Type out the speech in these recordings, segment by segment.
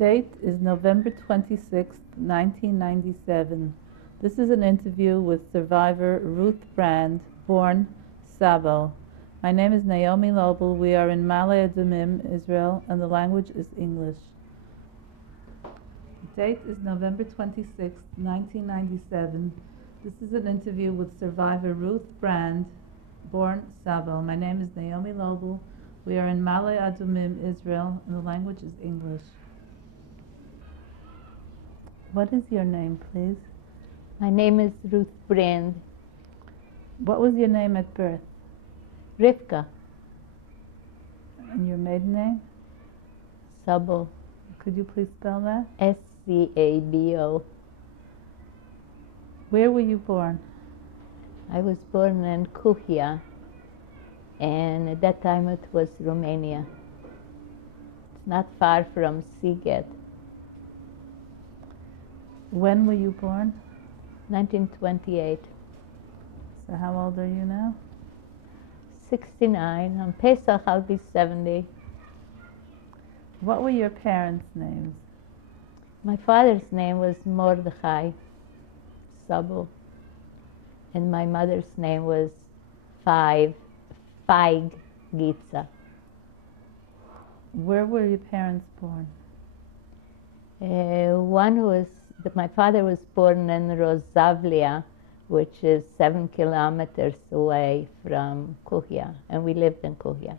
Date is November 26th, 1997. This is an interview with survivor Ruth Brand, born Sabo. My name is Naomi Lobel. We are in Ma'ale Adumim, Israel, and the language is English. Date is November 26th, 1997. This is an interview with survivor Ruth Brand, born Sabo. My name is Naomi Lobel. We are in Ma'ale Adumim, Israel, and the language is English. What is your name, please? My name is Ruth Brand. What was your name at birth? Rivka. And your maiden name? Sabo. Could you please spell that? S-C-A-B-O. Where were you born? I was born in Kuhia, and at that time it was Romania. It's not far from Siget. When were you born? 1928. So how old are you now? 69. On Pesach I'll be 70. What were your parents' names? My father's name was Mordechai Sabo, and my mother's name was Feig Gitza. Where were your parents born? My father was born in Rosavlia, which is 7 kilometers away from Kuhia, and we lived in Kuhia.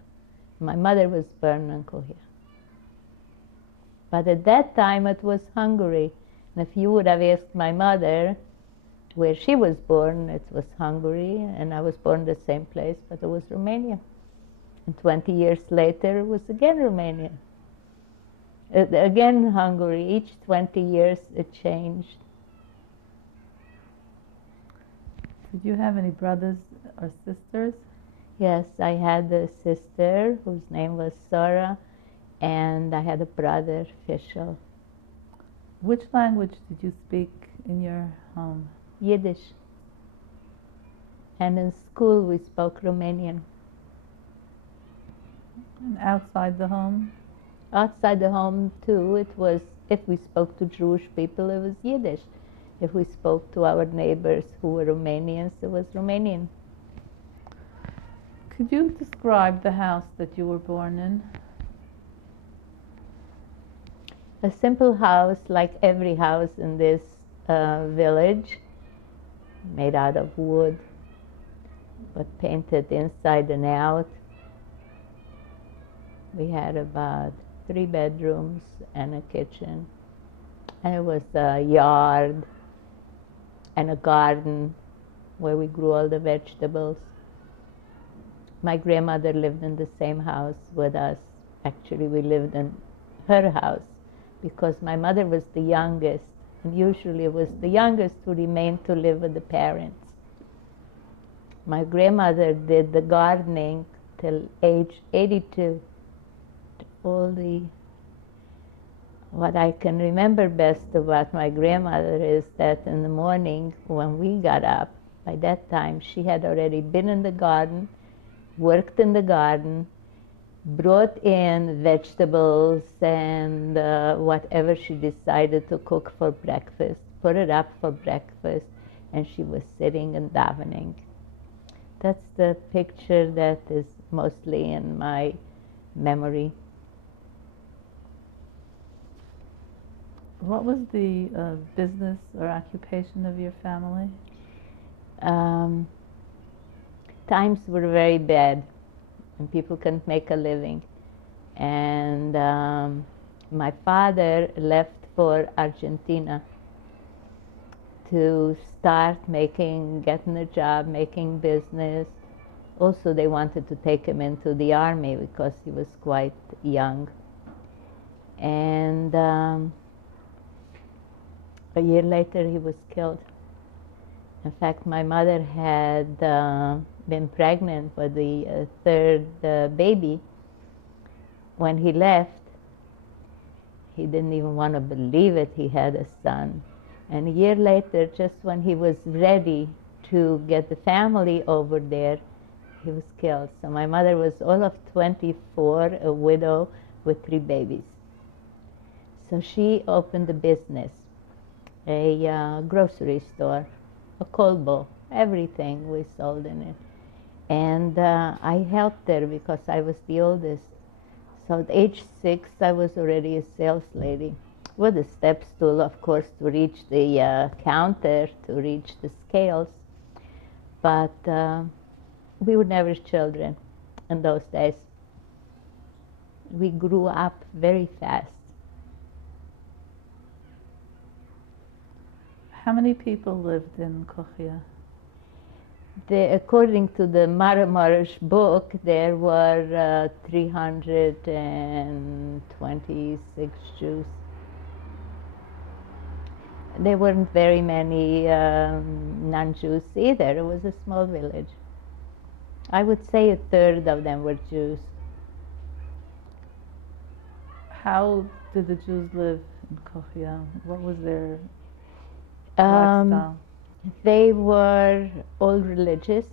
My mother was born in Kuhia. But at that time it was Hungary, and if you would have asked my mother where she was born, it was Hungary, and I was born in the same place, but it was Romania. And 20 years later it was again Romania. Again Hungary. Each 20 years it changed. Did you have any brothers or sisters? Yes, I had a sister whose name was Sarah, and I had a brother, Fischl. Which language did you speak in your home? Yiddish. And in school we spoke Romanian. And outside the home? Outside the home too, it was, if we spoke to Jewish people, it was Yiddish. If we spoke to our neighbors who were Romanians, it was Romanian. Could you describe the house that you were born in? A simple house, like every house in this village, made out of wood, but painted inside and out. We had about 3 bedrooms and a kitchen, and it was a yard and a garden where we grew all the vegetables. My grandmother lived in the same house with us. Actually, we lived in her house because my mother was the youngest, and usually it was the youngest who remained to live with the parents. My grandmother did the gardening till age 82. What I can remember best about my grandmother is that in the morning when we got up, by that time she had already been in the garden, worked in the garden, brought in vegetables and whatever she decided to cook for breakfast, put it up for breakfast, and she was sitting and davening. That's the picture that is mostly in my memory. What was the business or occupation of your family? Times were very bad and people couldn't make a living. And my father left for Argentina to start getting a job, making business. Also, they wanted to take him into the army because he was quite young. And a year later, he was killed. In fact, my mother had been pregnant with the third baby. When he left, he didn't even want to believe it, he had a son. And a year later, just when he was ready to get the family over there, he was killed. So my mother was all of 24, a widow with 3 babies. So she opened a business, a grocery store, a kolbo, everything we sold in it. And I helped her because I was the oldest. So at age 6, I was already a sales lady with a step stool, of course, to reach the counter, to reach the scales. But we were never children in those days. We grew up very fast. How many people lived in Kochia? According to the Maramarosh book, there were 326 Jews. There weren't very many non-Jews either. It was a small village. I would say a third of them were Jews. How did the Jews live in Kochia? What was their lifestyle? They were all religious.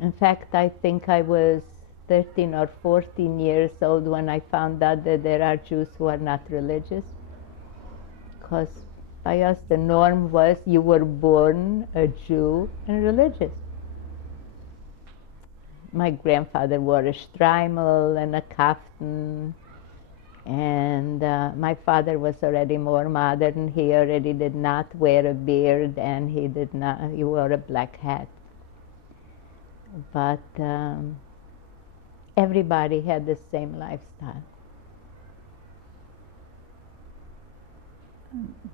In fact, I think I was 13 or 14 years old when I found out that there are Jews who are not religious. Because by us, the norm was you were born a Jew and religious. My grandfather wore a shtreimel and a kaftan. And my father was already more modern. He already did not wear a beard, and he wore a black hat. But everybody had the same lifestyle.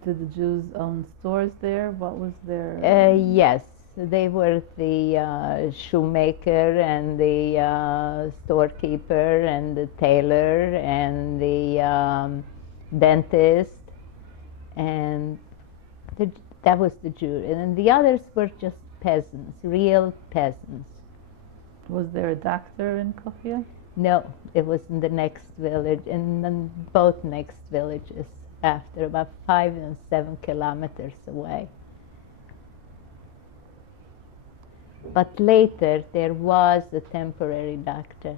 Did the Jews own stores there? What was their... Yes, they were the shoemaker and the storekeeper and the tailor and the dentist, and that was the Jew. And the others were just peasants, real peasants. Was there a doctor in Kochia? No, it was in the next village, in both next villages, after about 5 and 7 kilometers away. But later, there was a temporary doctor.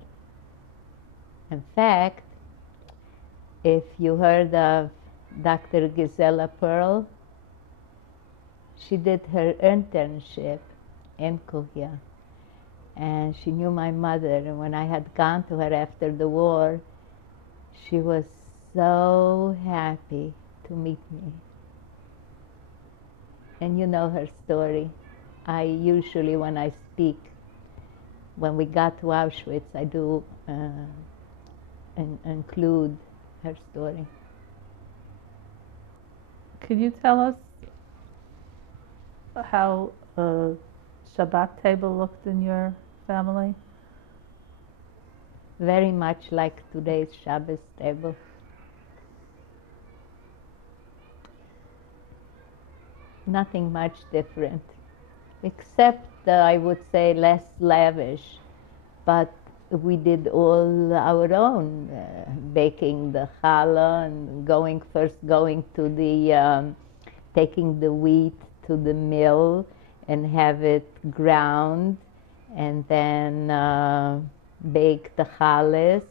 In fact, if you heard of Dr. Gisela Pearl, she did her internship in Kochia. And she knew my mother, and when I had gone to her after the war, she was so happy to meet me. And you know her story. I usually, when I speak, when we got to Auschwitz, I do include her story. Could you tell us how a Shabbat table looked in your family? Very much like today's Shabbos table. Nothing much different, except I would say less lavish, but we did all our own, baking the challah and first going to the, taking the wheat to the mill and have it ground, and then bake the challahs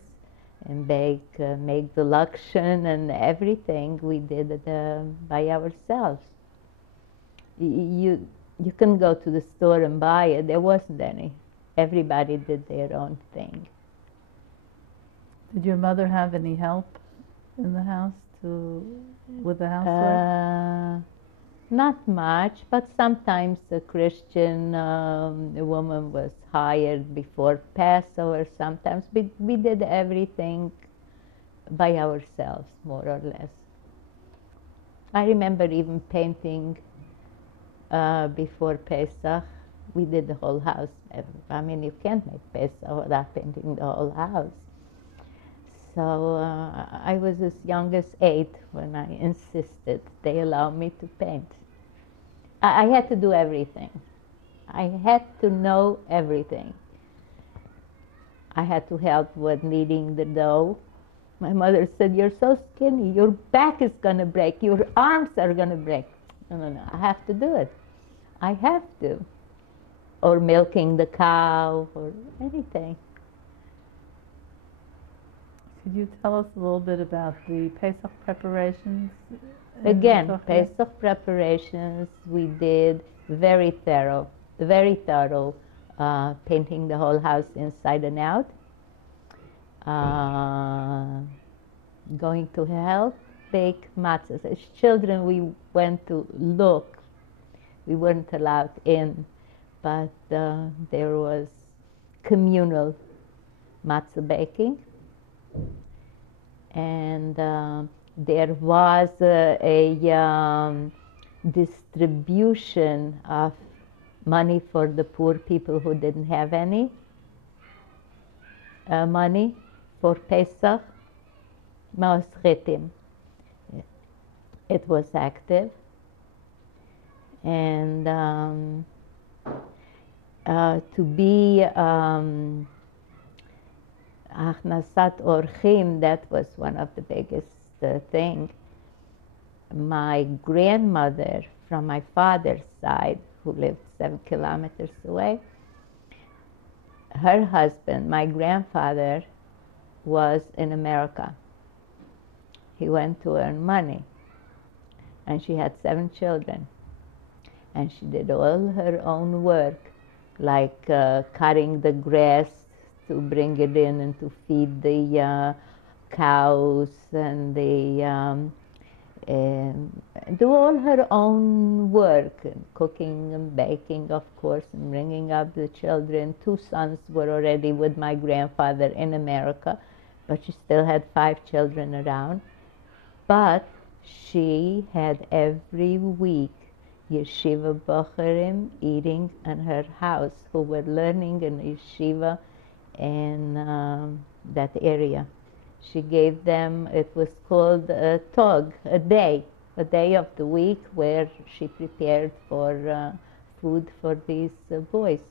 and make the lakshan and everything we did by ourselves. You couldn't go to the store and buy it. There wasn't any. Everybody did their own thing. Did your mother have any help in the house with the housework? Not much, but sometimes a Christian woman was hired before Passover. Sometimes we did everything by ourselves, more or less. I remember even painting before Pesach. We did the whole house. I mean, you can't make Pesach without painting the whole house. So I was as young as 8 when I insisted they allow me to paint. I had to do everything. I had to know everything. I had to help with kneading the dough. My mother said, "You're so skinny, your back is going to break, your arms are going to break." No, I have to do it. I have to. Or milking the cow, or anything. Could you tell us a little bit about the Pesach preparations? Again, Kochia? Pesach preparations we did very thorough, painting the whole house inside and out, going to help bake matzahs. As children, we went to look. We weren't allowed in, but there was communal matzah baking. And there was a distribution of money for the poor people who didn't have any money for Pesach. Ma'aschitim. It was active. And to be Achnasat Orchim, that was one of the biggest thing. My grandmother from my father's side, who lived 7 kilometers away, her husband, my grandfather, was in America. He went to earn money, and she had 7 children. And she did all her own work, like cutting the grass to bring it in and to feed the cows, and do all her own work, and cooking and baking, of course, and bringing up the children. 2 sons were already with my grandfather in America, but she still had 5 children around. But she had every week yeshiva bocherim eating in her house, who were learning in yeshiva in that area. She gave them, it was called a tog, a day of the week, where she prepared for food for these boys.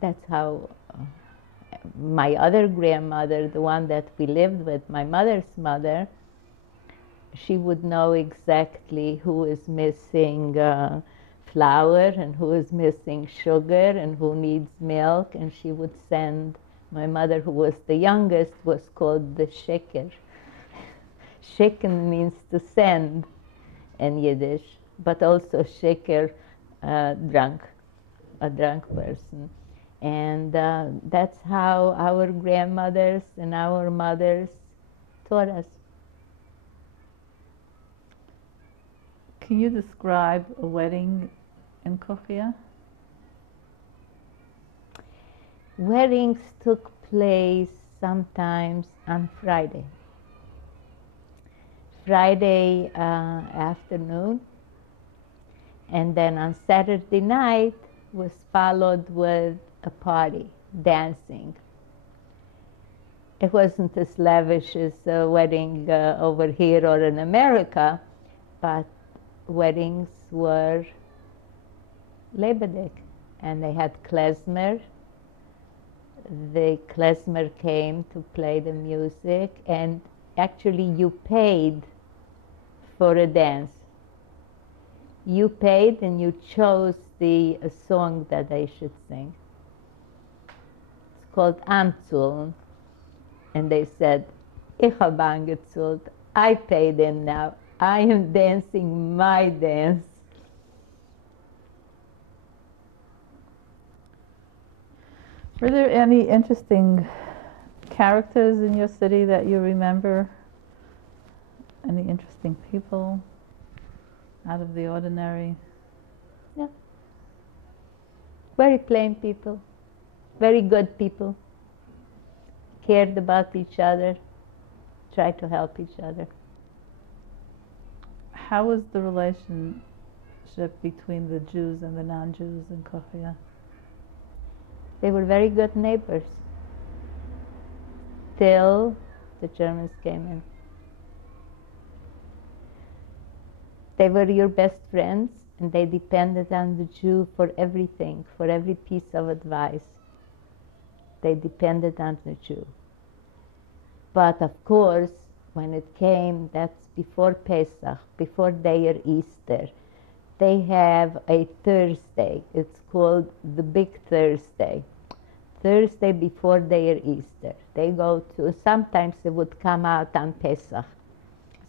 That's how my other grandmother, the one that we lived with, my mother's mother, she would know exactly who is missing flour and who is missing sugar and who needs milk, and she would send. My mother, who was the youngest, was called the sheker. Sheken means to send in Yiddish, but also sheker, drunk, a drunk person. And that's how our grandmothers and our mothers taught us. Can you describe a wedding in Kochia? Weddings took place sometimes on Friday afternoon, and then on Saturday night was followed with a party, dancing. It wasn't as lavish as a wedding over here or in America, but weddings were Lebedik, and they had klezmer. The klezmer came to play the music, and actually you paid for a dance. You paid and you chose the song that they should sing. It's called Amzul, and they said, Ich hab angezult, I paid in now, I am dancing my dance. Were there any interesting characters in your city that you remember? Any interesting people out of the ordinary? Yeah. Very plain people, very good people, cared about each other, tried to help each other. How was the relationship between the Jews and the non-Jews in Kochia? They were very good neighbors till the Germans came in. They were your best friends, and they depended on the Jew for everything, for every piece of advice. They depended on the Jew. But of course, when it came, that's before Pesach, before their Easter, they have a Thursday. It's called the Big Thursday. Thursday before their Easter. They go to, sometimes it would come out on Pesach,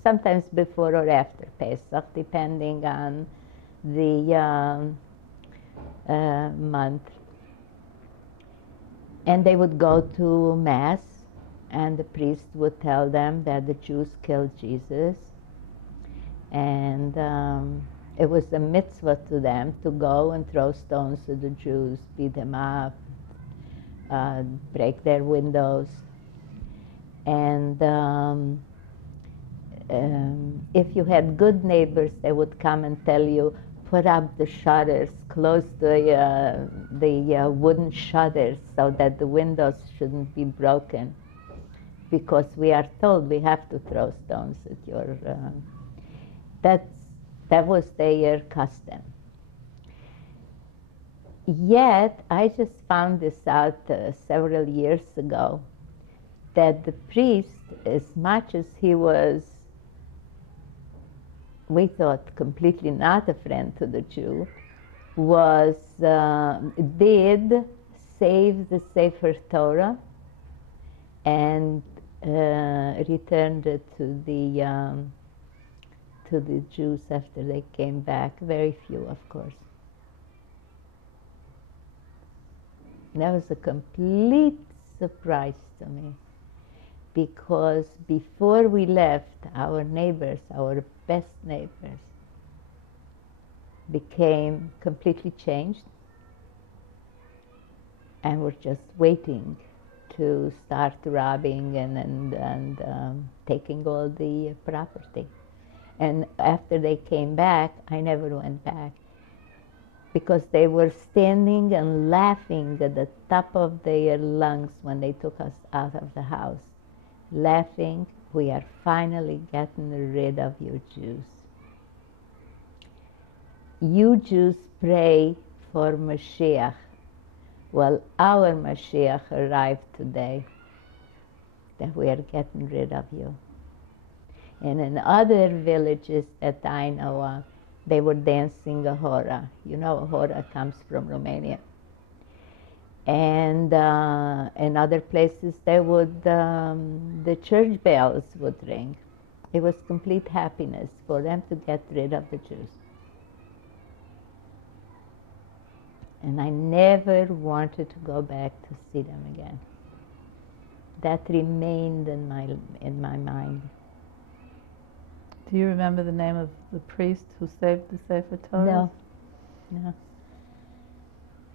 sometimes before or after Pesach, depending on the month. And they would go to Mass, and the priest would tell them that the Jews killed Jesus. And it was a mitzvah to them to go and throw stones at the Jews, beat them up, break their windows. And if you had good neighbors, they would come and tell you, put up the shutters, close the wooden shutters so that the windows shouldn't be broken, because we are told we have to throw stones at your... that was their custom. Yet, I just found this out several years ago, that the priest, as much as he was, we thought, completely not a friend to the Jew, was, did save the Sefer Torah and returned it to the Jews after they came back. Very few, of course. That was a complete surprise to me, because before we left, our neighbors, our best neighbors, became completely changed and were just waiting to start robbing and taking all the property. And after they came back, I never went back, because they were standing and laughing at the top of their lungs when they took us out of the house, laughing, we are finally getting rid of you Jews. You Jews pray for Mashiach. Well, our Mashiach arrived today, that we are getting rid of you. And in other villages that I know of, they were dancing a hora. You know, a hora comes from Romania. And in other places, they would, the church bells would ring. It was complete happiness for them to get rid of the Jews. And I never wanted to go back to see them again. That remained in my mind. Do you remember the name of the priest who saved the Sefer Torah? No.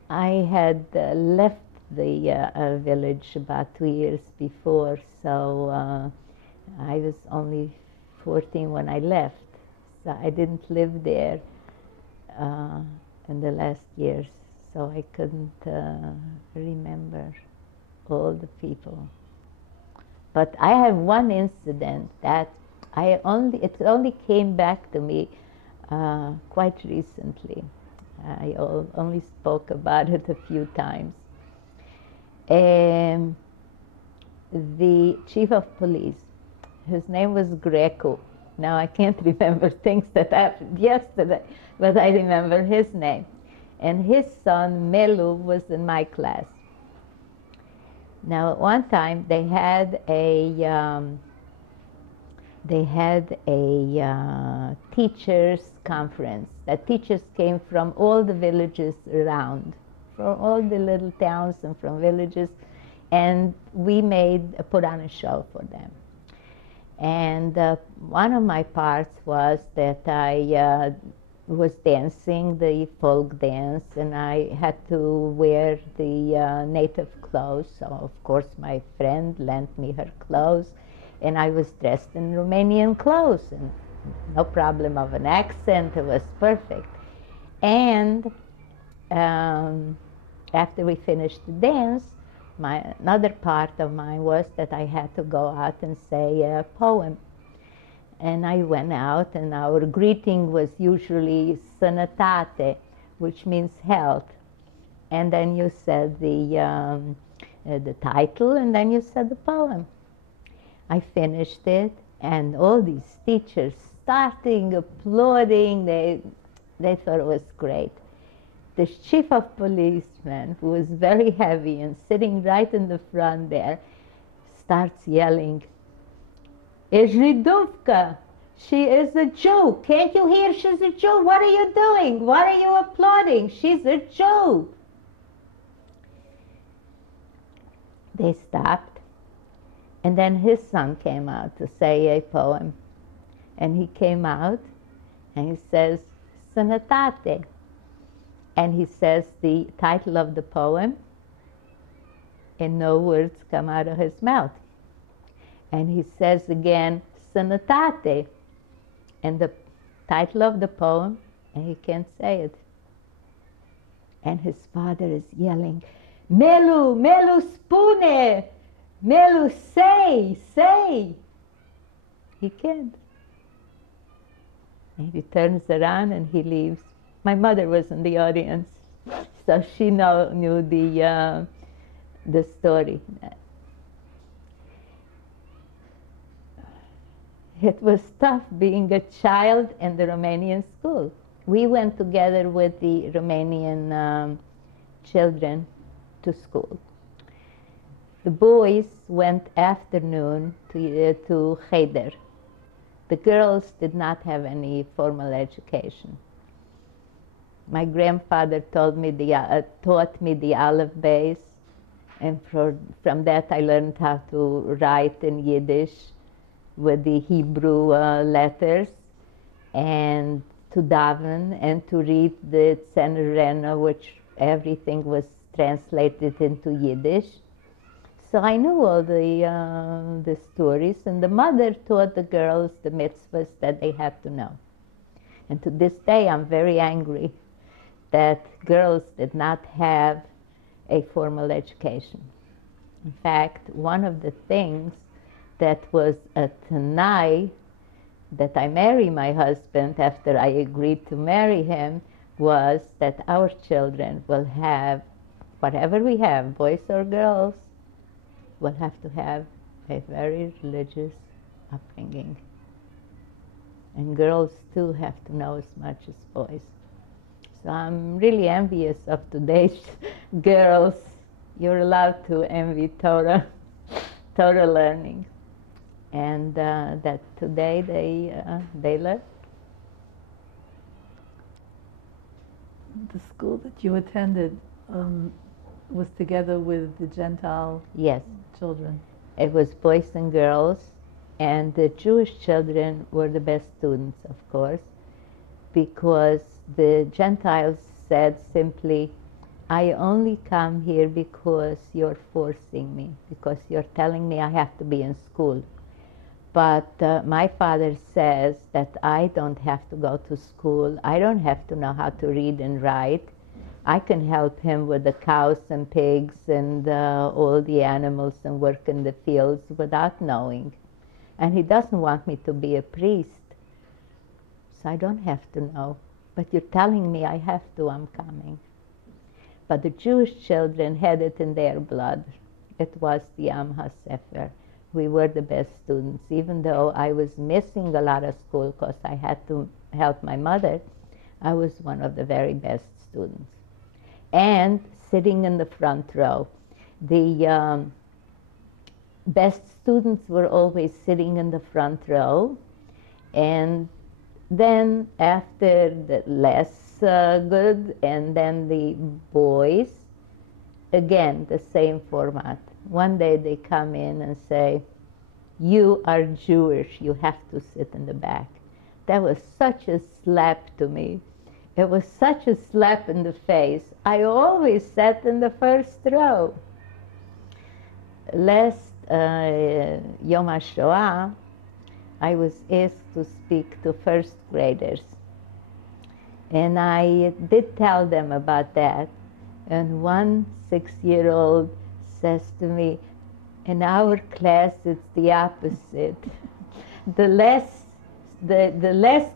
I had left the village about 2 years before, so I was only 14 when I left. So I didn't live there in the last years, so I couldn't remember all the people. But I have one incident that it only came back to me quite recently. I only spoke about it a few times. The chief of police, his name was Greco. Now I can't remember things that happened yesterday, but I remember his name. And his son, Melu, was in my class. Now, at one time, they had a teachers' conference. The teachers came from all the villages around, from all the little towns and from villages, and we put on a show for them. And one of my parts was that I was dancing the folk dance, and I had to wear the native clothes. So, of course, my friend lent me her clothes, and I was dressed in Romanian clothes, and no problem of an accent. It was perfect. And after we finished the dance, another part of mine was that I had to go out and say a poem. And I went out, and our greeting was usually sănătate, which means health. And then you said the title, and then you said the poem. I finished it, and all these teachers starting applauding. They thought it was great. the chief of policemen, who was very heavy and sitting right in the front there, starts yelling, "Izhridovka, she is a Jew. Can't you hear she's a Jew? What are you doing? What are you applauding? She's a Jew." They stopped, and then his son came out to say a poem. And he came out, and he says, "Sanatate." And he says the title of the poem, and no words come out of his mouth. And he says again, "Sanatate," and the title of the poem, and he can't say it. And his father is yelling, "Melu, Melu spune, Melu say." He can't. And he turns around and he leaves. My mother was in the audience, so she knew the story. It was tough being a child in the Romanian school. We went together with the Romanian children to school. The boys went afternoon to Cheder. The girls did not have any formal education. My grandfather taught me the alphabet, and from that I learned how to write in Yiddish with the Hebrew letters, and to daven and to read the Tzena, which everything was translated into Yiddish. So I knew all the stories, and the mother taught the girls the mitzvahs that they had to know. And to this day, I'm very angry that girls did not have a formal education. In fact, one of the things that was a tanai that I marry my husband after I agreed to marry him was that our children will have, whatever we have, boys or girls, will have to have a very religious upbringing. And girls too have to know as much as boys. So I'm really envious of today's girls. You're allowed to envy Torah learning. And that today they learn. The school that you attended was together with the Gentile Yes. children. It was boys and girls, and the Jewish children were the best students, of course, because the Gentiles said simply, "I only come here because you're forcing me, because you're telling me I have to be in school." But my father says that I don't have to go to school. I don't have to know how to read and write. I can help him with the cows and pigs and all the animals and work in the fields without knowing. And he doesn't want me to be a priest. So I don't have to know. But you're telling me I have to, I'm coming. But the Jewish children had it in their blood. It was the Am HaSefer. We were the best students. Even though I was missing a lot of school because I had to help my mother, I was one of the very best students. And sitting in the front row. The best students were always sitting in the front row, and then after the less good, and then the boys, again, the same format. One day they come in and say, "You are Jewish, you have to sit in the back." That was such a slap to me. It was such a slap in the face. I always sat in the first row. Last Yom HaShoah, I was asked to speak to first graders. And I did tell them about that. And one 6-year-old says to me, "In our class, it's the opposite. The less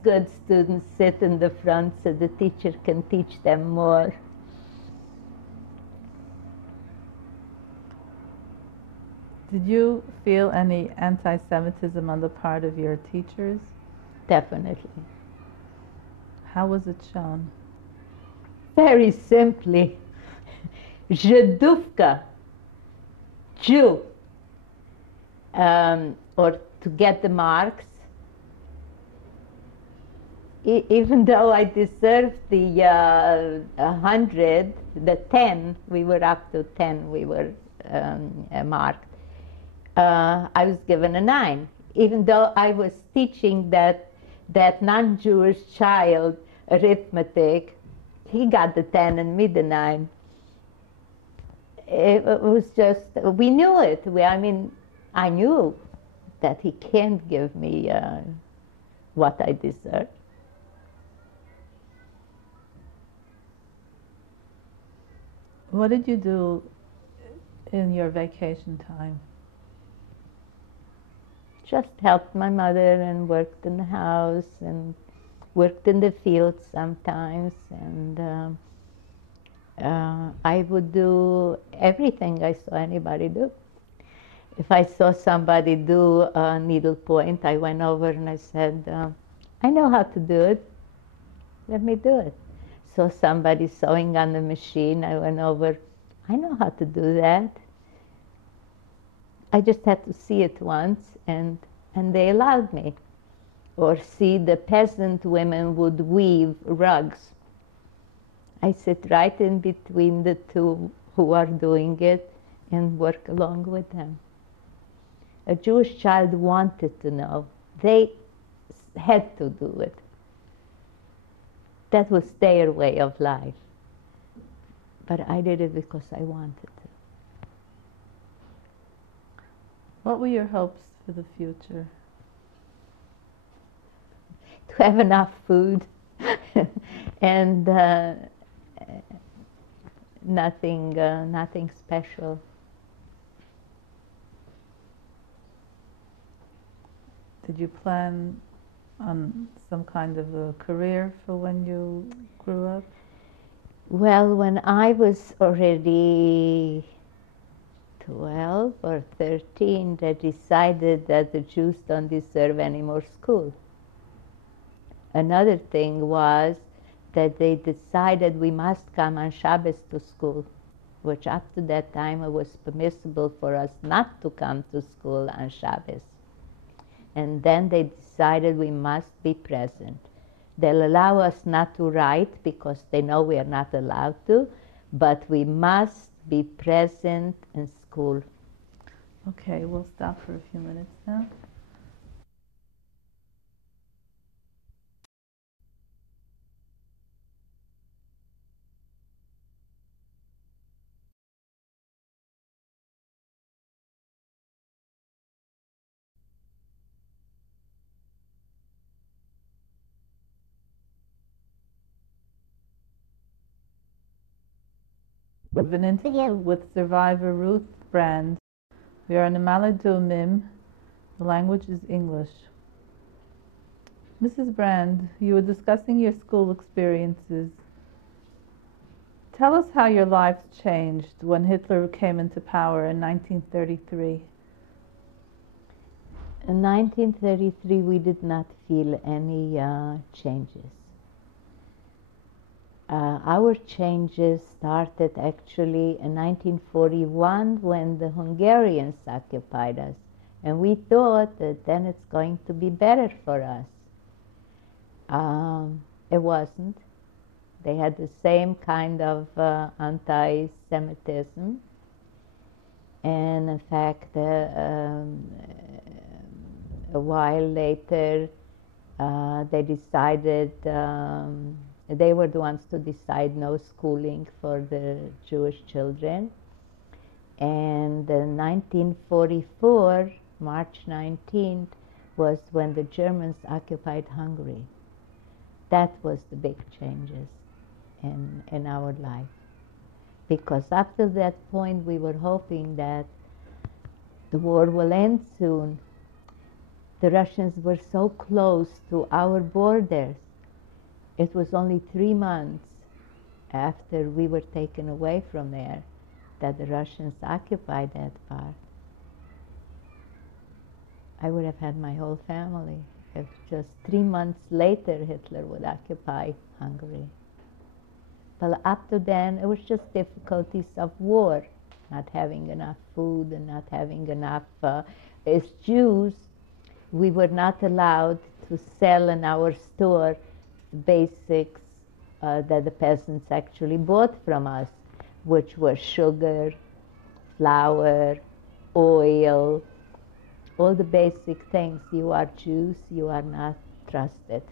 good students sit in the front so the teacher can teach them more." Did you feel any anti-Semitism on the part of your teachers? Definitely. How was it shown? Very simply, Żydówka, Jew, or to get the marks, even though I deserved the 100, the 10, we were up to 10, we were marked, I was given a 9, even though I was teaching that non-Jewish child arithmetic. He got the 10 and me the 9. It was just, we knew it. I knew that he can't give me what I deserve. What did you do in your vacation time? Just helped my mother and worked in the house and worked in the fields sometimes. And I would do everything I saw anybody do. If I saw somebody do a needlepoint, I went over and I said, I know how to do it. Let me do it. Saw somebody sewing on the machine, I went over, I know how to do that. I just had to see it once, and they allowed me. Or see the peasant women would weave rugs. I sit right in between the two who are doing it and work along with them. A Jewish child wanted to know. They had to do it. That was their way of life. But I did it because I wanted to. What were your hopes for the future? To have enough food and nothing special. Did you plan on some kind of a career for when you grew up? Well, when I was already 12 or 13, they decided that the Jews don't deserve any more school. Another thing was that they decided we must come on Shabbos to school, which up to that time it was permissible for us not to come to school on Shabbos. And then they decided we must be present. They'll allow us not to write because they know we are not allowed to, but we must be present in school. Okay, we'll stop for a few minutes now. Of an interview with survivor Ruth Brand. We are in Amaladumim. The language is English. Mrs. Brand, you were discussing your school experiences. Tell us how your lives changed when Hitler came into power in 1933. In 1933, we did not feel any changes. Our changes started actually in 1941 when the Hungarians occupied us. And we thought that then it's going to be better for us. It wasn't. They had the same kind of anti-Semitism. And in fact, a while later, they decided they were the ones to decide no schooling for the Jewish children. And in 1944, March 19th, was when the Germans occupied Hungary. That was the big changes in our life. Because up to that point, we were hoping that the war will end soon. The Russians were so close to our borders. It was only 3 months after we were taken away from there that the Russians occupied that part. I would have had my whole family if just 3 months later Hitler would occupy Hungary. But up to then, it was just difficulties of war, not having enough food and not having enough. As Jews, we were not allowed to sell in our store the basics that the peasants actually bought from us, which were sugar, flour, oil, all the basic things. You are Jews, you are not trusted.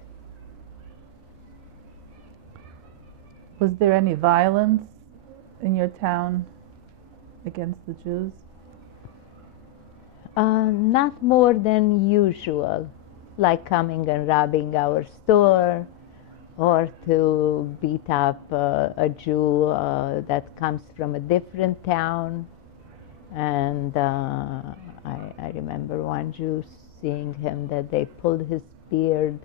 Was there any violence in your town against the Jews? Not more than usual, like coming and robbing our store, or to beat up a Jew that comes from a different town. And I remember one Jew seeing him that they pulled his beard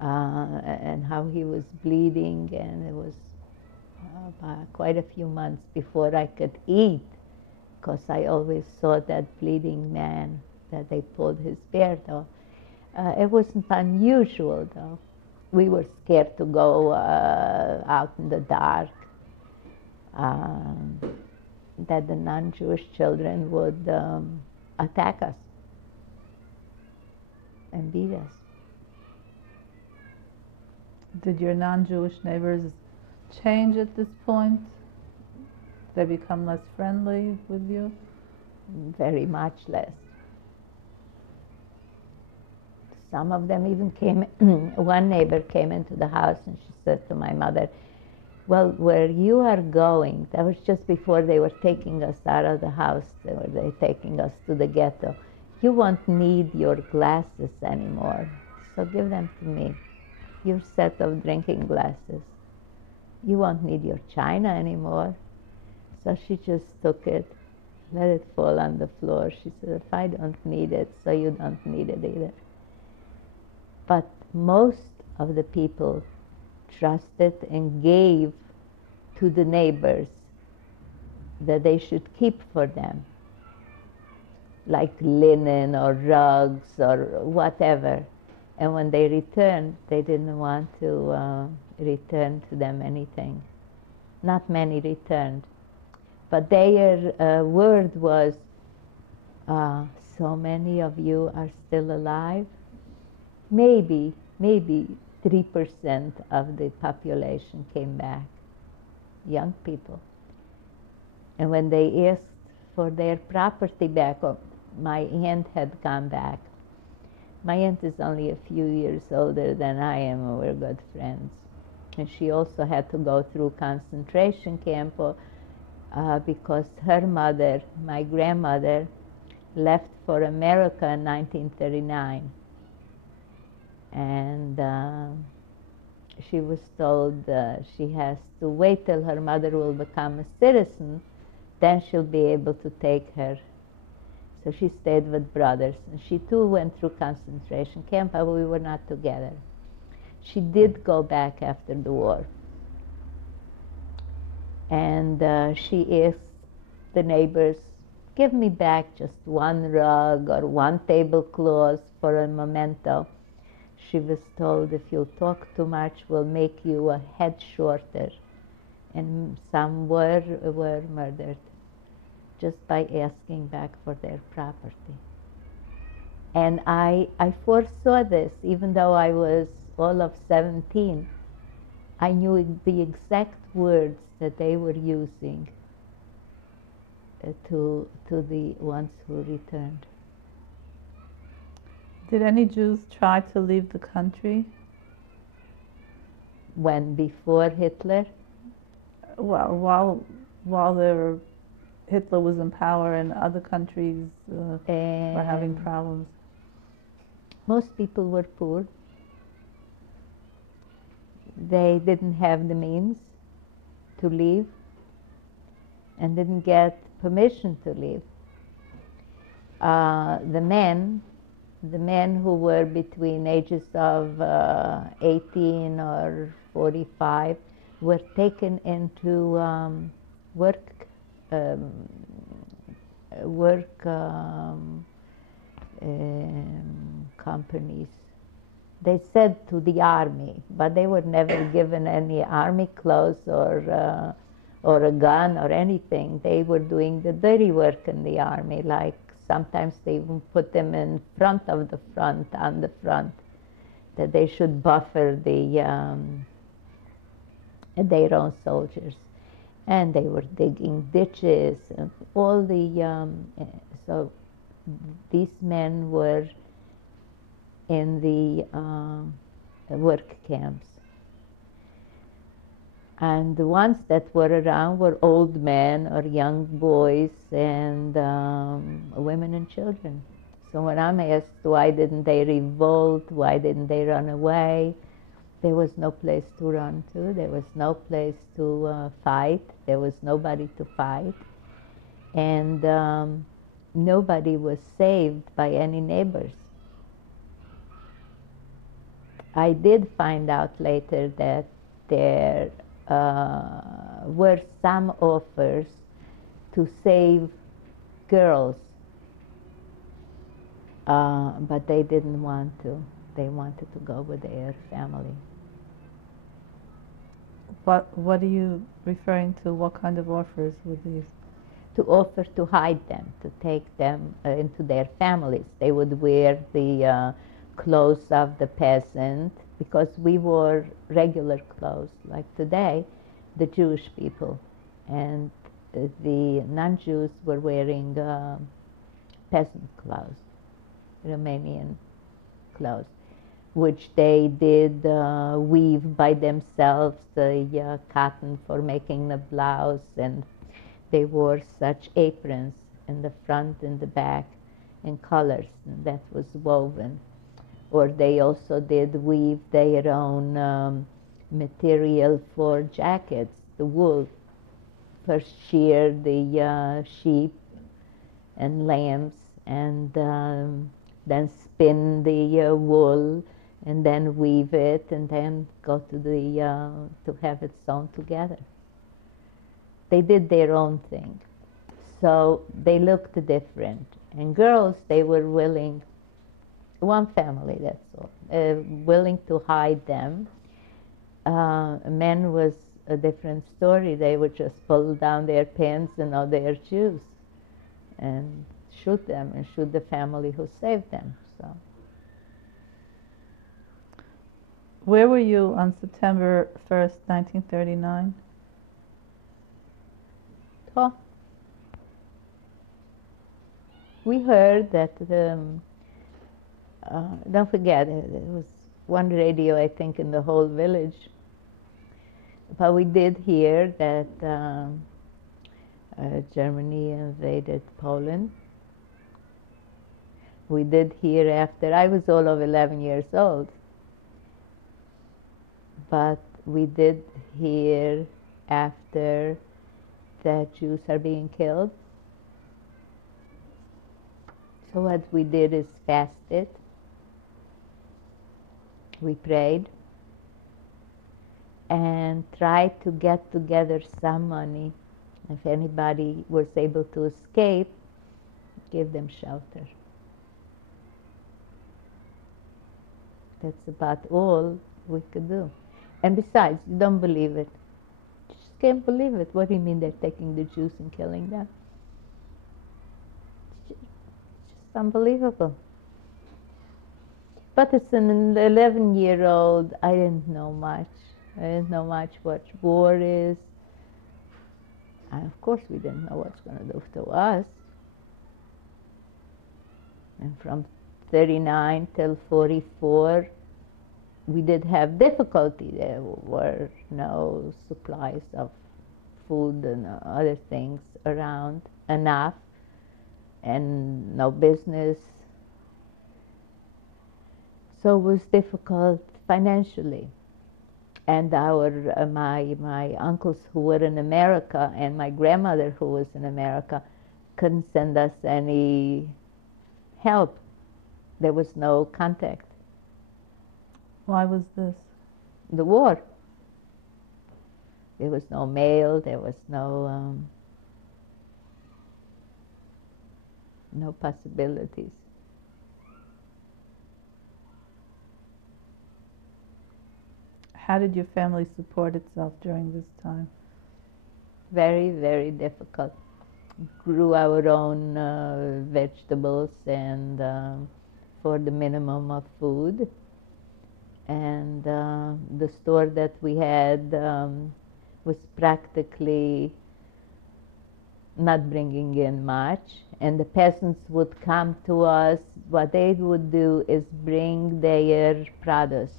and how he was bleeding, and it was quite a few months before I could eat, because I always saw that bleeding man that they pulled his beard off. It wasn't unusual, though. We were scared to go out in the dark, that the non-Jewish children would attack us and beat us. Did your non-Jewish neighbors change at this point? They become less friendly with you? Very much less. Some of them even came, one neighbor came into the house and she said to my mother, well, where you are going, that was just before they were taking us out of the house, they were taking us to the ghetto. You won't need your glasses anymore, so give them to me, your set of drinking glasses. You won't need your china anymore. So she just took it, let it fall on the floor. She said, if I don't need it, so you don't need it either. But most of the people trusted and gave to the neighbors that they should keep for them, like linen or rugs or whatever. And when they returned, they didn't want to return to them anything. Not many returned. But their word was, so many of you are still alive. Maybe 3% of the population came back, young people. And when they asked for their property back, my aunt had gone back. My aunt is only a few years older than I am, and we're good friends. And she also had to go through concentration camp because her mother, my grandmother, left for America in 1939. And she was told she has to wait till her mother will become a citizen, then she'll be able to take her. So she stayed with brothers, and she too went through concentration camp, but we were not together. She did go back after the war. And she asked the neighbors, give me back just one rug or one tablecloth for a memento. She was told, if you talk too much, we'll make you a head shorter. And some were murdered just by asking back for their property. And I foresaw this, even though I was all of 17. I knew the exact words that they were using to the ones who returned. Did any Jews try to leave the country? When? Before Hitler? Well, while Hitler was in power and other countries were having problems. Most people were poor. They didn't have the means to leave and didn't get permission to leave. The men who were between ages of 18 or 45 were taken into work companies they said to the army, but they were never given any army clothes or a gun or anything. They were doing the dirty work in the army, like sometimes they even put them in front of the front, on the front, that they should buffer their own soldiers. And they were digging ditches and all so these men were in the work camps. And the ones that were around were old men or young boys and women and children. So when I'm asked why didn't they revolt, why didn't they run away, there was no place to run to, there was no place to fight, there was nobody to fight, and nobody was saved by any neighbors. I did find out later that there were some offers to save girls, but they didn't want to. They wanted to go with their family. What are you referring to? What kind of offers were these? To offer to hide them, to take them into their families. They would wear the clothes of the peasant, because we wore regular clothes, like today, the Jewish people. And the non-Jews were wearing peasant clothes, Romanian clothes, which they did weave by themselves, the cotton for making the blouse, and they wore such aprons in the front and the back in colors, and that was woven. Or they also did weave their own material for jackets, the wool. First shear the sheep and lambs, and then spin the wool, and then weave it, and then go to to have it sewn together. They did their own thing, so they looked different. And girls, they were willing. One family, that's all, willing to hide them. Men was a different story. They would just pull down their pants and all their Jews and shoot them and shoot the family who saved them. So, Where were you on September 1st, 1939? oh, we heard that don't forget, there was one radio, I think, in the whole village. But we did hear that Germany invaded Poland. We did hear after, I was all of 11 years old, but we did hear after that Jews are being killed. So what we did is fasted. We prayed and tried to get together some money. If anybody was able to escape, give them shelter. That's about all we could do. And besides, you don't believe it. You just can't believe it. What do you mean they're taking the Jews and killing them? It's just unbelievable. But as an 11-year-old, I didn't know much. I didn't know much what war is. And of course, we didn't know what's going to do to us. And from 39 till 44, we did have difficulty. There were no supplies of food and other things around enough, and no business. So it was difficult financially. And my uncles who were in America and my grandmother who was in America couldn't send us any help. There was no contact. Why was this? The war. There was no mail. There was no possibilities. How did your family support itself during this time? Very, very difficult. Grew our own vegetables and for the minimum of food. And the store that we had was practically not bringing in much. And the peasants would come to us. What they would do is bring their produce,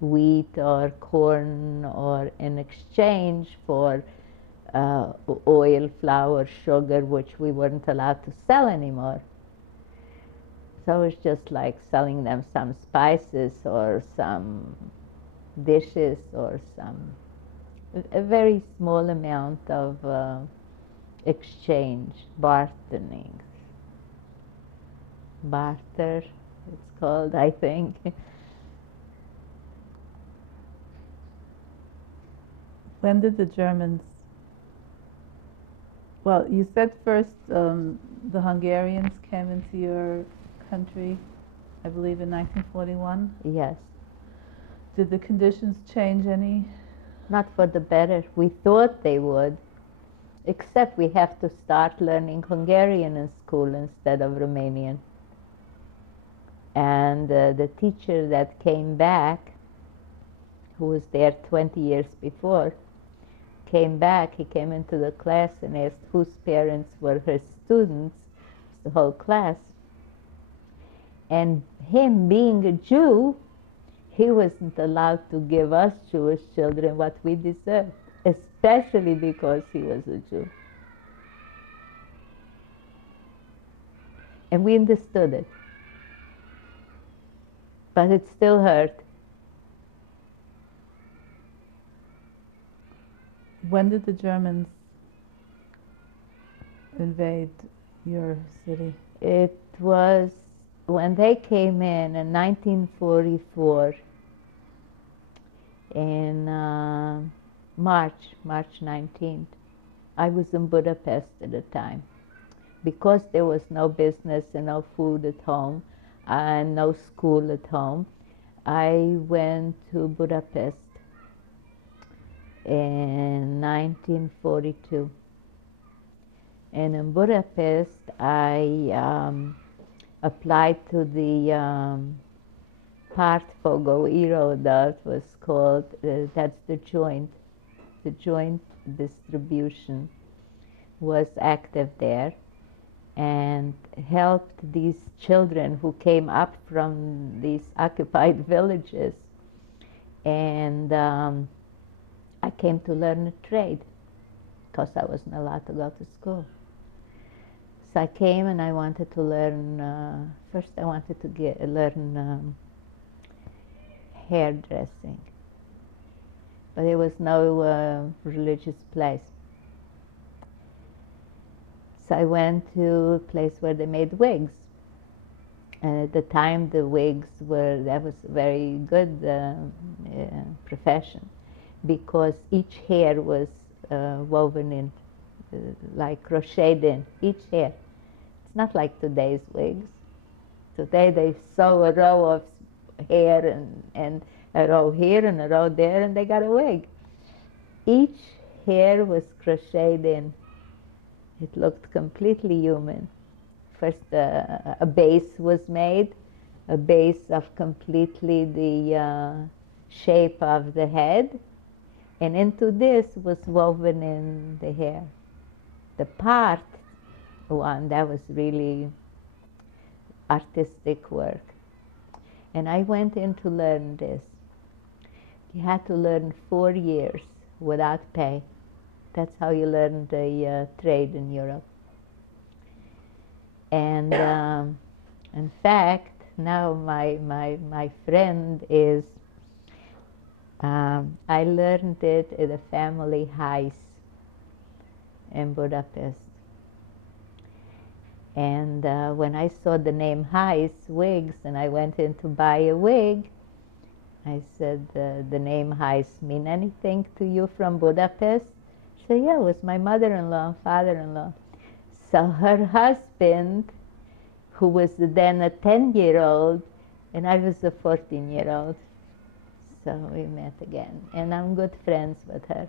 wheat or corn, or in exchange for oil, flour, sugar, which we weren't allowed to sell anymore. So it's just like selling them some spices or some dishes or a very small amount of exchange, bartering. Barter, it's called, I think. When did the Germans, well, you said first the Hungarians came into your country, I believe in 1941. Yes. Did the conditions change any? Not for the better. We thought they would, except we have to start learning Hungarian in school instead of Romanian. And the teacher that came back, who was there 20 years before, came back. He came into the class and asked whose parents were her students, the whole class. And him being a Jew, he wasn't allowed to give us Jewish children what we deserved, especially because he was a Jew. And we understood it. But it still hurt. When did the Germans invade your city? It was when they came in 1944, in March 19th. I was in Budapest at the time. Because there was no business and no food at home and no school at home, I went to Budapest in 1942. And in Budapest, I applied to the Pártfogó that was called, that's the joint distribution was active there and helped these children who came up from these occupied villages. And I came to learn a trade because I wasn't allowed to go to school. So I came and I wanted to learn, first I wanted to learn hairdressing. But there was no religious place. So I went to a place where they made wigs. And at the time that was a very good profession because each hair was woven in, like crocheted in, each hair. It's not like today's wigs. Today they sew a row of hair and a row here and a row there and they got a wig. Each hair was crocheted in. It looked completely human. First a base was made, a base of completely the shape of the head, and into this was woven in the hair. The part one, that was really artistic work. And I went in to learn this. You had to learn 4 years without pay. That's how you learn the trade in Europe. And in fact, now my friend is, I learned it at a family house in Budapest. And when I saw the name Heiss Wigs and I went in to buy a wig, I said, the name Heiss mean anything to you from Budapest? She said, yeah, it was my mother-in-law and father-in-law. So her husband, who was then a 10-year-old, and I was a 14-year-old. So we met again, and I'm good friends with her.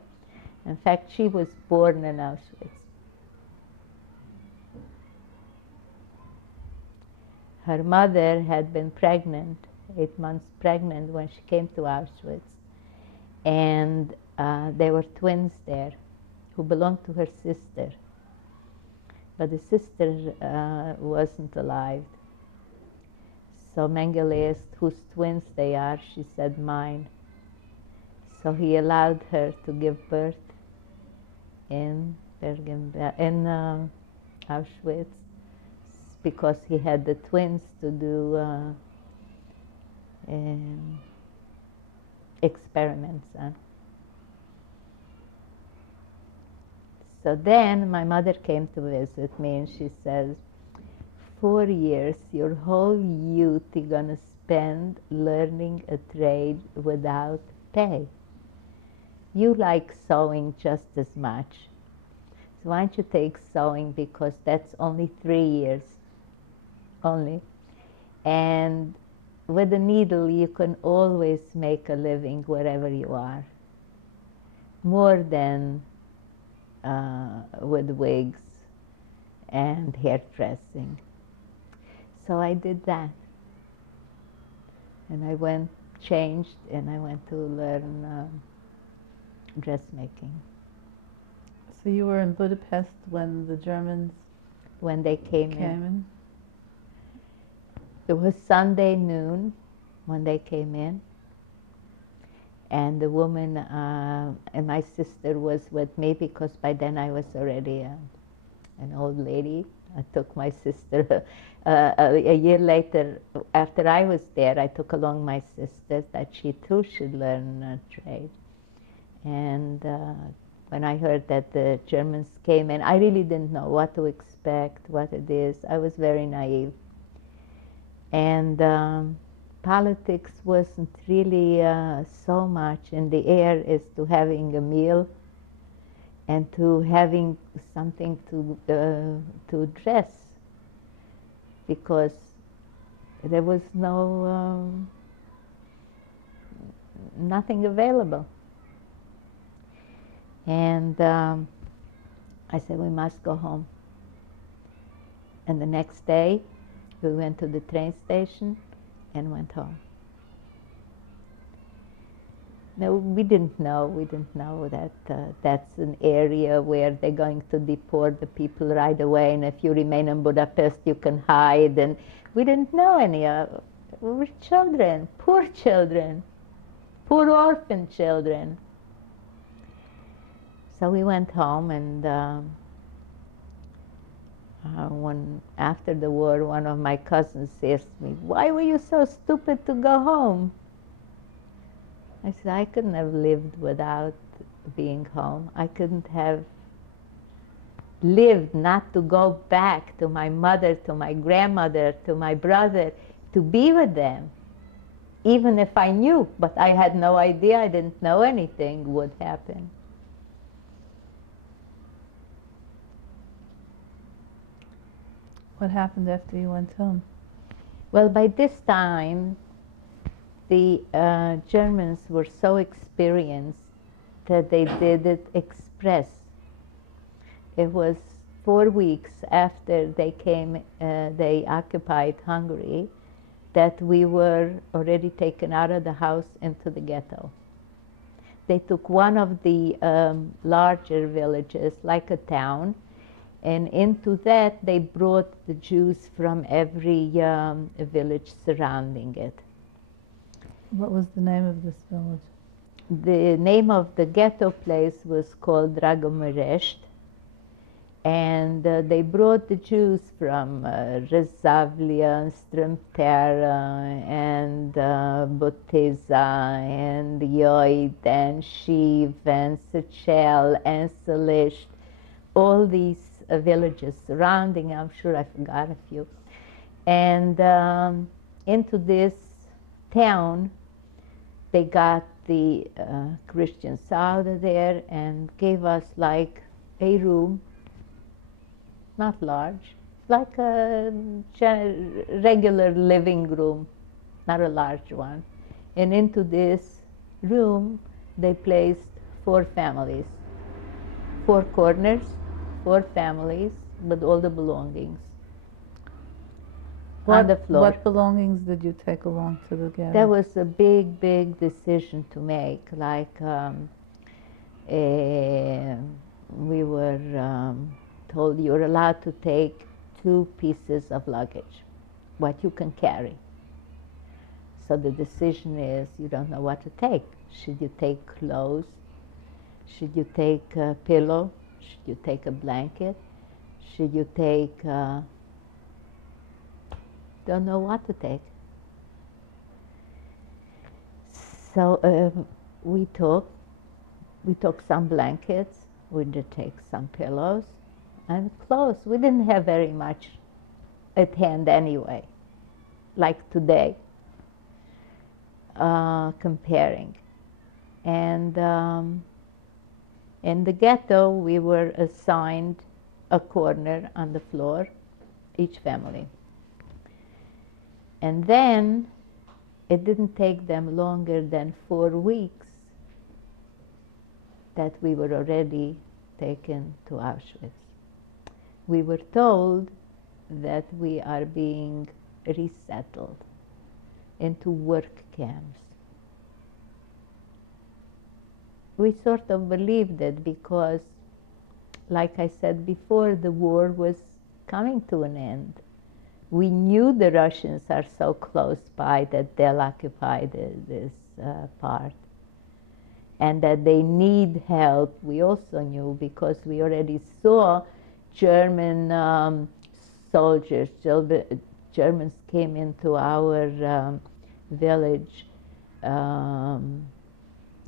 In fact, she was born in Auschwitz. Her mother had been pregnant, 8 months pregnant, when she came to Auschwitz. And there were twins there who belonged to her sister. But the sister wasn't alive. So Mengele asked whose twins they are. She said, mine. So he allowed her to give birth in Auschwitz, because he had the twins to do experiments on. So then my mother came to visit me, and she says, 4 years, your whole youth you're going to spend learning a trade without pay. You like sewing just as much. So why don't you take sewing, because that's only 3 years, only. And with a needle, you can always make a living wherever you are, more than with wigs and hairdressing. So I did that. And I went, changed, and I went to learn dressmaking. So you were in Budapest when the Germans When they came in. in? It was Sunday noon when they came in. And the woman and my sister was with me, because by then I was already an old lady. I took my sister a year later, after I was there, I took along my sister that she too should learn a trade. And when I heard that the Germans came in, I really didn't know what to expect, what it is. I was very naive. And politics wasn't really so much in the air as to having a meal and to having something to dress, because there was nothing available. And I said, we must go home. And the next day, we went to the train station and went home. No, we didn't know that that's an area where they're going to deport the people right away, and if you remain in Budapest, you can hide. And we didn't know any of. We were children, poor orphan children. So we went home, and after the war, one of my cousins asked me, "Why were you so stupid to go home?" I said, I couldn't have lived without being home. I couldn't have lived not to go back to my mother, to my grandmother, to my brother, to be with them, even if I knew, but I had no idea, I didn't know anything would happen. What happened after you went home? Well, by this time, the Germans were so experienced that they did it express. It was 4 weeks after they came, they occupied Hungary, that we were already taken out of the house into the ghetto. They took one of the larger villages, like a town, and into that they brought the Jews from every village surrounding it. What was the name of this village? The name of the ghetto place was called Dragomerest, and they brought the Jews from Rezavlia, Strömterra, and Boteza, and Joid, and Shiv, and Sechel, and Selisht, all these villages surrounding. I'm sure I forgot a few. And into this town, they got the Christians out of there and gave us like a room, not large, like a regular living room, not a large one. And into this, room, they placed 4 families, 4 corners, 4 families with all the belongings on the floor. What belongings did you take along to the ghetto? That was a big, big decision to make. Like we were told you're allowed to take 2 pieces of luggage, what you can carry. So the decision is you don't know what to take. Should you take clothes? Should you take a pillow? Should you take a blanket? Should you take, don't know what to take. So we took some blankets, we did take some pillows and clothes. We didn't have very much at hand anyway, like today, comparing. And in the ghetto, we were assigned a corner on the floor, each family. And then it didn't take them longer than 4 weeks that we were already taken to Auschwitz. We were told that we are being resettled into work camps. We sort of believed it because, like I said before, the war was coming to an end. We knew the Russians are so close by that they'll occupy this part, and that they need help. We also knew because we already saw German soldiers. Germans came into our village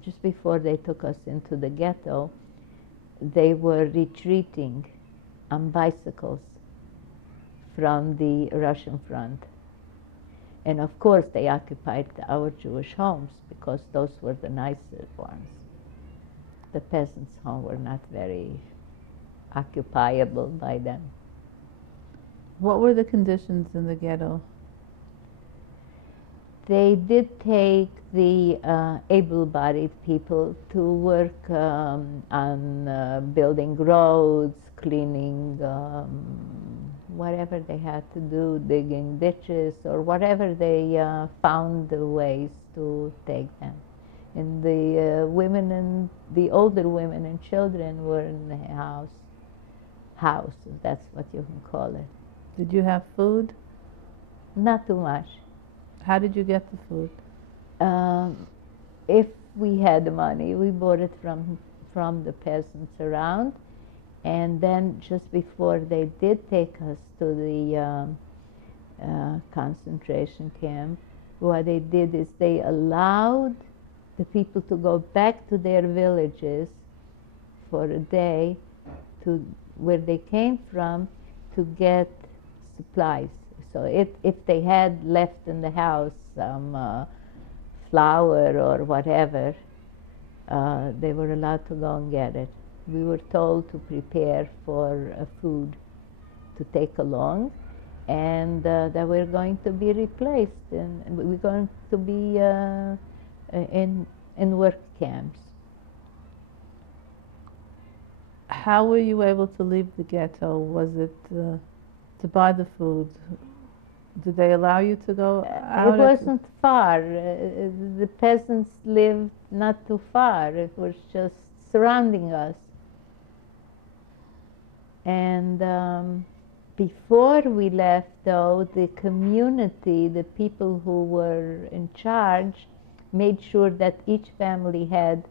just before they took us into the ghetto. They were retreating on bicycles from the Russian front. And of course they occupied our Jewish homes because those were the nicer ones. The peasants' homes were not very occupiable by them. What were the conditions in the ghetto? They did take the able-bodied people to work on building roads, cleaning whatever they had to do, digging ditches, or whatever they found the ways to take them. And the women and the older women and children were in the house, that's what you can call it. Did you have food? Not too much. How did you get the food? If we had the money, we bought it from the peasants around. And then just before they did take us to the concentration camp, what they did is they allowed the people to go back to their villages for a day to where they came from to get supplies. So if they had left in the house some flour or whatever, they were allowed to go and get it. We were told to prepare for food to take along, and that we're going to be replaced, and we're going to be in work camps. How were you able to leave the ghetto? Was it to buy the food? Did they allow you to go out? It wasn't far. The peasants lived not too far. It was just surrounding us. And before we left, though, the community, the people who were in charge, made sure that each family had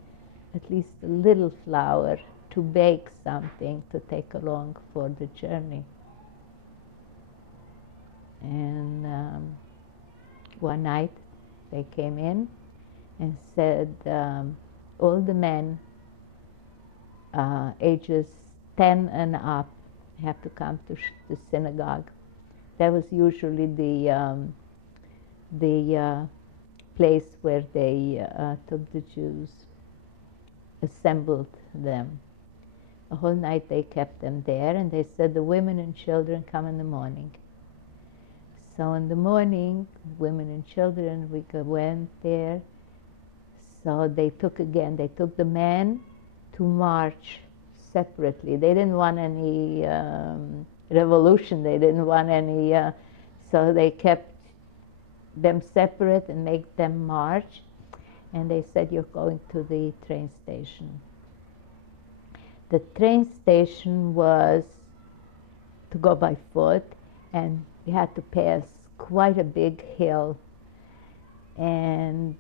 at least a little flour to bake something to take along for the journey. And one night they came in and said all the men ages 10 and up have to come to the synagogue. That was usually the place where they took the Jews, assembled them. The whole night they kept them there, and they said the women and children come in the morning. So in the morning, women and children, we went there, So they took the men to march separately. They didn't want any revolution. They didn't want any, so they kept them separate and make them march. And they said, you're going to the train station. The train station was to go by foot, and you had to pass quite a big hill. And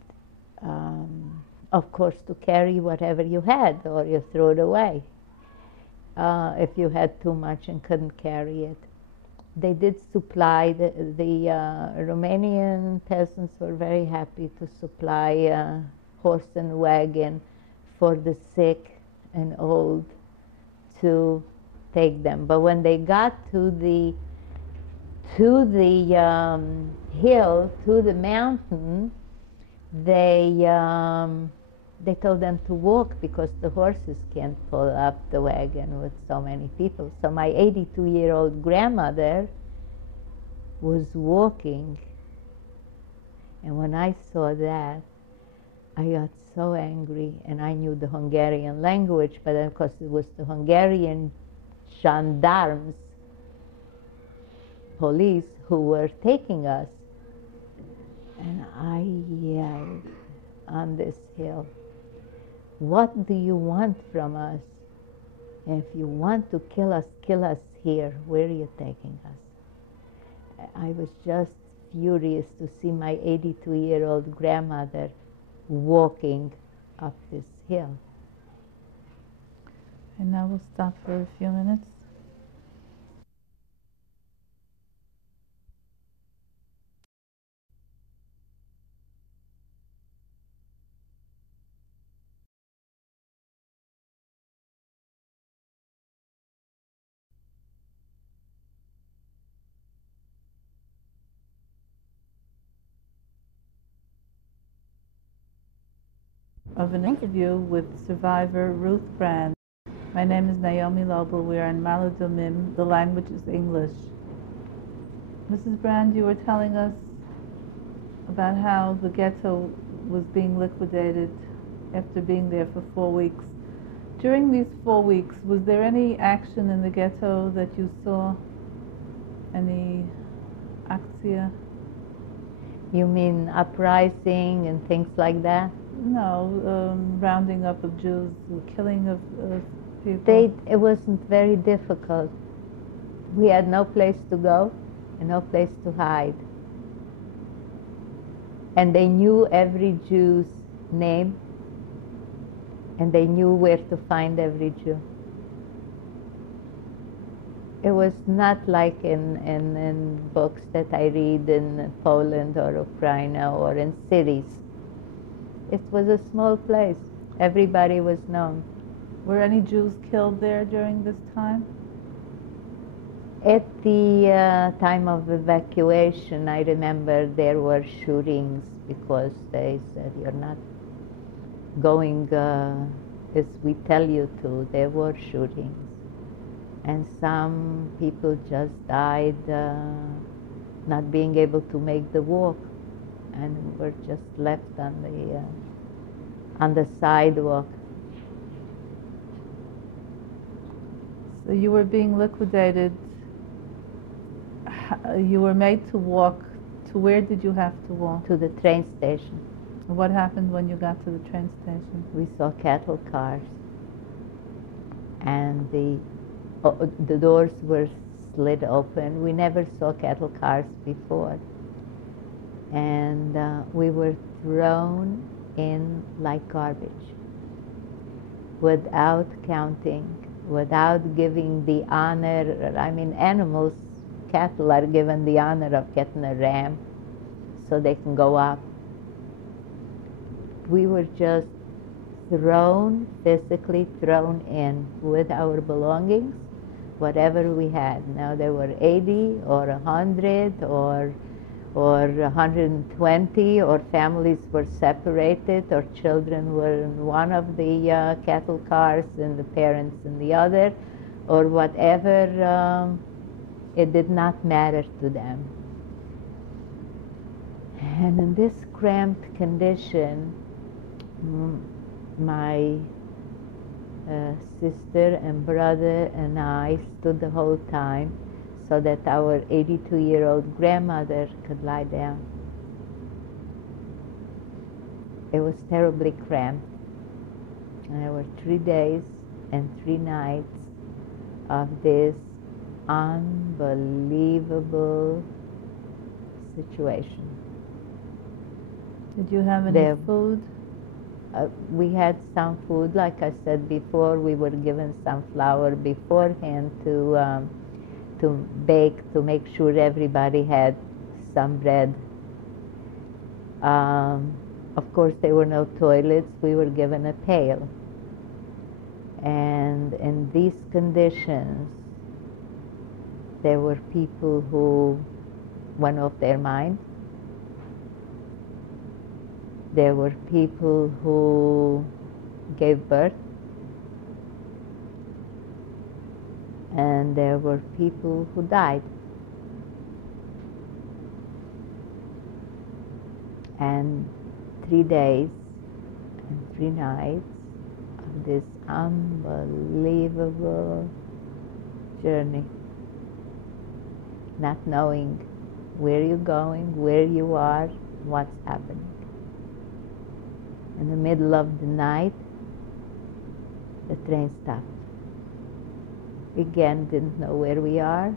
of course, to carry whatever you had, or you threw it away if you had too much and couldn't carry it. They did supply, the Romanian peasants were very happy to supply horse and wagon for the sick and old to take them. But when they got to the hill, to the mountain, they told them to walk because the horses can't pull up the wagon with so many people. So my 82-year-old grandmother was walking, and when I saw that, I got so angry, and I knew the Hungarian language, but of course it was the Hungarian gendarmes, police, who were taking us. And I yelled on this hill, what do you want from us? And if you want to kill us here. Where are you taking us? I was just furious to see my 82-year-old grandmother walking up this hill. And now we'll stop for a few minutes. Of an interview with survivor Ruth Brand. My name is Naomi Lobel. We are in Maladomim. The language is English. Mrs. Brand, you were telling us about how the ghetto was being liquidated after being there for 4 weeks. During these 4 weeks, was there any action in the ghetto that you saw? Any akция? You mean uprising and things like that? No, rounding up of Jews, killing of people. It wasn't very difficult. We had no place to go and no place to hide. And they knew every Jew's name, and they knew where to find every Jew. It was not like in books that I read in Poland or Ukraine or in cities. It was a small place. Everybody was known. Were any Jews killed there during this time? At the time of evacuation, I remember there were shootings because they said, you're not going as we tell you to. There were shootings. And some people just died not being able to make the walk, and were just left on the sidewalk. So you were being liquidated. You were made to walk. To where did you have to walk? To the train station. What happened when you got to the train station? We saw cattle cars, and the doors were slid open. We never saw cattle cars before. And we were thrown in like garbage, without counting, without giving the honor. I mean, animals, cattle are given the honor of getting a ram so they can go up. We were just thrown, physically thrown in with our belongings, whatever we had. Now there were 80 or 100 or 120, or families were separated, or children were in one of the cattle cars and the parents in the other, or whatever. It did not matter to them. And in this cramped condition, My sister and brother and I stood the whole time so that our 82-year-old grandmother could lie down. It was terribly cramped. And there were 3 days and 3 nights of this unbelievable situation. Did you have any food? We had some food. Like I said before, we were given some flour beforehand to bake, to make sure everybody had some bread. Of course, there were no toilets. We were given a pail. And in these conditions, there were people who went off their mind. There were people who gave birth. And there were people who died. And 3 days and 3 nights of this unbelievable journey, not knowing where you're going, where you are, what's happening. In the middle of the night, the train stopped. We again didn't know where we are,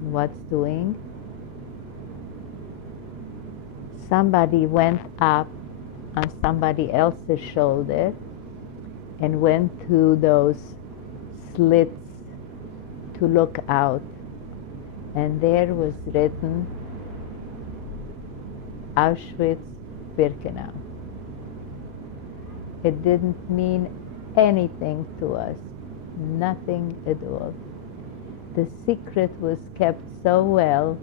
what's doing. Somebody went up on somebody else's shoulder and went to those slits to look out. And there was written, Auschwitz-Birkenau. It didn't mean anything to us, nothing at all. The secret was kept so well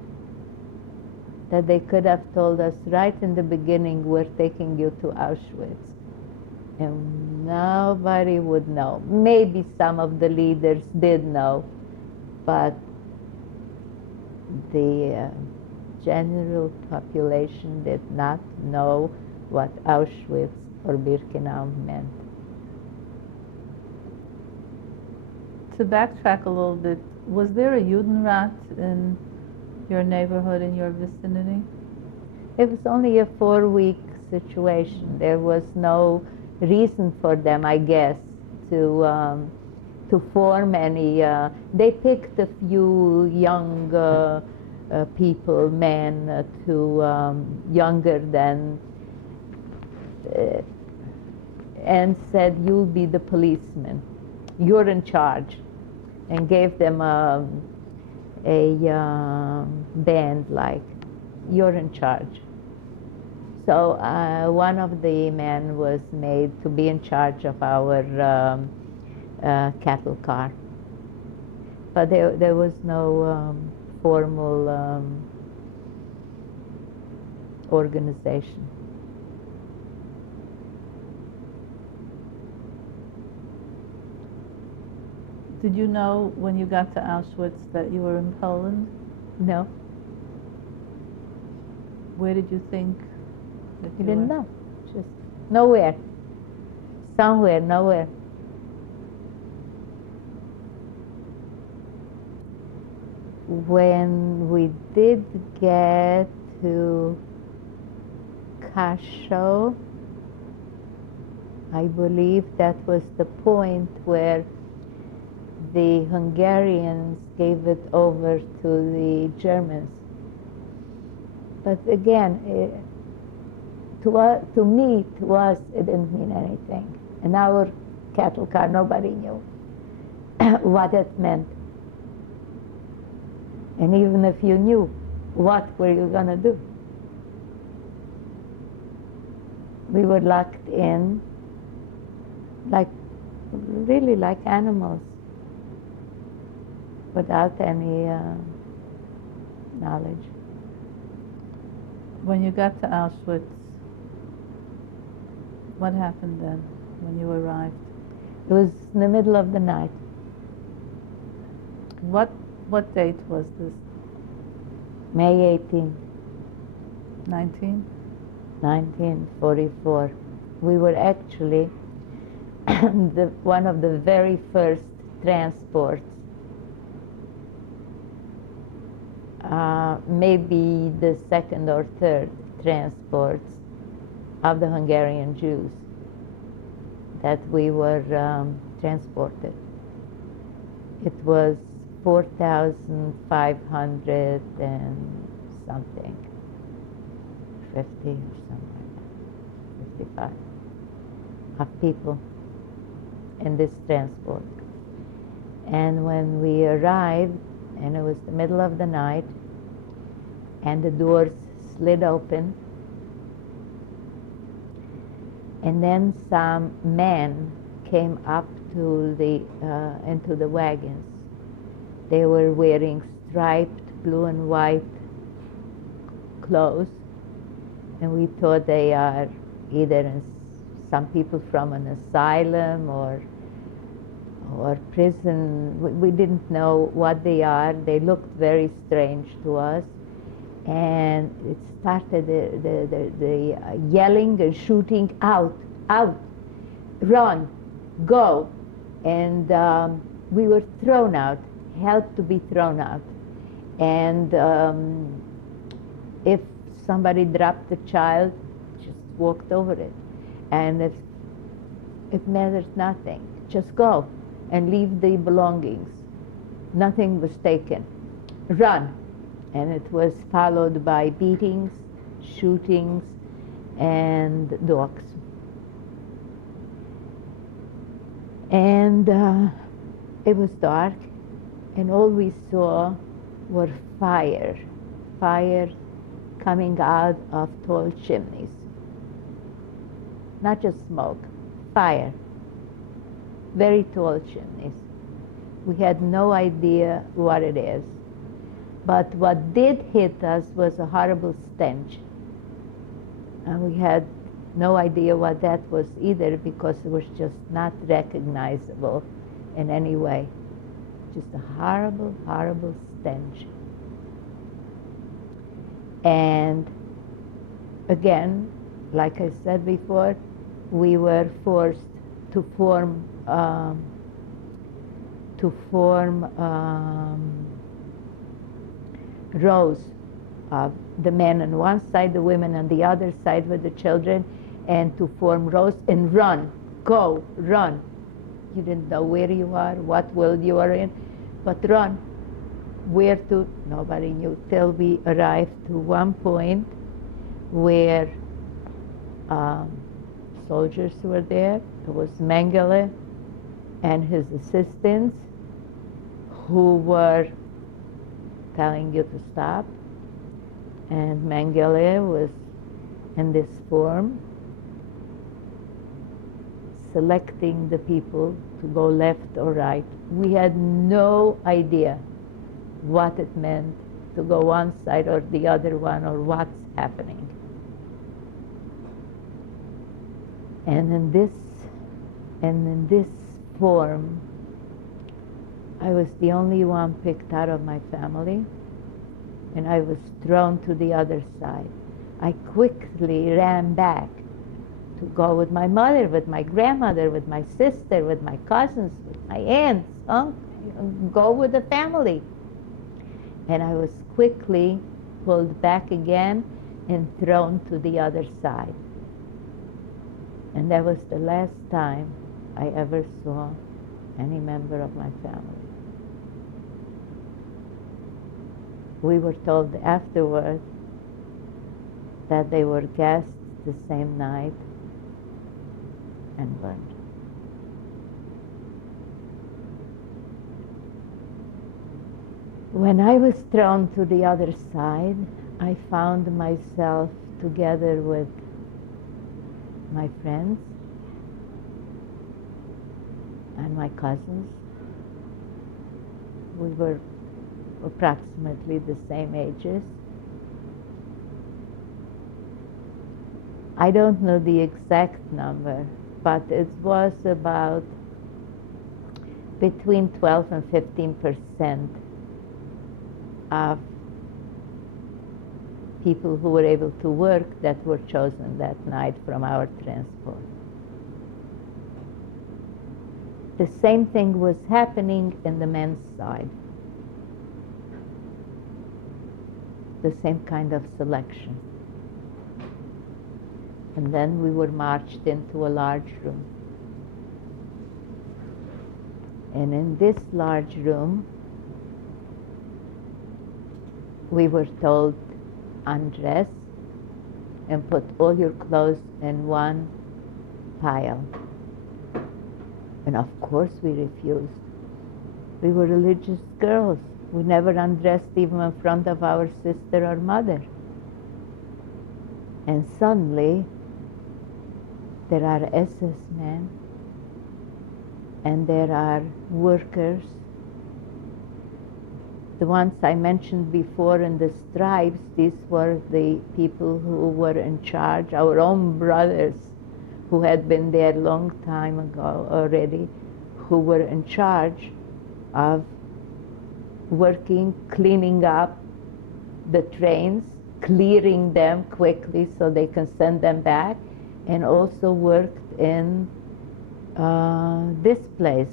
that they could have told us right in the beginning, we're taking you to Auschwitz. And nobody would know. Maybe some of the leaders did know, but the general population did not know what Auschwitz or Birkenau meant. To backtrack a little bit, was there a Judenrat in your neighborhood, in your vicinity? It was only a 4-week situation. There was no reason for them, I guess, to form any. They picked a few young people, men, younger than, and said, "You'll be the policeman. You're in charge," and gave them a band, like, "You're in charge." So one of the men was made to be in charge of our cattle car. But there was no formal organization. Did you know when you got to Auschwitz that you were in Poland? No. Where did you think that You you didn't were? know. Just nowhere. Somewhere, nowhere. When we did get to Kassel, I believe that was the point where the Hungarians gave it over to the Germans. But again, to us, it didn't mean anything. In our cattle car, nobody knew what it meant. And even if you knew, what were you going to do? We were locked in, really like animals, without any knowledge. When you got to Auschwitz, what happened then when you arrived? It was in the middle of the night. What date was this? May 18. 19? 1944. We were actually one of the very first transports, maybe the second or third transports of the Hungarian Jews that we were transported. It was 4,500 and something, 50 or something like that, 55 of people in this transport. And when we arrived, and it was the middle of the night, and the doors slid open, and then some men came up to the into the wagons. They were wearing striped blue and white clothes, and we thought they are either some people from an asylum or prison. We didn't know what they are. They looked very strange to us, and it started the yelling and shooting, out, run, go, and we were thrown out, helped to be thrown out, and if somebody dropped a child, just walked over it, and it matters nothing, just go and leave the belongings. Nothing was taken. Run. And it was followed by beatings, shootings, and dogs. And it was dark, and all we saw were fire coming out of tall chimneys. Not just smoke, fire. Very tall chimneys. We had no idea what it is. But what did hit us was a horrible stench. And we had no idea what that was either, because it was just not recognizable in any way. Just a horrible, horrible stench. And again, like I said before, we were forced to form rows of the men on one side, the women on the other side with the children, and to form rows and run, go, run. You didn't know where you are, what world you are in, but run. Where to, nobody knew, till we arrived to one point where soldiers were there. It was Mengele and his assistants who were telling you to stop, and Mengele was in this form selecting the people to go left or right. We had no idea what it meant to go one side or the other one, or what's happening. And in this form, I was the only one picked out of my family, and I was thrown to the other side. I quickly ran back to go with my mother, with my grandmother, with my sister, with my cousins, with my aunts, go with the family. And I was quickly pulled back again and thrown to the other side. And that was the last time I ever saw any member of my family. We were told afterward that they were gassed the same night and burned. When I was thrown to the other side, I found myself together with my friends and my cousins. We were approximately the same ages. I don't know the exact number, but it was about between 12 and 15% of people who were able to work that were chosen that night from our transport. The same thing was happening in the men's side. The same kind of selection. And then we were marched into a large room. And in this large room, we were told, undress and put all your clothes in one pile. And of course we refused. We were religious girls. We never undressed even in front of our sister or mother. And suddenly, there are SS men, and there are workers. The ones I mentioned before in the stripes, these were the people who were in charge, our own brothers who had been there a long time ago already, who were in charge of working, cleaning up the trains, clearing them quickly so they can send them back, and also worked in this place.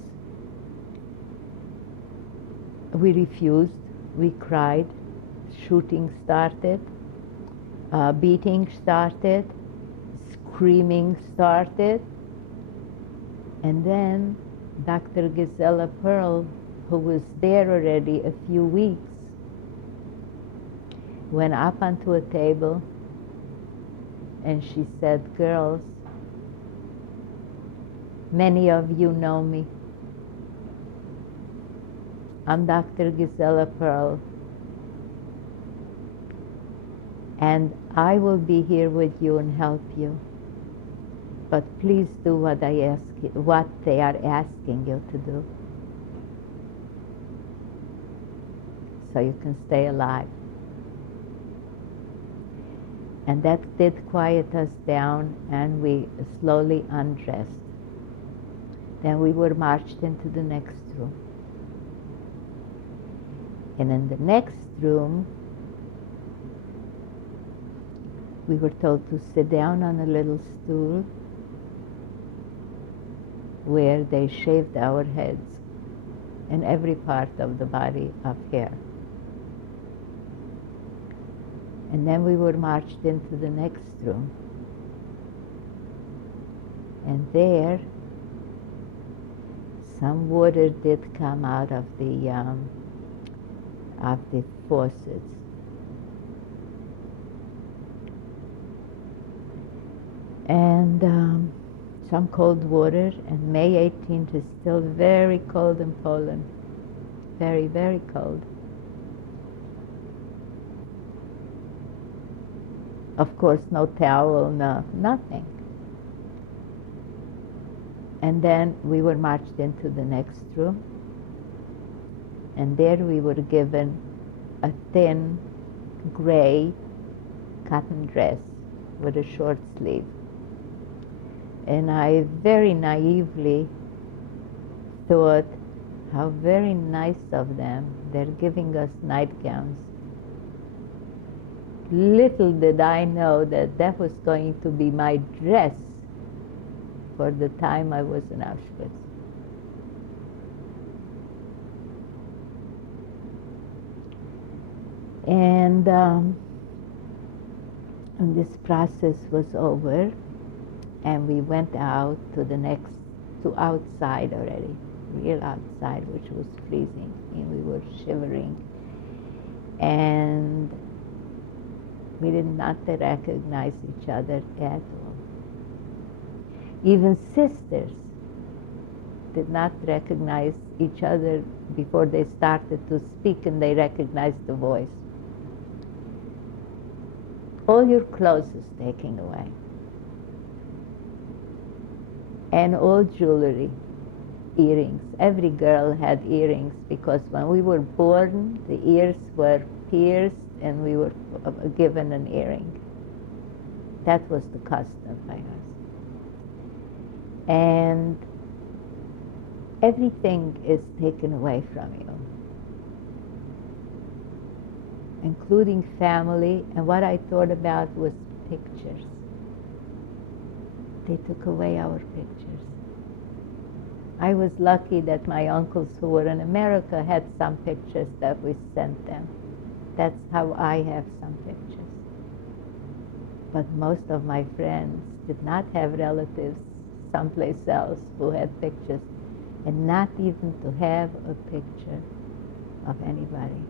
We refused, we cried, shooting started, beating started, screaming started, and then Dr. Gisela Pearl, who was there already a few weeks, went up onto a table and she said, girls, many of you know me. I'm Dr. Gisela Pearl, and I will be here with you and help you. But please do what they are asking you to do, so you can stay alive. And that did quiet us down, and we slowly undressed. Then we were marched into the next room. And in the next room, we were told to sit down on a little stool where they shaved our heads and every part of the body of hair. And then we were marched into the next room. And there, some water did come out of the faucets. And some cold water, and May 18th is still very cold in Poland. Very, very cold. Of course, no towel, no, nothing. And then we were marched into the next room, and there we were given a thin gray cotton dress with a short sleeve. And I very naively thought, how very nice of them. They're giving us nightgowns. Little did I know that that was going to be my dress for the time I was in Auschwitz. And this process was over, and we went out to outside already, real outside, which was freezing, and we were shivering. And we did not recognize each other at all. Even sisters did not recognize each other before they started to speak, and they recognized the voice. All your clothes is taken away. And all jewelry, earrings. Every girl had earrings, because when we were born, the ears were pierced and we were given an earring. That was the custom by us. And everything is taken away from you. including family, and what I thought about was pictures. They took away our pictures. I was lucky that my uncles who were in America had some pictures that we sent them. That's how I have some pictures. But most of my friends did not have relatives someplace else who had pictures, and not even to have a picture of anybody.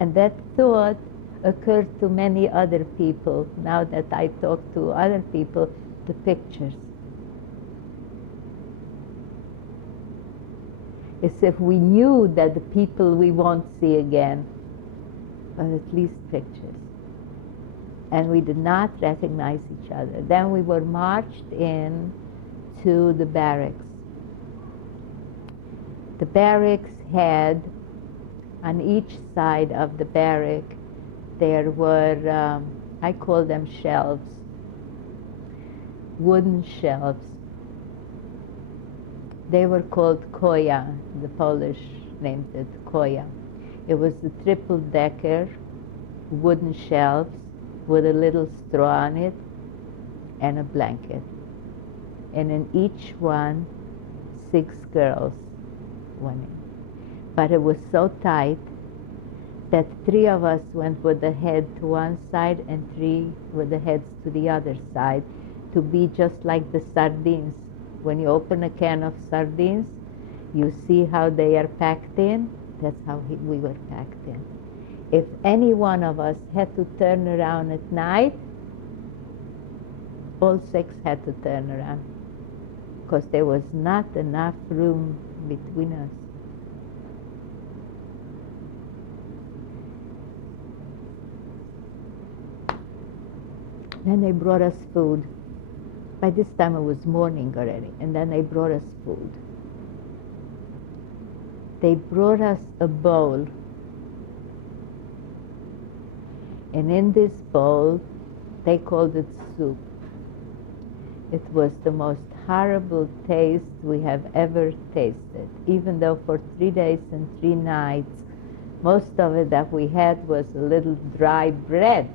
And that thought occurred to many other people now that I talk to other people, the pictures. As if we knew that the people we won't see again, but at least pictures. And we did not recognize each other. Then we were marched in to the barracks. The barracks had, on each side of the barrack, there were, I call them shelves, wooden shelves. They were called koja. The Polish named it koja. It was a triple-decker wooden shelves with a little straw on it and a blanket. And in each one, 6 girls went in. But it was so tight that 3 of us went with the head to one side and 3 with the heads to the other side, to be just like the sardines. When you open a can of sardines, you see how they are packed in. That's how we were packed in. If any one of us had to turn around at night, all 6 had to turn around, because there was not enough room between us. Then they brought us food. By this time it was morning already, and then they brought us food. They brought us a bowl, and in this bowl, they called it soup. It was the most horrible taste we have ever tasted, even though for 3 days and 3 nights, most of it that we had was a little dry bread,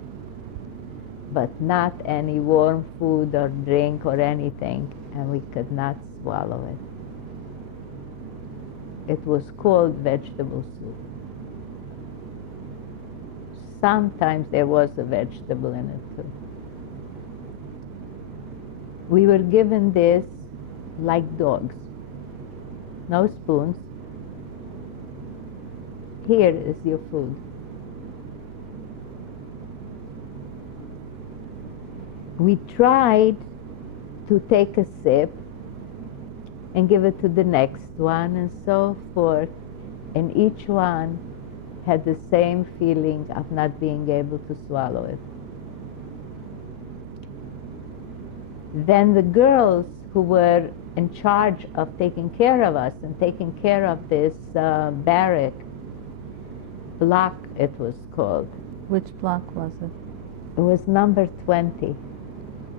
but not any warm food or drink or anything, and we could not swallow it. It was called vegetable soup. Sometimes there was a vegetable in it too. We were given this like dogs. No spoons. Here is your food. We tried to take a sip and give it to the next one and so forth, and each one had the same feeling of not being able to swallow it. Then the girls who were in charge of taking care of us and taking care of this barrack block, it was called. Which block was it? It was number 20,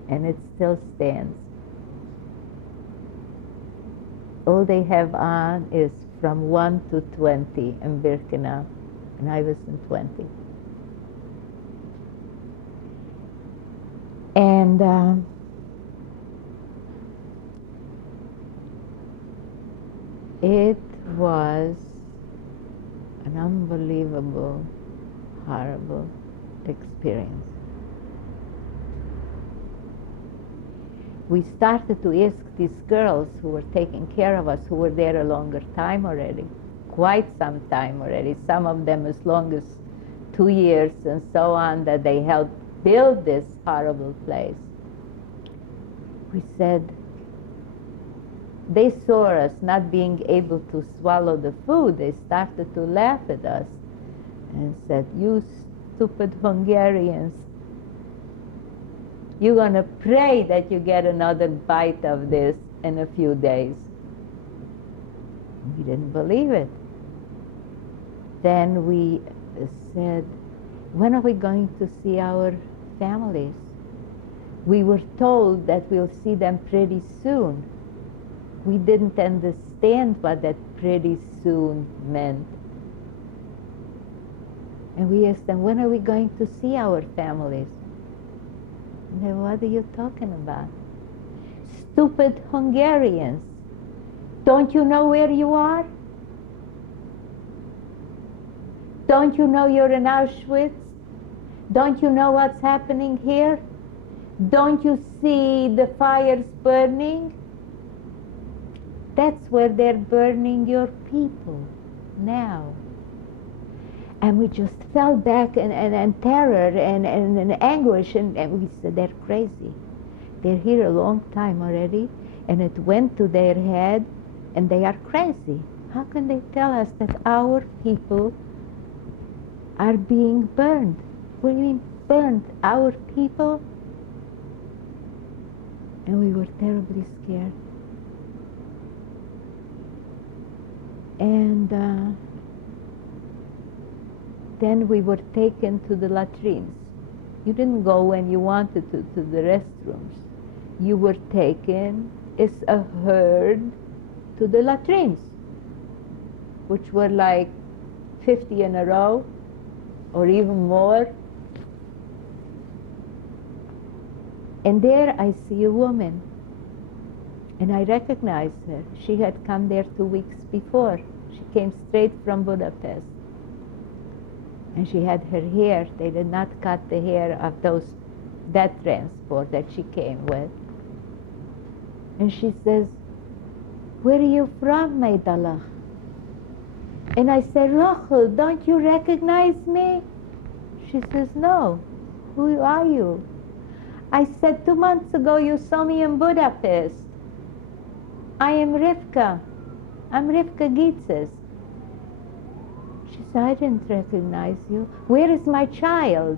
and it still stands. All they have on is from 1 to 20 in Birkenau, and I was in 20. And it was an unbelievable, horrible experience. We started to ask these girls who were taking care of us, who were there a longer time already, quite some time already, some of them as long as 2 years and so on, that they helped build this horrible place. We said, they saw us not being able to swallow the food. They started to laugh at us and said, "You stupid Hungarians, you're going to pray that you get another bite of this in a few days." We didn't believe it. Then we said, "When are we going to see our families? We were told that we'll see them pretty soon." We didn't understand what that pretty soon meant. And we asked them, when are we going to see our families? And they, what are you talking about? Stupid Hungarians. Don't you know where you are? Don't you know you're in Auschwitz? Don't you know what's happening here? Don't you see the fires burning? That's where they're burning your people now. And we just fell back in terror and anguish, and we said, they're crazy. They're here a long time already, and it went to their head, and they are crazy. How can they tell us that our people are being burned? What do you mean burned? Our people? And we were terribly scared. And then we were taken to the latrines. You didn't go when you wanted to the restrooms. You were taken as a herd to the latrines, which were like 50 in a row or even more. And there I see a woman, and I recognize her. She had come there 2 weeks before. She came straight from Budapest. And she had her hair. They did not cut the hair of that transport that she came with. And she says, where are you from, Maidalach? And I said, Rachel, don't you recognize me? She says, no. Who are you? I said, 2 months ago you saw me in Budapest. I am Rivka. I'm Rivka Gitzes. She said, I didn't recognize you. Where is my child?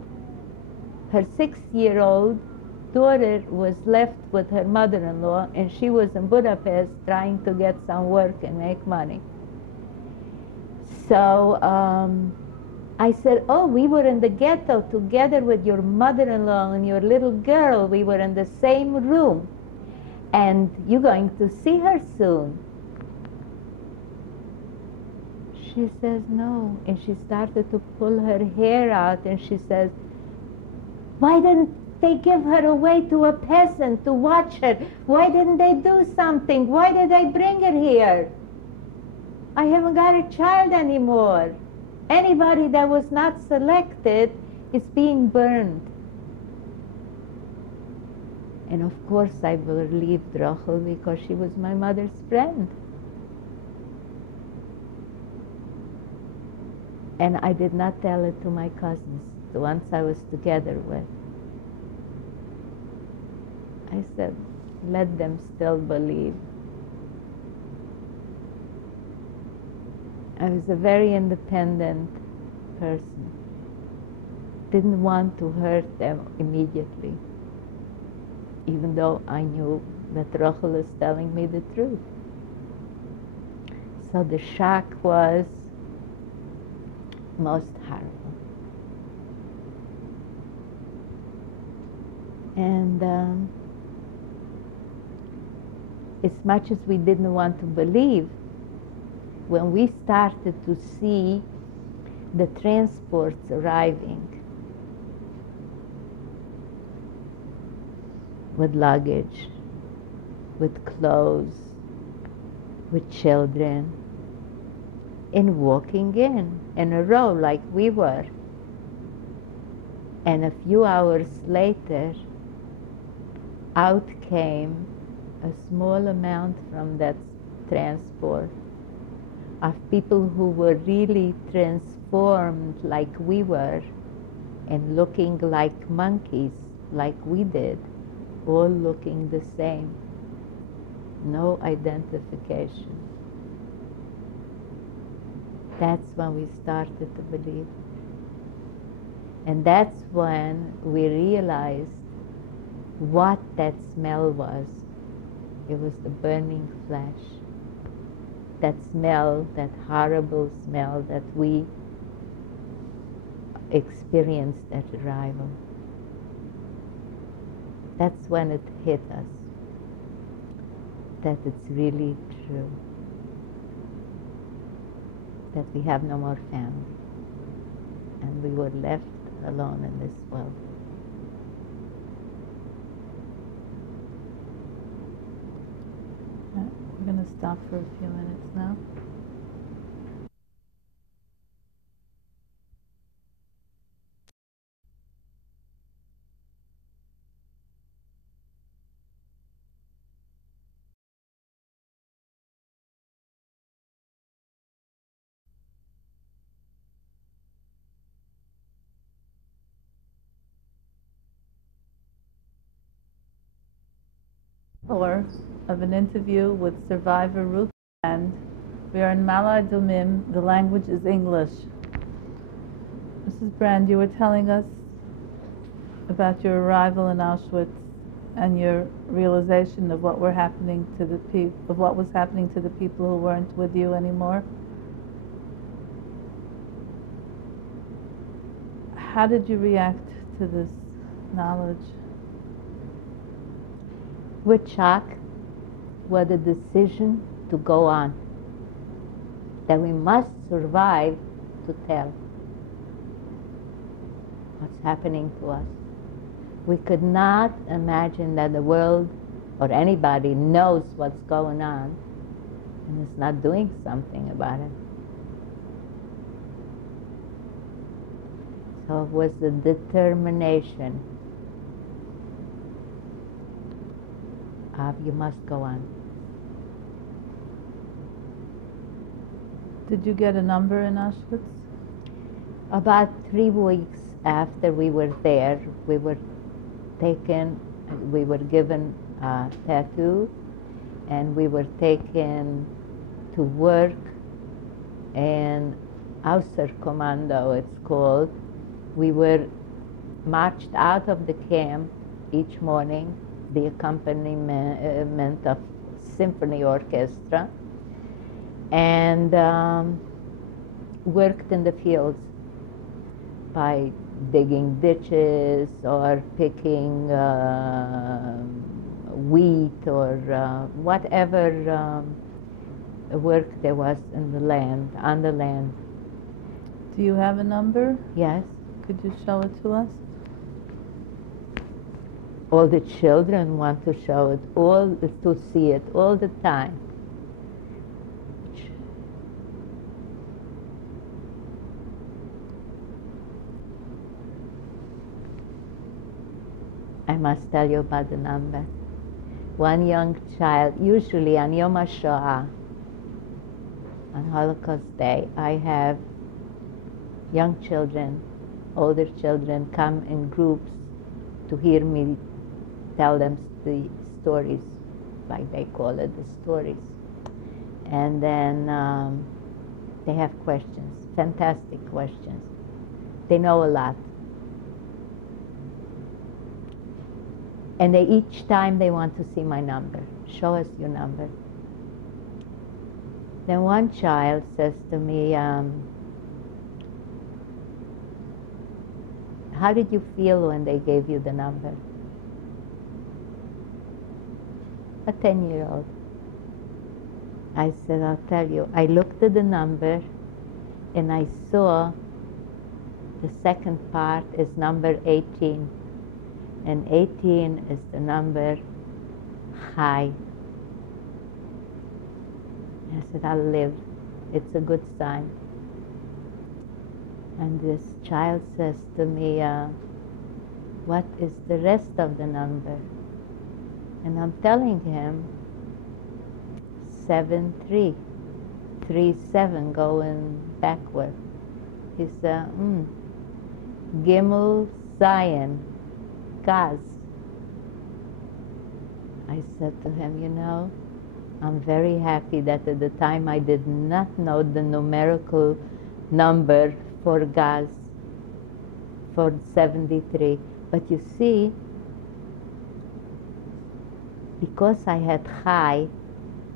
Her 6-year-old daughter was left with her mother-in-law, and she was in Budapest trying to get some work and make money. So I said, oh, we were in the ghetto together with your mother-in-law and your little girl. We were in the same room. And you're going to see her soon. She says, no. And she started to pull her hair out, and she says, why didn't they give her away to a peasant to watch her? Why didn't they do something? Why did they bring her here? I haven't got a child anymore. Anybody that was not selected is being burned. And of course I believed Rachel because she was my mother's friend. And I did not tell it to my cousins, the ones I was together with. I said, let them still believe. I was a very independent person. Didn't want to hurt them immediately, even though I knew that Rachel is telling me the truth. So the shock was most horrible. And as much as we didn't want to believe, when we started to see the transports arriving with luggage, with clothes, with children, and walking in a row like we were. And a few hours later, out came a small amount from that transport of people who were really transformed like we were and looking like monkeys like we did, all looking the same. No identification. That's when we started to believe. And that's when we realized what that smell was. It was the burning flesh. That smell, that horrible smell that we experienced at arrival. That's when it hit us, that it's really true, that we have no more family. and we were left alone in this world. We're going to stop for a few minutes now. Or of an interview with survivor Ruth Brand. We are in Ma'ale Adumim. The language is English. Mrs. Brand, you were telling us about your arrival in Auschwitz and your realization of what were happening to the what was happening to the people who weren't with you anymore. How did you react to this knowledge? With shock, with a decision to go on, that we must survive to tell what's happening to us. We could not imagine that the world or anybody knows what's going on and is not doing something about it. So it was the determination of you must go on. Did you get a number in Auschwitz? About 3 weeks after we were there, we were given a tattoo, and we were taken to work in Außerkommando, it's called. We were marched out of the camp each morning, the accompaniment of symphony orchestra, and worked in the fields by digging ditches or picking wheat or whatever work there was in the land, on the land. Do you have a number? Yes. Could you show it to us? All the children want to show it, to see it all the time. I must tell you about the number. One young child, usually on Yom HaShoah, on Holocaust Day, I have young children, older children come in groups to hear me tell them the stories, like they call it, the stories. And then they have questions, fantastic questions. They know a lot. And each time they want to see my number. Show us your number. Then one child says to me, how did you feel when they gave you the number? A 10-year-old. I said, I'll tell you. I looked at the number and I saw the second part is number 18. And 18 is the number high. I said, I'll live. It's a good sign. And this child says to me, what is the rest of the number? And I'm telling him, 7-3, 3-7 going backward. He said, Gimel Zion, Gaz. I said to him, you know, I'm very happy that at the time I did not know the numerical number for Gaz, for 73. But you see, because I had Chai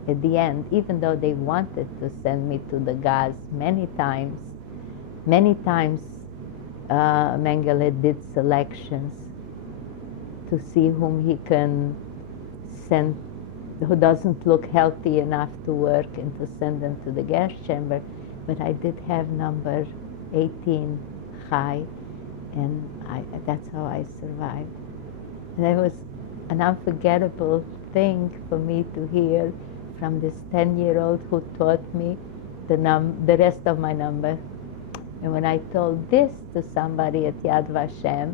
at the end, even though they wanted to send me to the Gaz many times, Mengele did selections to see whom he can send, who doesn't look healthy enough to work, and to send them to the gas chamber. But I did have number 18 high, and that's how I survived. And it was an unforgettable thing for me to hear from this 10-year-old who taught me the rest of my number. And when I told this to somebody at Yad Vashem,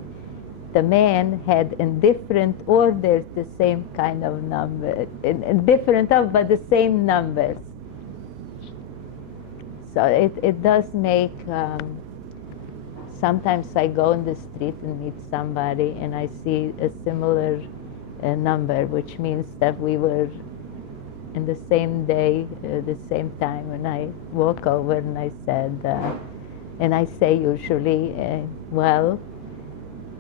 the man had in different orders the same kind of number, in different but the same numbers. So it does make, sometimes I go in the street and meet somebody and I see a similar number, which means that we were in the same day, the same time, when I walk over and I said, and I say usually, well,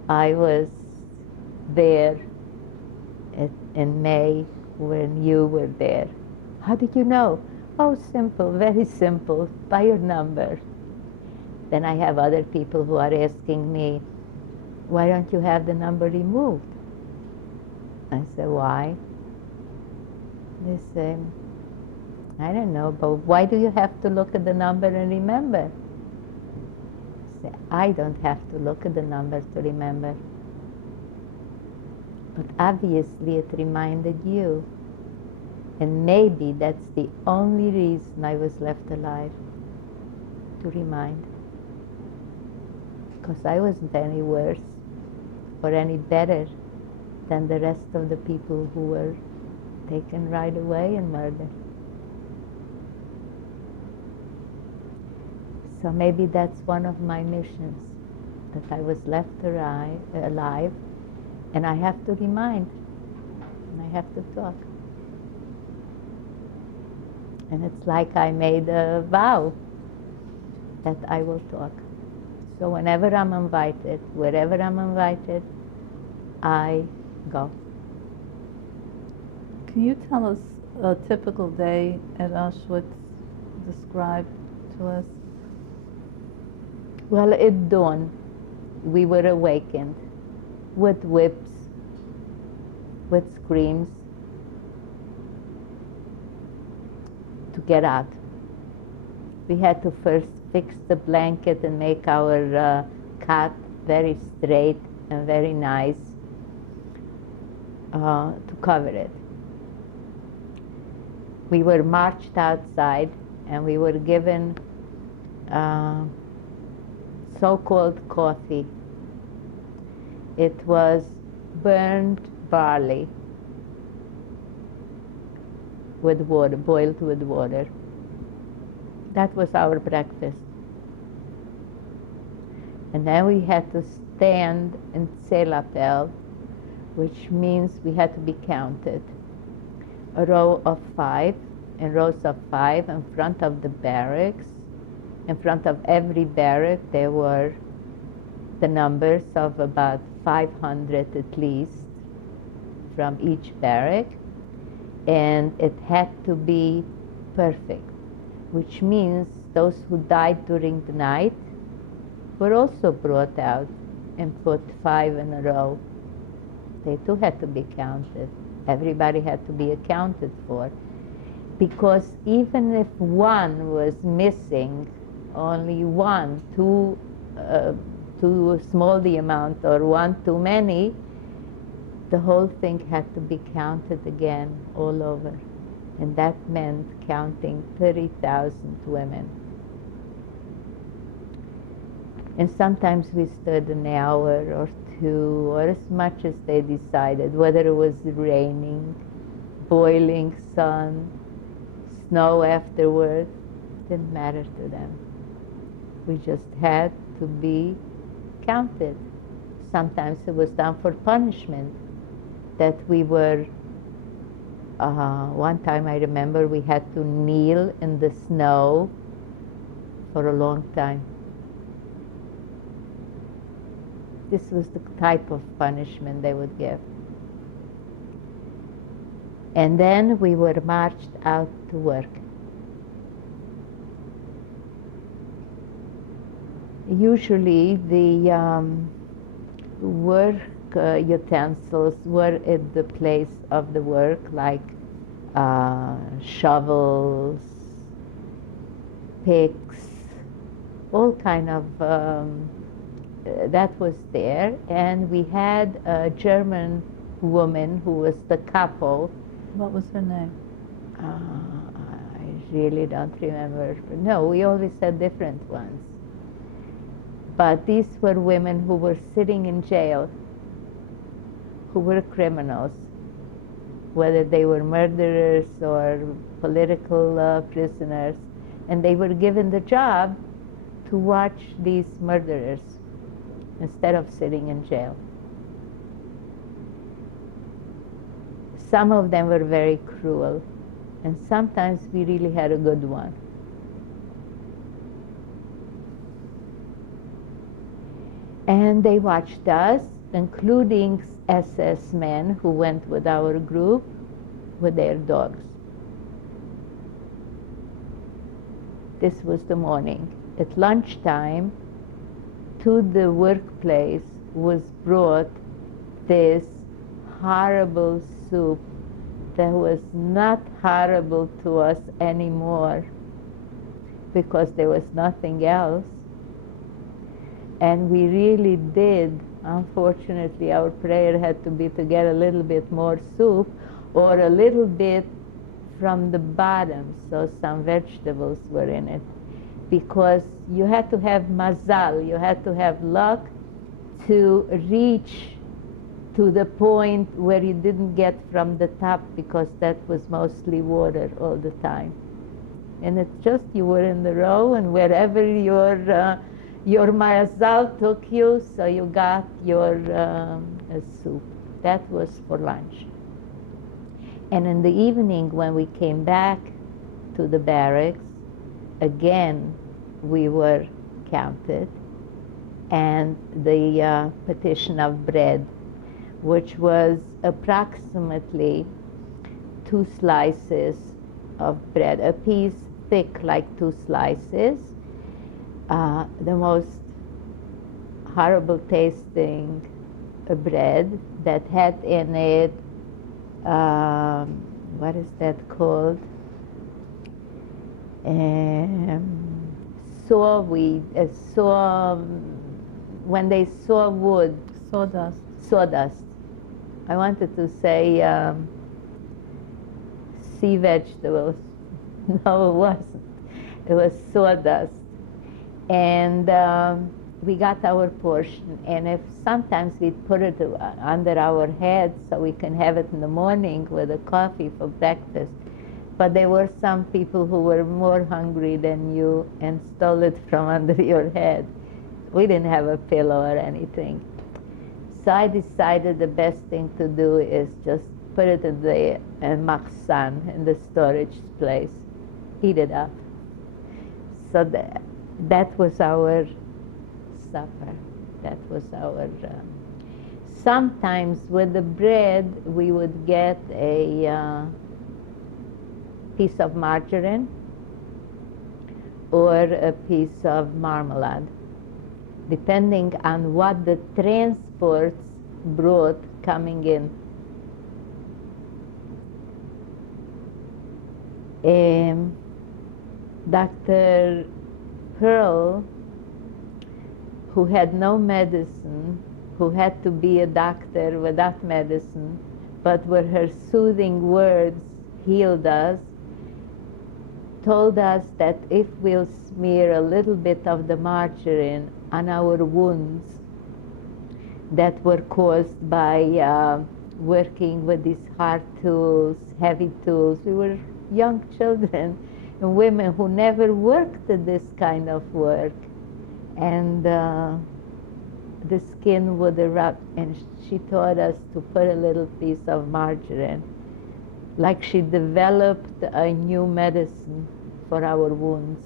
I was there in May when you were there. How did you know? Oh, simple, very simple, by your number. Then I have other people who are asking me, why don't you have the number removed? I say, why? They say, I don't know, but why do you have to look at the number and remember? I say, I don't have to look at the number to remember. But obviously it reminded you. And maybe that's the only reason I was left alive, to remind. Because I wasn't any worse or any better than the rest of the people who were taken right away and murdered. So maybe that's one of my missions, that I was left alive, and I have to remind, and I have to talk. And it's like I made a vow that I will talk. So whenever I'm invited, wherever I'm invited, I go. Can you tell us a typical day at Auschwitz? Describe to us. Well, at dawn, we were awakened with whips, with screams, to get out. We had to first fix the blanket and make our cot very straight and very nice to cover it. We were marched outside and we were given so-called coffee. It was burned barley with water, boiled with water. That was our breakfast. And then we had to stand in tzelapel, which means we had to be counted. A row of 5, in rows of 5 in front of the barracks. In front of every barrack there were the numbers of about 500 at least from each barrack. And it had to be perfect, which means those who died during the night were also brought out and put 5 in a row. They too had to be counted. Everybody had to be accounted for. Because even if one was missing, only one, too small the amount, or one too many, the whole thing had to be counted again all over. And that meant counting 30,000 women. And sometimes we stood an hour or two, or as much as they decided, whether it was raining, boiling sun, snow afterwards, didn't matter to them. We just had to be counted. Sometimes it was done for punishment, that we were, one time I remember we had to kneel in the snow for a long time. This was the type of punishment they would give. And then we were marched out to work. Usually the work utensils were at the place of the work, like shovels, picks, all kind of that was there, and we had a German woman who was the couple. What was her name? I really don't remember. No, we always had different ones. But these were women who were sitting in jail, who were criminals, whether they were murderers or political prisoners, and they were given the job to watch these murderers instead of sitting in jail. Some of them were very cruel, and sometimes we really had a good one. And they watched us, including SS men who went with our group with their dogs. This was the morning. At lunchtime, to the workplace was brought this horrible soup that was not horrible to us anymore because there was nothing else. And we really did, unfortunately, our prayer had to be to get a little bit more soup or a little bit from the bottom, so some vegetables were in it. Because you had to have mazal, you had to have luck to reach to the point where you didn't get from the top, because that was mostly water all the time. And it's just, you were in the row, and wherever your mazal took you, so you got your soup. That was for lunch. And in the evening, when we came back to the barracks, again, we were counted, and the petition of bread, which was approximately 2 slices of bread, a piece thick like 2 slices, the most horrible tasting bread that had in it, what is that called? Saw wheat, when they saw wood. Sawdust. Sawdust. I wanted to say sea vegetables. No, it wasn't. It was sawdust. And we got our portion, and if sometimes we'd put it under our heads so we can have it in the morning with a coffee for breakfast. But there were some people who were more hungry than you and stole it from under your head. We didn't have a pillow or anything. So I decided the best thing to do is just put it in the machsan, in the storage place, heat it up. So that was our supper. That was our... sometimes with the bread, we would get a piece of margarine or a piece of marmalade, depending on what the transports brought coming in. Dr. Pearl, who had no medicine, who had to be a doctor without medicine, but where her soothing words healed us, told us that if we'll smear a little bit of the margarine on our wounds that were caused by working with these hard tools, heavy tools. We were young children and women who never worked at this kind of work. And the skin would erupt, and she taught us to put a little piece of margarine, like she developed a new medicine for our wounds.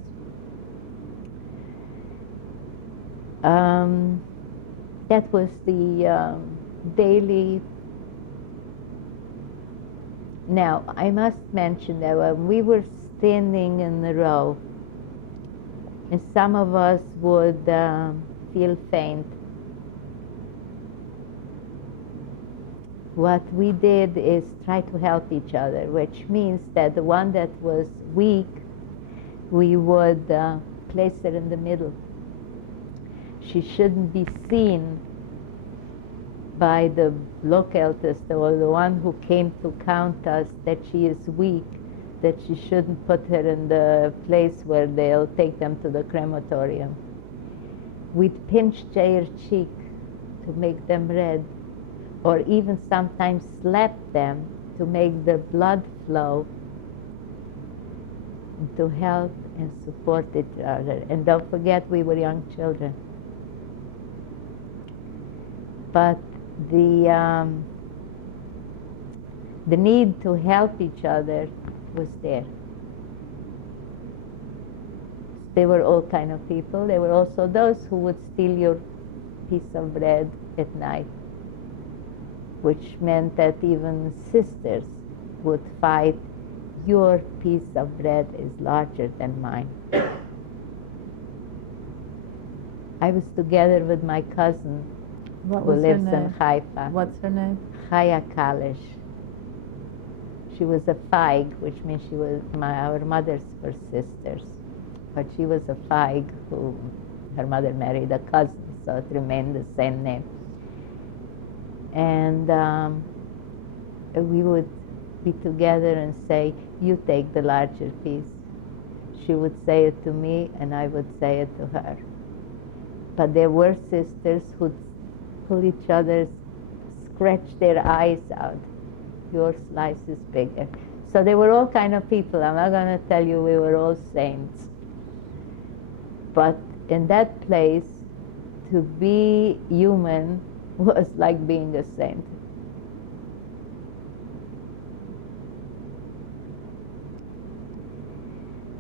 That was the daily. Now, I must mention that when we were standing in the row, and some of us would feel faint, what we did is try to help each other, which means that the one that was weak, we would place her in the middle. she shouldn't be seen by the localist or the one who came to count us that she is weak, that she shouldn't put her in the place where they'll take them to the crematorium. We'd pinch their cheek to make them red, or even sometimes slap them to make the blood flow, to help and support each other. And don't forget, we were young children. But the need to help each other was there. They were all kind of people. There were also those who would steal your piece of bread at night, which meant that even sisters would fight, your piece of bread is larger than mine. I was together with my cousin who lives in Haifa. What's her name? Chaya Kalish. She was a Feig, which means she was our mothers were sisters. But she was a Feig who, her mother married a cousin, so it remained the same name. And we would be together and say, you take the larger piece. She would say it to me, and I would say it to her. But there were sisters who'd pull each other, scratch their eyes out. Your slice is bigger. So they were all kind of people. I'm not going to tell you we were all saints. But in that place, to be human was like being a saint.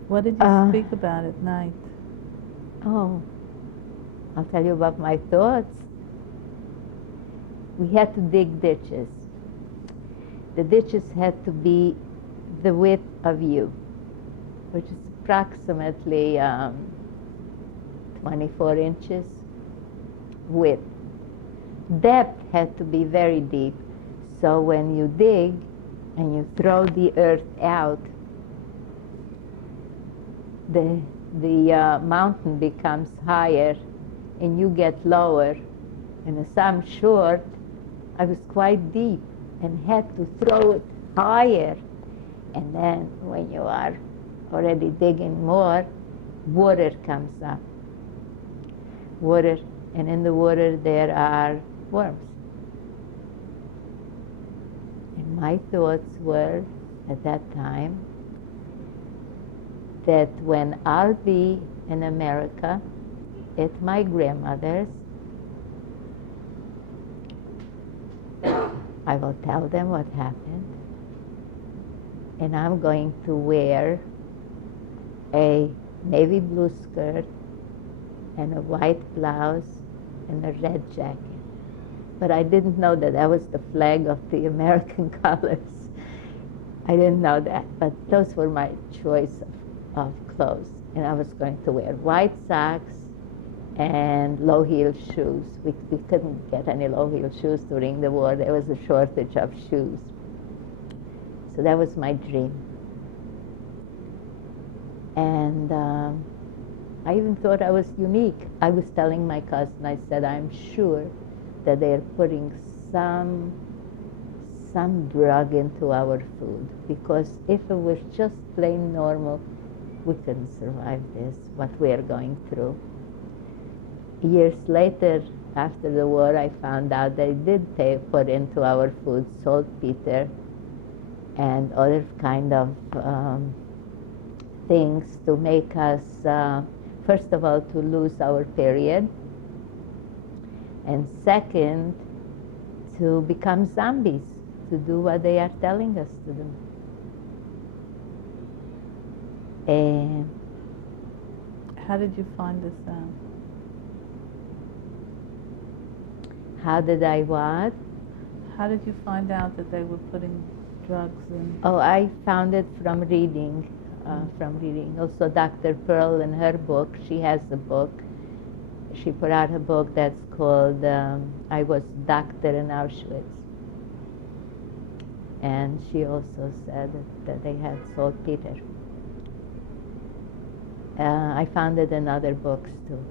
What did you speak about at night? Oh, I'll tell you about my thoughts. We had to dig ditches. The ditches had to be the width of you, which is approximately 24 inches width. Depth had to be very deep, so when you dig and you throw the earth out, the mountain becomes higher and you get lower. And as I'm short, I was quite deep and had to throw it higher. And then when you are already digging more, water comes up. Water, and in the water there are worms. And my thoughts were, at that time, that when I'll be in America at my grandmother's, I will tell them what happened, and I'm going to wear a navy blue skirt and a white blouse and a red jacket. But I didn't know that that was the flag of the American colors. I didn't know that, but those were my choice of clothes. And I was going to wear white socks and low-heel shoes. We couldn't get any low-heel shoes during the war. There was a shortage of shoes. So that was my dream. And I even thought I was unique. I was telling my cousin, I said, I'm sure that they're putting some drug into our food, because if it was just plain normal, we couldn't survive this, what we are going through. Years later, after the war, I found out they did put into our food saltpeter and other kind of things to make us, first of all, to lose our period, and second, to become zombies, to do what they are telling us to do. And how did you find this out? How did I what? How did you find out that they were putting drugs in? Oh, I found it from reading. Also, Dr. Pearl, in her book, she has a book. She put out a book that's called I Was Doctor in Auschwitz. And she also said that they had saltpeter. I found it in other books too.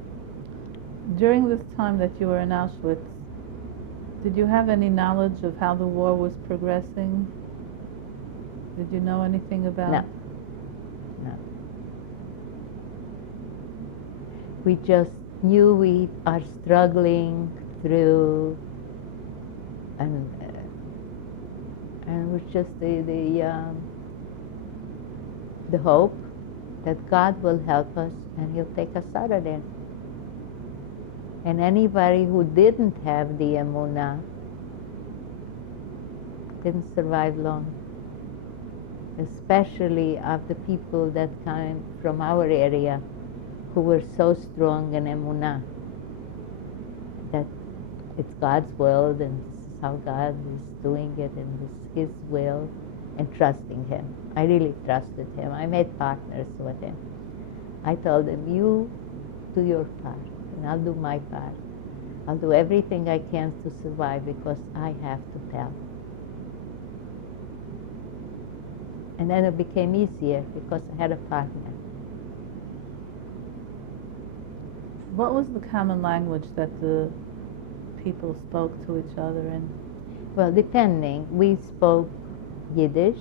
During this time that you were in Auschwitz, did you have any knowledge of how the war was progressing? Did you know anything about? No. No. We just knew we are struggling through, and it was just the hope that God will help us and He'll take us out of there. And anybody who didn't have the emunah didn't survive long, especially of the people that came from our area who were so strong in emunah that it's God's will and this is how God is doing it and this is His will, and trusting Him. I really trusted Him. I made partners with Him. I told Him, you do your part and I'll do my part. I'll do everything I can to survive because I have to tell. And then it became easier because I had a partner. What was the common language that the people spoke to each other in? Well, depending. We spoke Yiddish,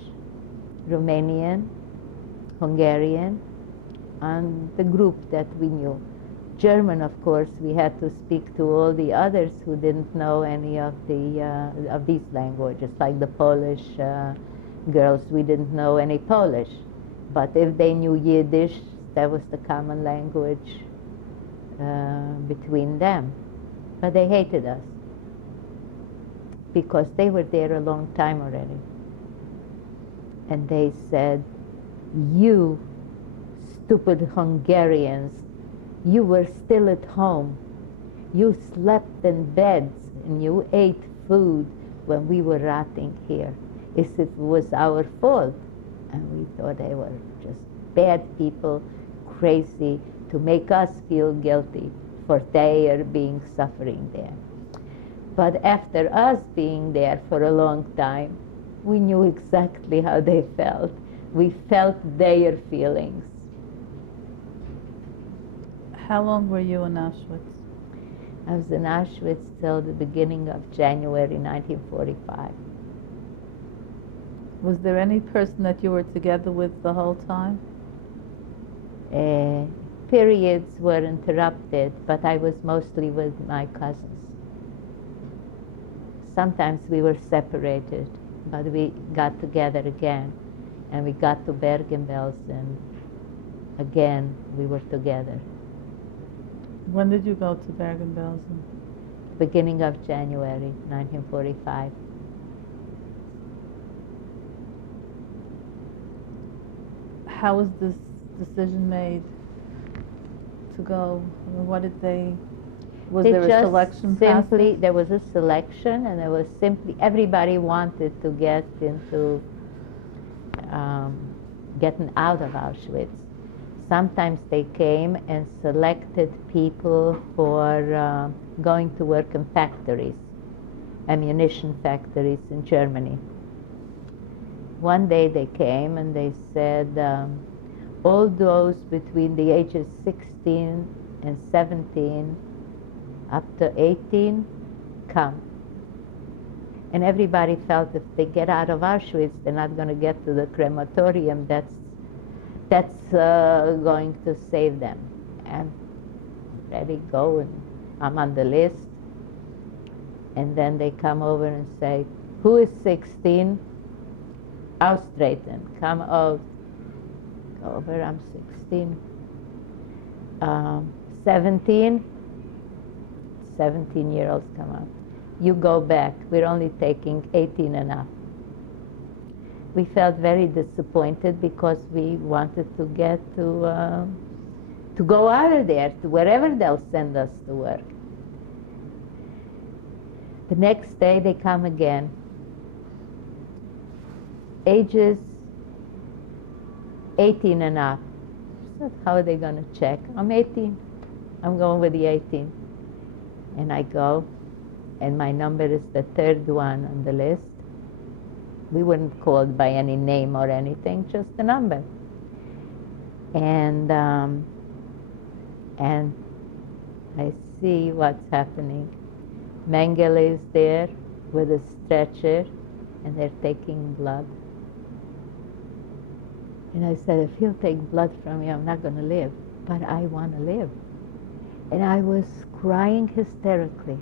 Romanian, Hungarian, and the group that we knew. German, of course, we had to speak to all the others who didn't know any of these languages, like the Polish girls. We didn't know any Polish, but if they knew Yiddish, that was the common language between them. But they hated us because they were there a long time already. And they said, you stupid Hungarians, you were still at home. You slept in beds and you ate food when we were rotting here. As if it was our fault. And we thought they were just bad people, crazy, to make us feel guilty for their being suffering there. But after us being there for a long time, we knew exactly how they felt. We felt their feelings. How long were you in Auschwitz? I was in Auschwitz till the beginning of January 1945. Was there any person that you were together with the whole time? Periods were interrupted, but I was mostly with my cousins. Sometimes we were separated, but we got together again, and we got to Bergen-Belsen. Again, we were together. When did you go to Bergen-Belsen? Beginning of January 1945. How was this decision made to go? I mean, what did they? Was there a selection process? There was a selection, and there was simply everybody wanted to get into getting out of Auschwitz. Sometimes they came and selected people for going to work in factories, ammunition factories in Germany. One day they came and they said, all those between the ages 16 and 17 up to 18, come. And everybody felt if they get out of Auschwitz, they're not going to get to the crematorium. That's going to save them. And ready, go, and I'm on the list. And then they come over and say, who is 16? Austreten, come out. Go over, I'm 16. 17? 17-year-olds come out. You go back. We're only taking 18 and up. We felt very disappointed because we wanted to get to go out of there, to wherever they'll send us to work. The next day they come again. Ages 18 and up. So how are they going to check? I'm 18. I'm going with the 18. And I go, and my number is the third one on the list. We weren't called by any name or anything, just a number. And I see what's happening. Mengele is there with a stretcher, and they're taking blood. And I said, if he'll take blood from me, I'm not going to live. But I want to live. And I was crying hysterically.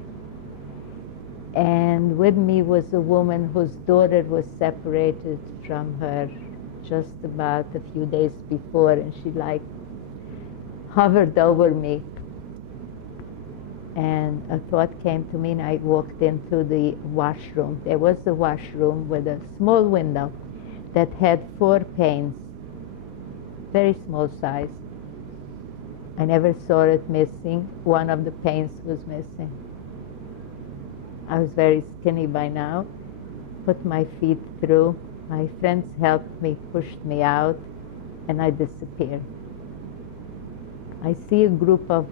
And with me was a woman whose daughter was separated from her just about a few days before, and she like hovered over me. And a thought came to me, and I walked into the washroom. There was a washroom with a small window that had 4 panes, very small size. I never saw it missing. One of the panes was missing. I was very skinny by now. Put my feet through. My friends helped me, pushed me out, and I disappeared. I see a group of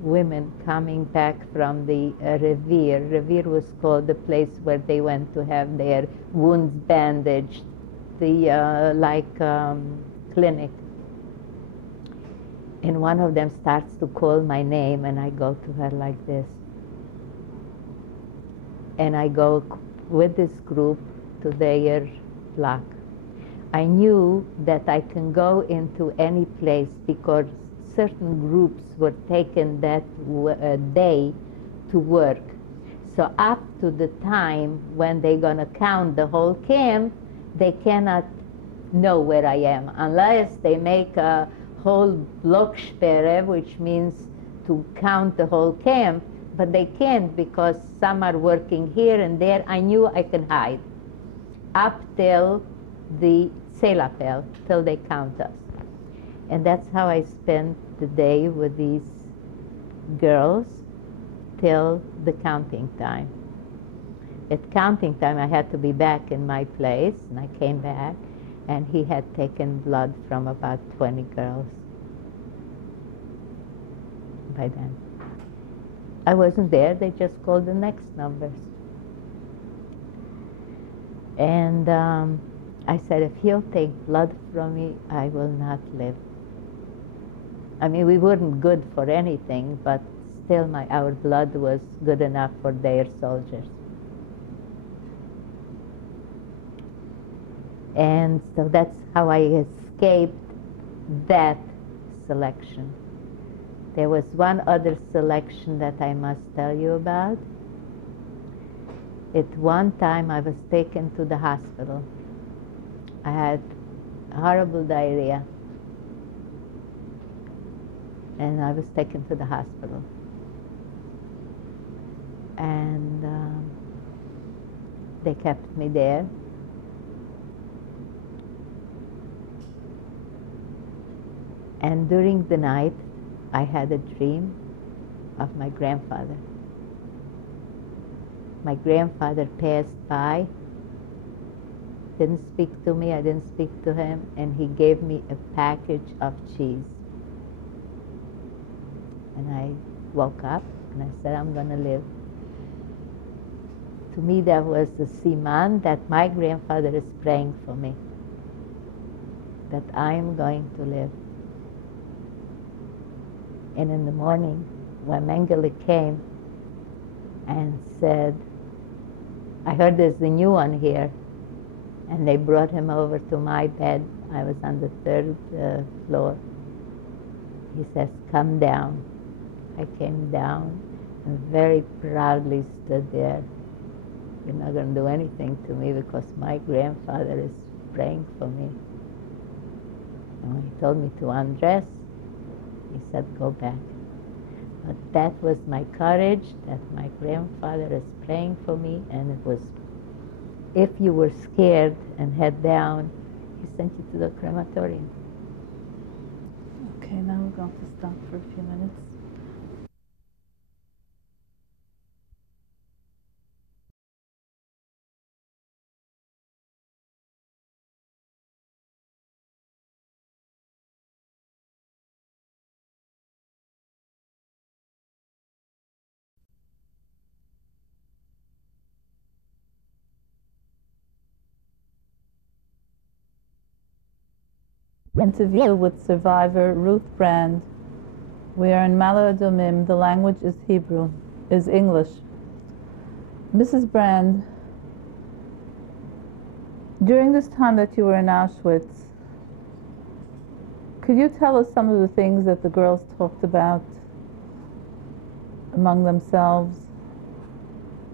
women coming back from the Revere. Revere was called the place where they went to have their wounds bandaged, the clinic. And one of them starts to call my name, and I go to her like this. And I go with this group to their block. I knew that I can go into any place because certain groups were taken that day to work. So up to the time when they're going to count the whole camp, they cannot know where I am unless they make a whole Blocksperre, which means to count the whole camp, but they can't because some are working here and there. I knew I could hide up till the Selapel, till they count us. And that's how I spent the day with these girls till the counting time. At counting time, I had to be back in my place, and I came back, and he had taken blood from about 20 girls by then. I wasn't there, they just called the next numbers. And I said, if he'll take blood from me, I will not live. I mean, we weren't good for anything, but still our blood was good enough for their soldiers. And so that's how I escaped that selection. There was one other selection that I must tell you about. At one time I was taken to the hospital. I had horrible diarrhea, and I was taken to the hospital. And they kept me there. And during the night, I had a dream of my grandfather. My grandfather passed by, didn't speak to me, I didn't speak to him, and he gave me a package of cheese. And I woke up and I said, I'm going to live. To me, that was the siman that my grandfather is praying for me, that I am going to live. And in the morning, when Mengele came and said, I heard there's a new one here, and they brought him over to my bed. I was on the 3rd floor. He says, come down. I came down and very proudly stood there. You're not going to do anything to me because my grandfather is praying for me. And when he told me to undress, he said, go back. But that was my courage, that my grandfather is praying for me, and it was, if you were scared and head down, he sent you to the crematorium. Okay, now we're going to stop for a few minutes. Interview with survivor Ruth Brand. We are in Ma'ale Adumim. The language is Hebrew, is English. Mrs. Brand, during this time that you were in Auschwitz, could you tell us some of the things that the girls talked about among themselves?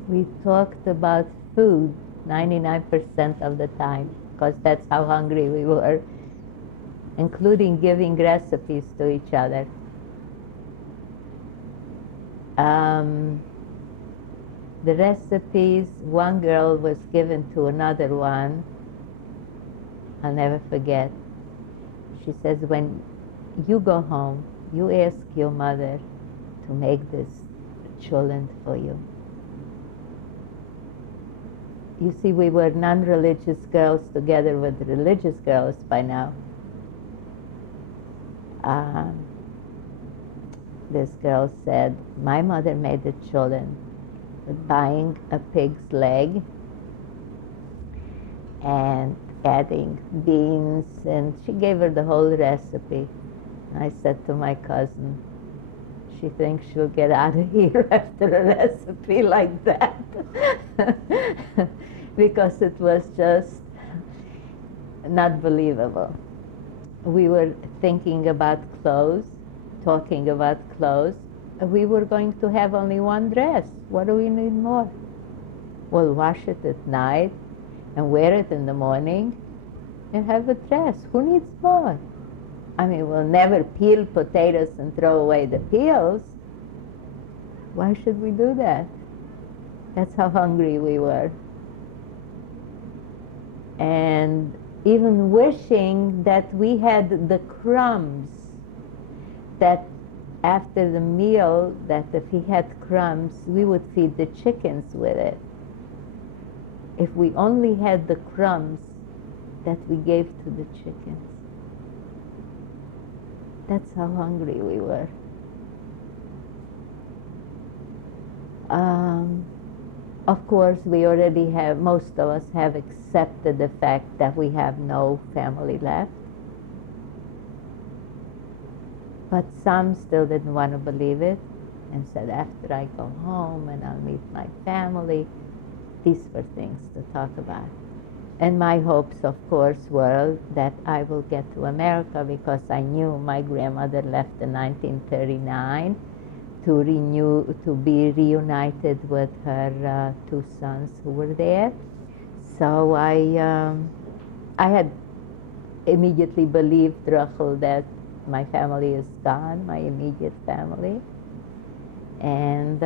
We talked about food 99% of the time, because that's how hungry we were, including giving recipes to each other. The recipes, one girl was given to another one, I'll never forget. She says, when you go home, you ask your mother to make this cholent for you. You see, we were non-religious girls together with religious girls by now. This girl said, my mother made the cholent with buying a pig's leg and adding beans, and she gave her the whole recipe. I said to my cousin, she thinks she'll get out of here after a recipe like that. Because it was just not believable. We were thinking about clothes, talking about clothes. We were going to have only one dress. What do we need more? We'll wash it at night and wear it in the morning and have a dress. Who needs more? I mean, we'll never peel potatoes and throw away the peels. Why should we do that? That's how hungry we were. And even wishing that we had the crumbs, that after the meal, that if he had crumbs, we would feed the chickens with it. If we only had the crumbs that we gave to the chickens. That's how hungry we were. Of course, we already have, most of us have accepted the fact that we have no family left. But some still didn't want to believe it and said, after I go home and I'll meet my family. These were things to talk about. And my hopes, of course, were that I will get to America, because I knew my grandmother left in 1939 to be reunited with her two sons who were there. So I had immediately believed, Rachel, that my family is gone, my immediate family. And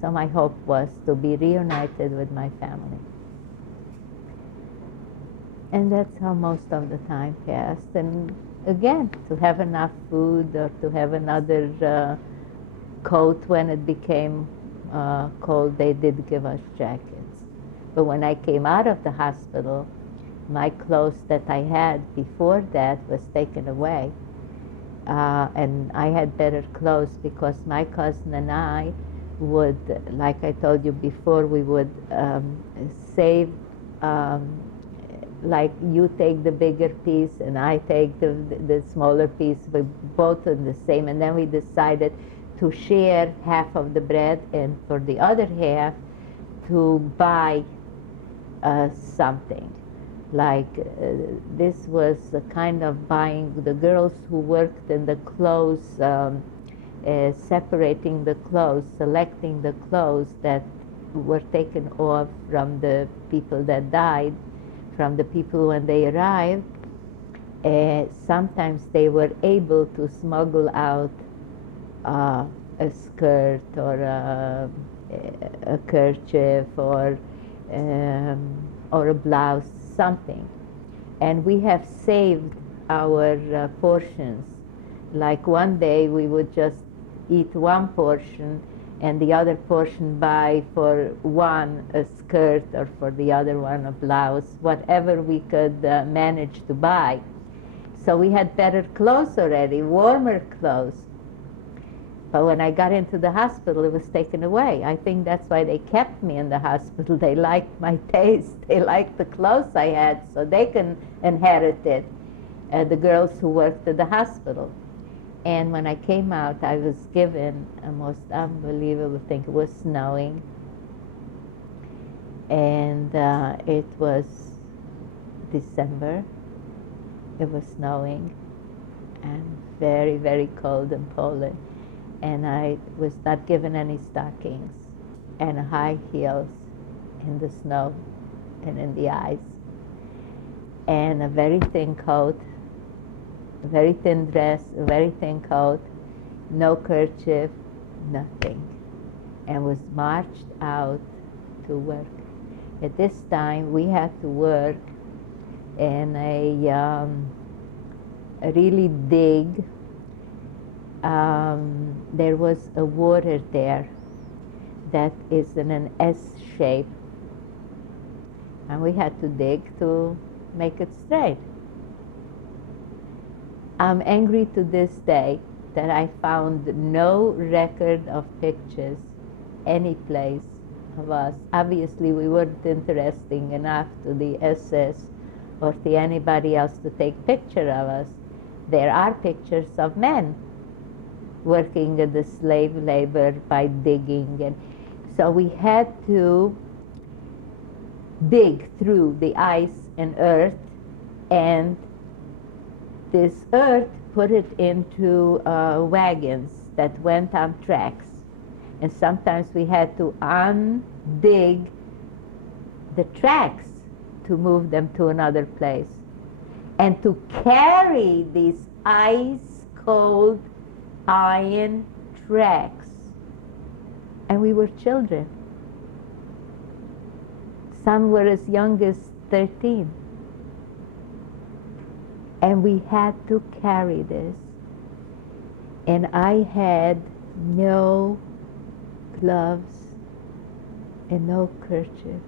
so my hope was to be reunited with my family. And that's how most of the time passed. And again, to have enough food or to have another coat when it became cold, they did give us jackets. But when I came out of the hospital, my clothes that I had before that was taken away. And I had better clothes because my cousin and I would, like I told you before, we would save, like you take the bigger piece and I take the smaller piece, we both in the same, and then we decided to share half of the bread and for the other half to buy something. Like this was a kind of buying, the girls who worked in the clothes, separating the clothes, selecting the clothes that were taken off from the people that died, from the people when they arrived. Sometimes they were able to smuggle out a skirt or a kerchief or a blouse, something. And we have saved our portions. Like one day we would just eat one portion and the other portion buy for one a skirt or for the other one a blouse, whatever we could manage to buy. So we had better clothes already, warmer clothes. But when I got into the hospital, it was taken away. I think that's why they kept me in the hospital. They liked my taste. They liked the clothes I had, so they can inherit it, the girls who worked at the hospital. And when I came out, I was given a most unbelievable thing. It was snowing, and it was December. It was snowing and very, very cold in Poland. And I was not given any stockings and high heels in the snow and in the ice, and a very thin coat, a very thin dress, a very thin coat, no kerchief, nothing, and was marched out to work. At this time, we had to work in a really dig. There was a water there that is in an S shape, and we had to dig to make it straight. I'm angry to this day that I found no record of pictures any place of us. Obviously, we weren't interesting enough to the SS or to anybody else to take picture of us. There are pictures of men working in the slave labor by digging, and so we had to dig through the ice and earth, and this earth put it into wagons that went on tracks, and sometimes we had to undig the tracks to move them to another place, and to carry these ice-cold iron tracks. And we were children. Some were as young as 13. And we had to carry this. And I had no gloves and no kerchief.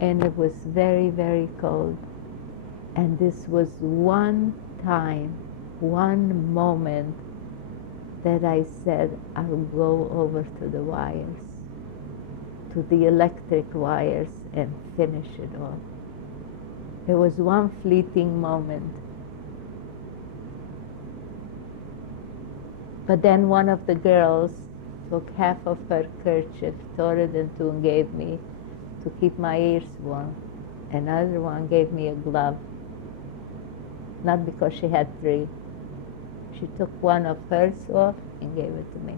And it was very, very cold. And this was one time, one moment that I said, I'll go over to the wires, to the electric wires, and finish it off. It was one fleeting moment. But then one of the girls took half of her kerchief, tore it in two, and gave me to keep my ears warm. Another one gave me a glove, not because she had three. She took one of hers off and gave it to me.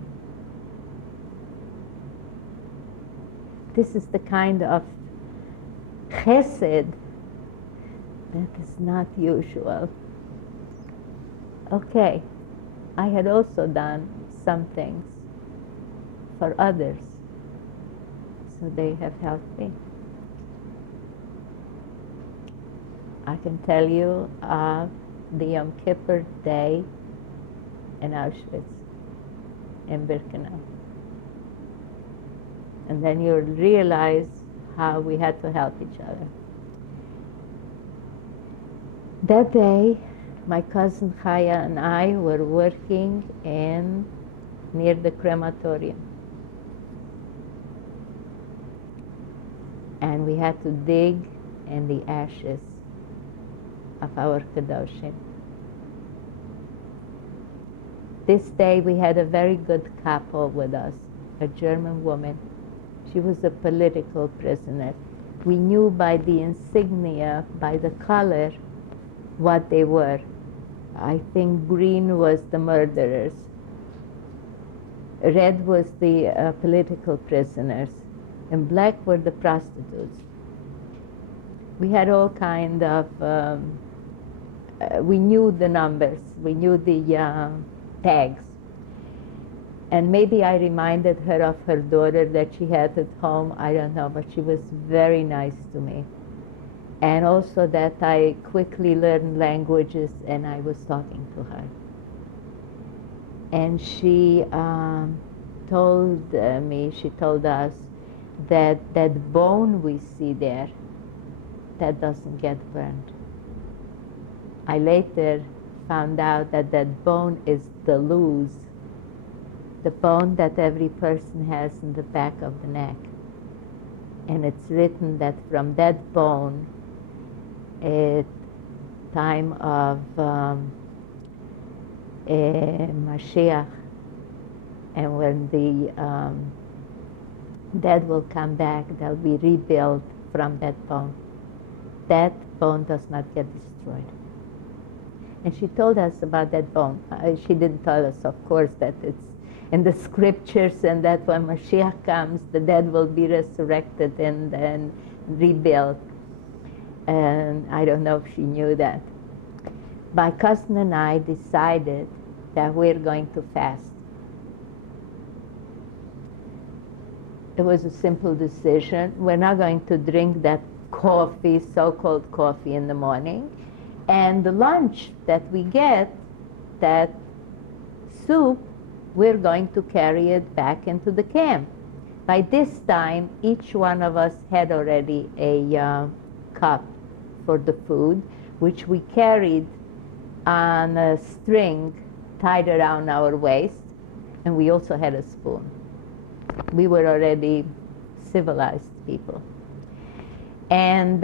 This is the kind of chesed that is not usual. Okay, I had also done some things for others, so they have helped me. I can tell you the Yom Kippur day in Auschwitz, in Birkenau. And then you'll realize how we had to help each other. That day, my cousin Chaya and I were working near the crematorium. And we had to dig in the ashes of our Kedoshim. This day we had a very good couple with us, a German woman. She was a political prisoner. We knew by the insignia, by the color, what they were. I think green was the murderers. Red was the political prisoners. And black were the prostitutes. We had all kind of, we knew the numbers. We knew the tags. And maybe I reminded her of her daughter that she had at home, I don't know, but she was very nice to me. And also that I quickly learned languages and I was talking to her. And she told me, she told us that that bone we see there, that doesn't get burned. I later found out that that bone is the luz, the bone that every person has in the back of the neck. And it's written that from that bone, at time of Mashiach, and when the dead will come back, they'll be rebuilt from that bone. That bone does not get destroyed. And she told us about that bone. She didn't tell us, of course, that it's in the scriptures and that when Mashiach comes, the dead will be resurrected and then rebuilt. And I don't know if she knew that. My cousin and I decided that we're going to fast. It was a simple decision. We're not going to drink that coffee, so-called coffee in the morning. And the lunch that we get, that soup, we're going to carry it back into the camp. By this time, each one of us had already a cup for the food, which we carried on a string tied around our waist, and we also had a spoon. We were already civilized people. And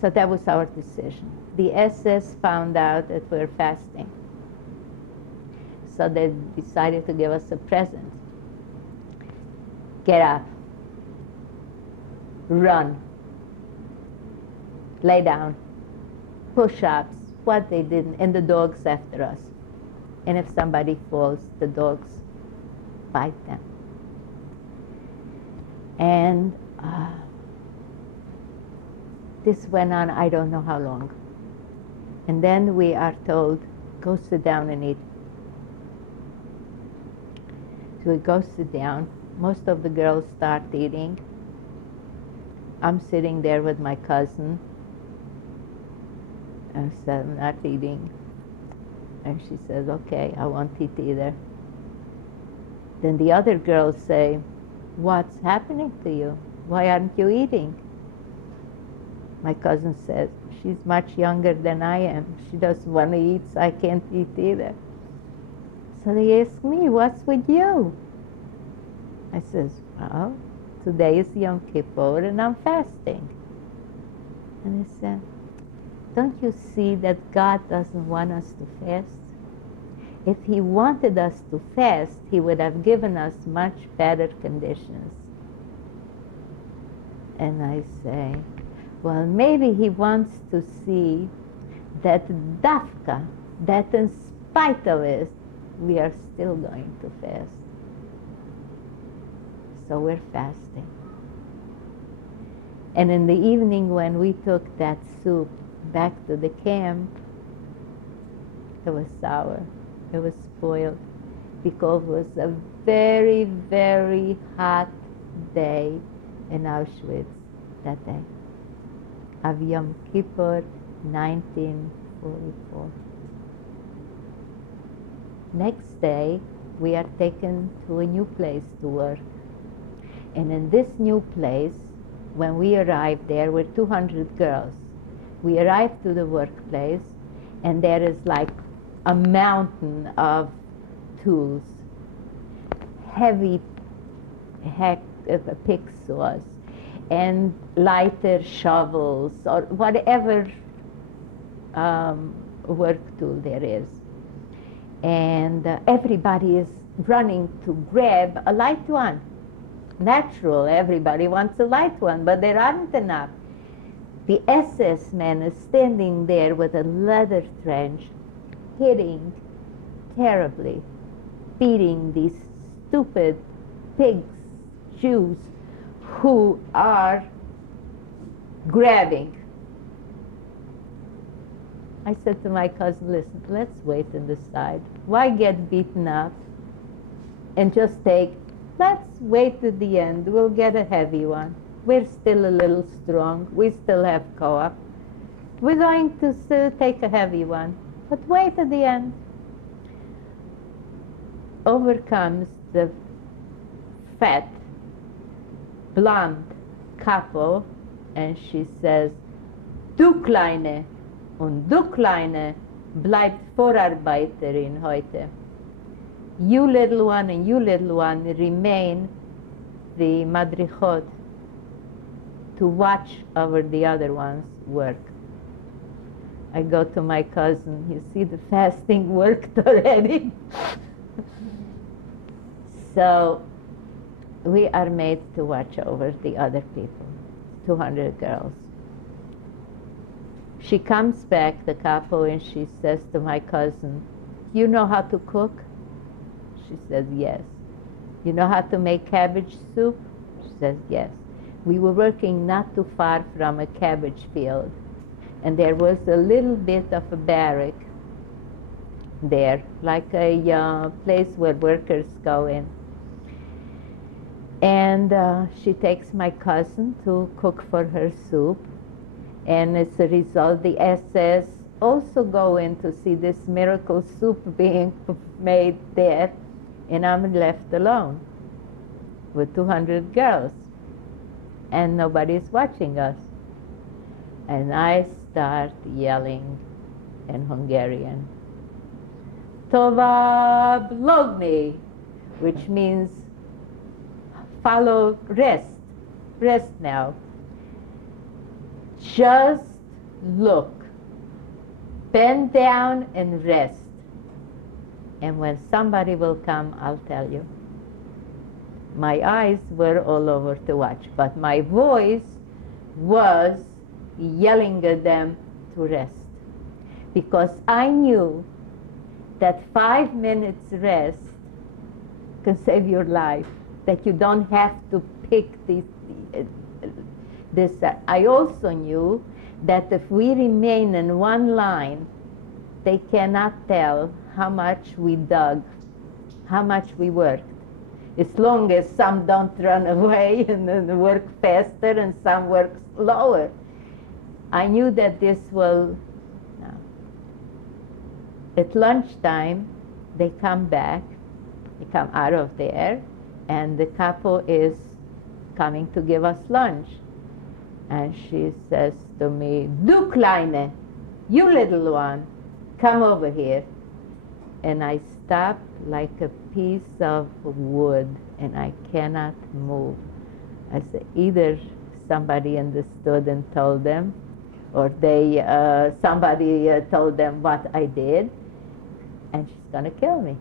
so that was our decision. The SS found out that we're fasting. So they decided to give us a present. Get up. Run. Lay down. Push-ups. What they didn't. And the dogs after us. And if somebody falls, the dogs bite them. And this went on I don't know how long. And then we are told, go sit down and eat. So we go sit down. Most of the girls start eating. I'm sitting there with my cousin. I said, I'm not eating. And she says, okay, I won't eat either. Then the other girls say, what's happening to you? Why aren't you eating? My cousin says, she's much younger than I am. She doesn't want to eat, so I can't eat either. So they ask me, what's with you? I says, well, today is Yom Kippur and I'm fasting. And they said, don't you see that God doesn't want us to fast? If He wanted us to fast, He would have given us much better conditions. And I say, well, maybe He wants to see that dafka, that in spite of it, we are still going to fast. So we're fasting. And in the evening when we took that soup back to the camp, it was sour. It was spoiled because it was a very, very hot day in Auschwitz that day of Yom Kippur, 1944. Next day, we are taken to a new place to work. And in this new place, when we arrived there were 200 girls. We arrived to the workplace, and there is like a mountain of tools, heavy pick saws, and lighter shovels, or whatever work tool there is. And everybody is running to grab a light one. Natural, everybody wants a light one, but there aren't enough. The SS man is standing there with a leather trench, hitting terribly, beating these stupid pigs, Jews, who are grabbing. I said to my cousin, listen, let's wait and decide. Why get beaten up and just take, let's wait to the end. We'll get a heavy one. We're still a little strong. We still have co-op. We're going to still take a heavy one. But wait at the end. Over comes the fat, blonde couple, and she says, Du Kleine und Du Kleine bleibt Vorarbeiterin heute. You little one and you little one remain the madrichot to watch over the other one's work. I go to my cousin, you see the fasting worked already. So we are made to watch over the other people, 200 girls. She comes back, the capo, and she says to my cousin, you know how to cook? She says, yes. You know how to make cabbage soup? She says, yes. We were working not too far from a cabbage field, and there was a little bit of a barrack there, like a place where workers go in. And she takes my cousin to cook for her soup, and as a result, the SS also go in to see this miracle soup being made there, and I'm left alone with 200 girls, and nobody's watching us. And I start yelling in Hungarian, Tovább logni, which means follow, rest now. Just look, bend down and rest. And when somebody will come, I'll tell you. My eyes were all over to watch, but my voice was yelling at them to rest. Because I knew that 5 minutes rest can save your life, that you don't have to pick this. I also knew that if we remain in one line, they cannot tell how much we dug, how much we worked. As long as some don't run away and work faster and some work slower. I knew that this will, at lunchtime, they come back, they come out of there, and the capo is coming to give us lunch. And she says to me, Du Kleine, you little one, come over here. And I stop like a piece of wood, and I cannot move. I said, either somebody understood and told them, or somebody told them what I did, and she's going to kill me.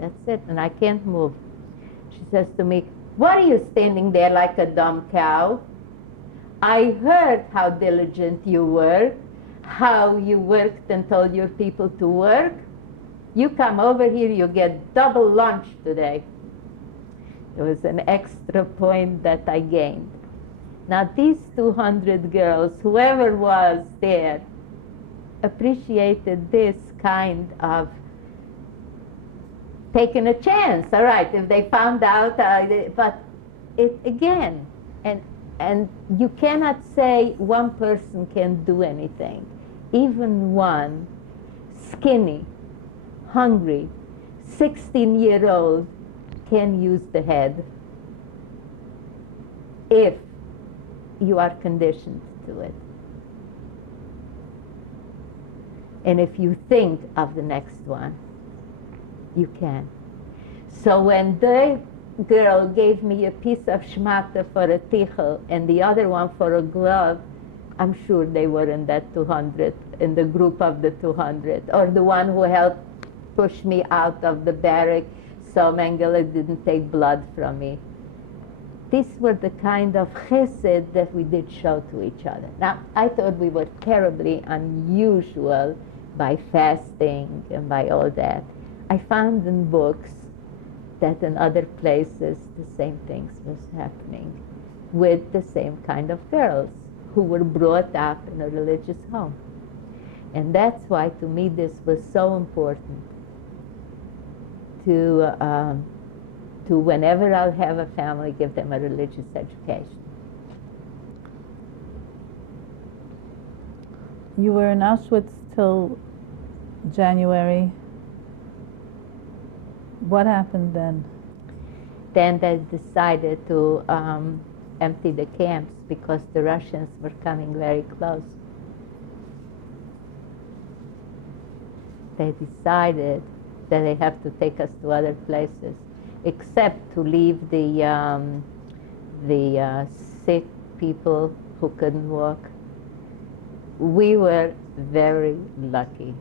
That's it, and I can't move. She says to me, what are you standing there like a dumb cow? I heard how diligent you were, how you worked and told your people to work. You come over here, you get double lunch today. It was an extra point that I gained. Now these 200 girls, whoever was there, appreciated this kind of taking a chance. All right, if they found out, but it again, and you cannot say one person can do anything. Even one skinny, hungry, 16-year-old can use the head if you are conditioned to it. And if you think of the next one, you can. So when the girl gave me a piece of shmata for a tichel and the other one for a glove, I'm sure they were in that 200, in the group of the 200, or the one who helped push me out of the barrack so Mengele didn't take blood from me. These were the kind of chesed that we did show to each other. Now, I thought we were terribly unusual by fasting and by all that. I found in books that in other places the same things was happening with the same kind of girls who were brought up in a religious home. And that's why, to me, this was so important to whenever I'll have a family, give them a religious education. You were in Auschwitz till January. What happened then? Then they decided to empty the camps because the Russians were coming very close. They decided that they have to take us to other places, except to leave the sick people who couldn't walk. we were very lucky.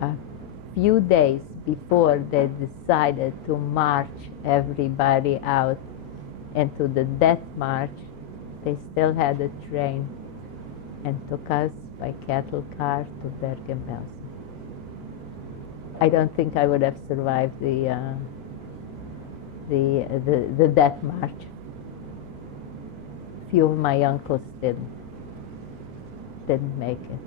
A few days before they decided to march everybody out into the death march, they still had a train and took us by cattle car to Bergen-Belsen. I don't think I would have survived the death march. Few of my uncles didn't make it.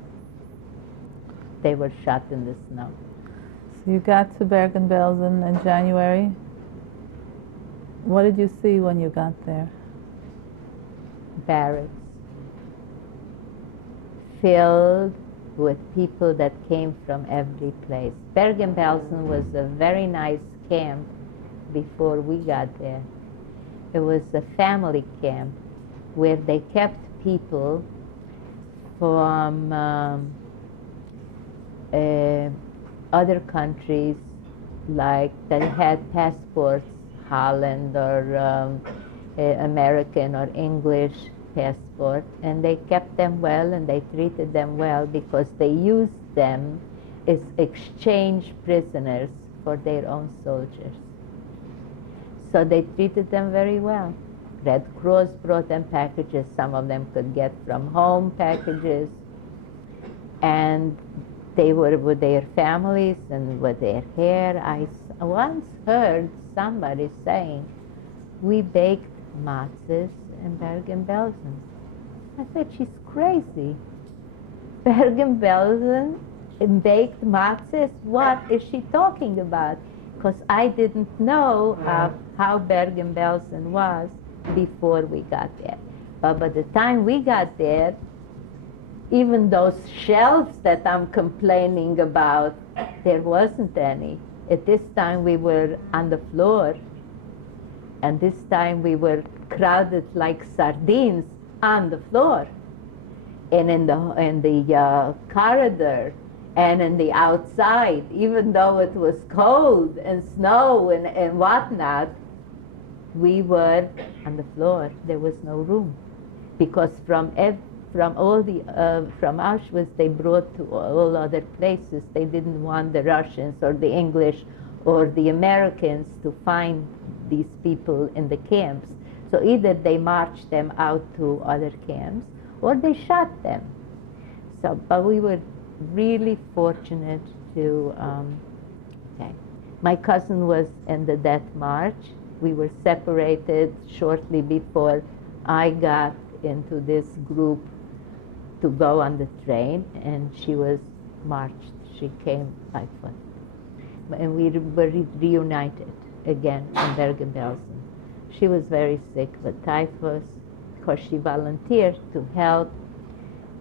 They were shot in the snow. So you got to Bergen-Belsen in January. What did you see when you got there? Barracks filled with people that came from every place. Bergen-Belsen was a very nice camp before we got there. It was a family camp where they kept people from other countries, like that had passports, Holland or American or English passport, and they kept them well and they treated them well because they used them as exchange prisoners for their own soldiers. So they treated them very well. Red Cross brought them packages. Some of them could get from home packages. And they were with their families and with their hair. I once heard somebody saying, we baked matzahs in Bergen-Belsen. I said, she's crazy. Bergen-Belsen baked matzahs? What is she talking about? Because I didn't know how Bergen-Belsen was before we got there. But by the time we got there, even those shelves that I'm complaining about, there wasn't any. At this time we were on the floor, and this time we were crowded like sardines on the floor, and in the corridor, and in the outside, even though it was cold and snow and whatnot, we were on the floor. There was no room, because from Auschwitz they brought to all other places. They didn't want the Russians or the English or the Americans to find these people in the camps. So either they marched them out to other camps or they shot them. So, but we were really fortunate to, my cousin was in the death march. We were separated shortly before I got into this group to go on the train, and she was marched. She came by foot. And we were reunited again in Bergen-Belsen. She was very sick with typhus because she volunteered to help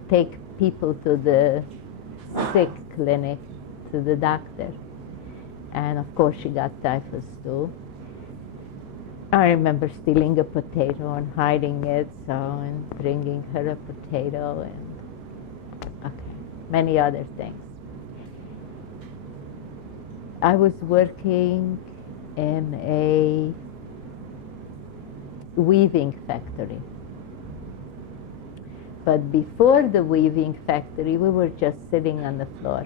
take people to the sick clinic, to the doctor. And of course she got typhus too. I remember stealing a potato and hiding it, and bringing her a potato, and many other things. I was working in a weaving factory. But before the weaving factory, we were just sitting on the floor.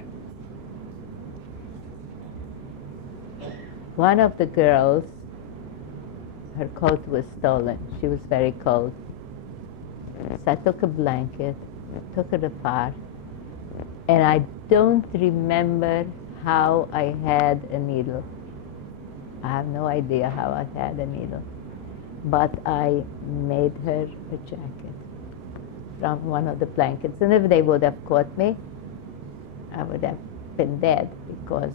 One of the girls, her coat was stolen. She was very cold. So I took a blanket, took it apart, and I don't remember how I had a needle. I have no idea how I had a needle. But I made her a jacket from one of the blankets. And if they would have caught me, I would have been dead, because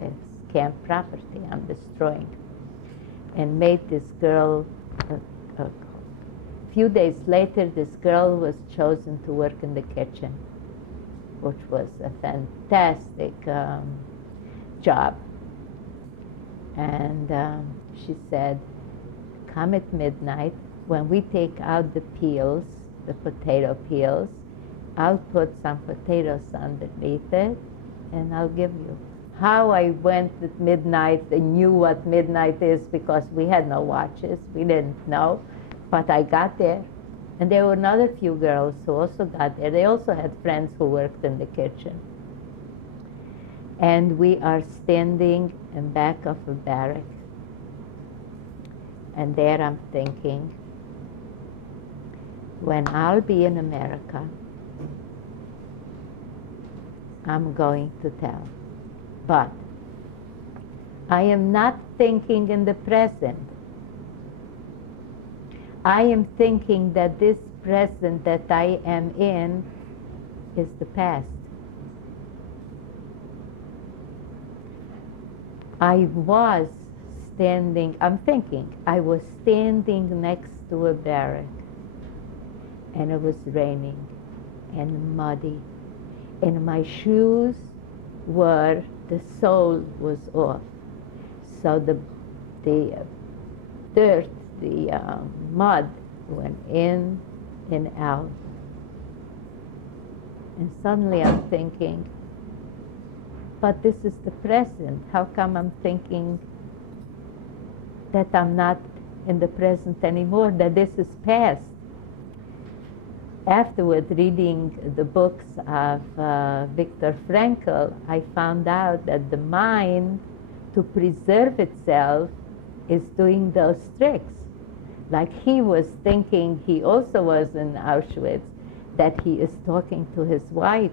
it's camp property I'm destroying. And made this girl, a few days later, this girl was chosen to work in the kitchen, which was a fantastic job. And she said, come at midnight. When we take out the peels, the potato peels, I'll put some potatoes underneath it, and I'll give you. How I went at midnight and knew what midnight is, because we had no watches, we didn't know. But I got there, And there were another few girls who also got there. They also had friends who worked in the kitchen. And we are standing in back of a barrack. And there I'm thinking, when I'll be in America, I'm going to tell. But I am not thinking in the present. I am thinking that this present that I am in is the past. I was standing next to a barrack, and it was raining and muddy, and my shoes the sole was off. So the dirt, the mud went in and out. And suddenly I'm thinking, but this is the present. How come I'm thinking that I'm not in the present anymore, that this is past? Afterward, reading the books of Viktor Frankl, I found out that the mind, to preserve itself, is doing those tricks. Like he was thinking, he also was in Auschwitz, that he is talking to his wife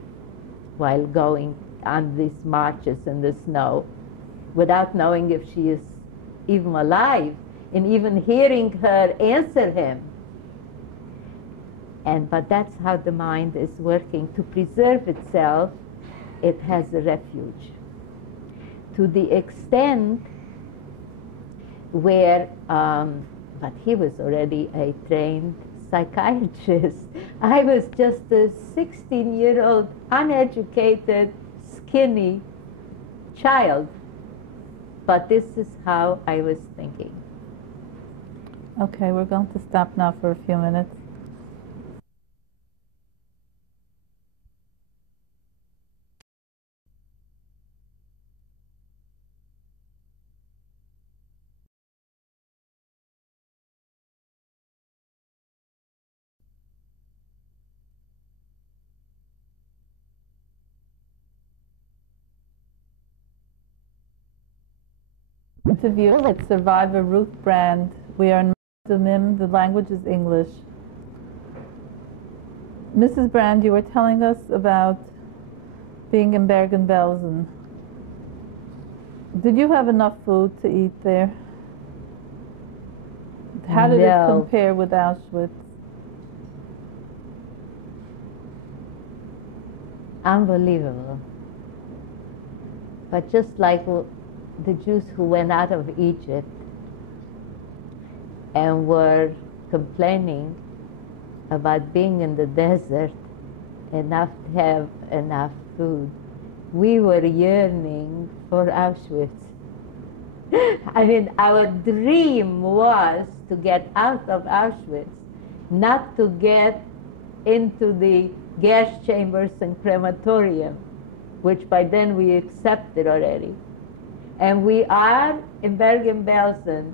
while going on these marches in the snow, without knowing if she is even alive, and even hearing her answer him. But that's how the mind is working. To preserve itself, it has a refuge. To the extent where, but he was already a trained psychiatrist. I was just a 16-year-old, uneducated, skinny child. But this is how I was thinking. Okay, we're going to stop now for a few minutes. Interview with survivor Ruth Brand. We are in Mim. The language is English. Mrs. Brand, you were telling us about being in Bergen-Belsen. Did you have enough food to eat there? How did it compare with Auschwitz? Unbelievable. But just like the Jews who went out of Egypt and were complaining about being in the desert and not have enough food, we were yearning for Auschwitz. I mean, our dream was to get out of Auschwitz, not to get into the gas chambers and crematorium, which by then we accepted already. And we are in Bergen-Belsen,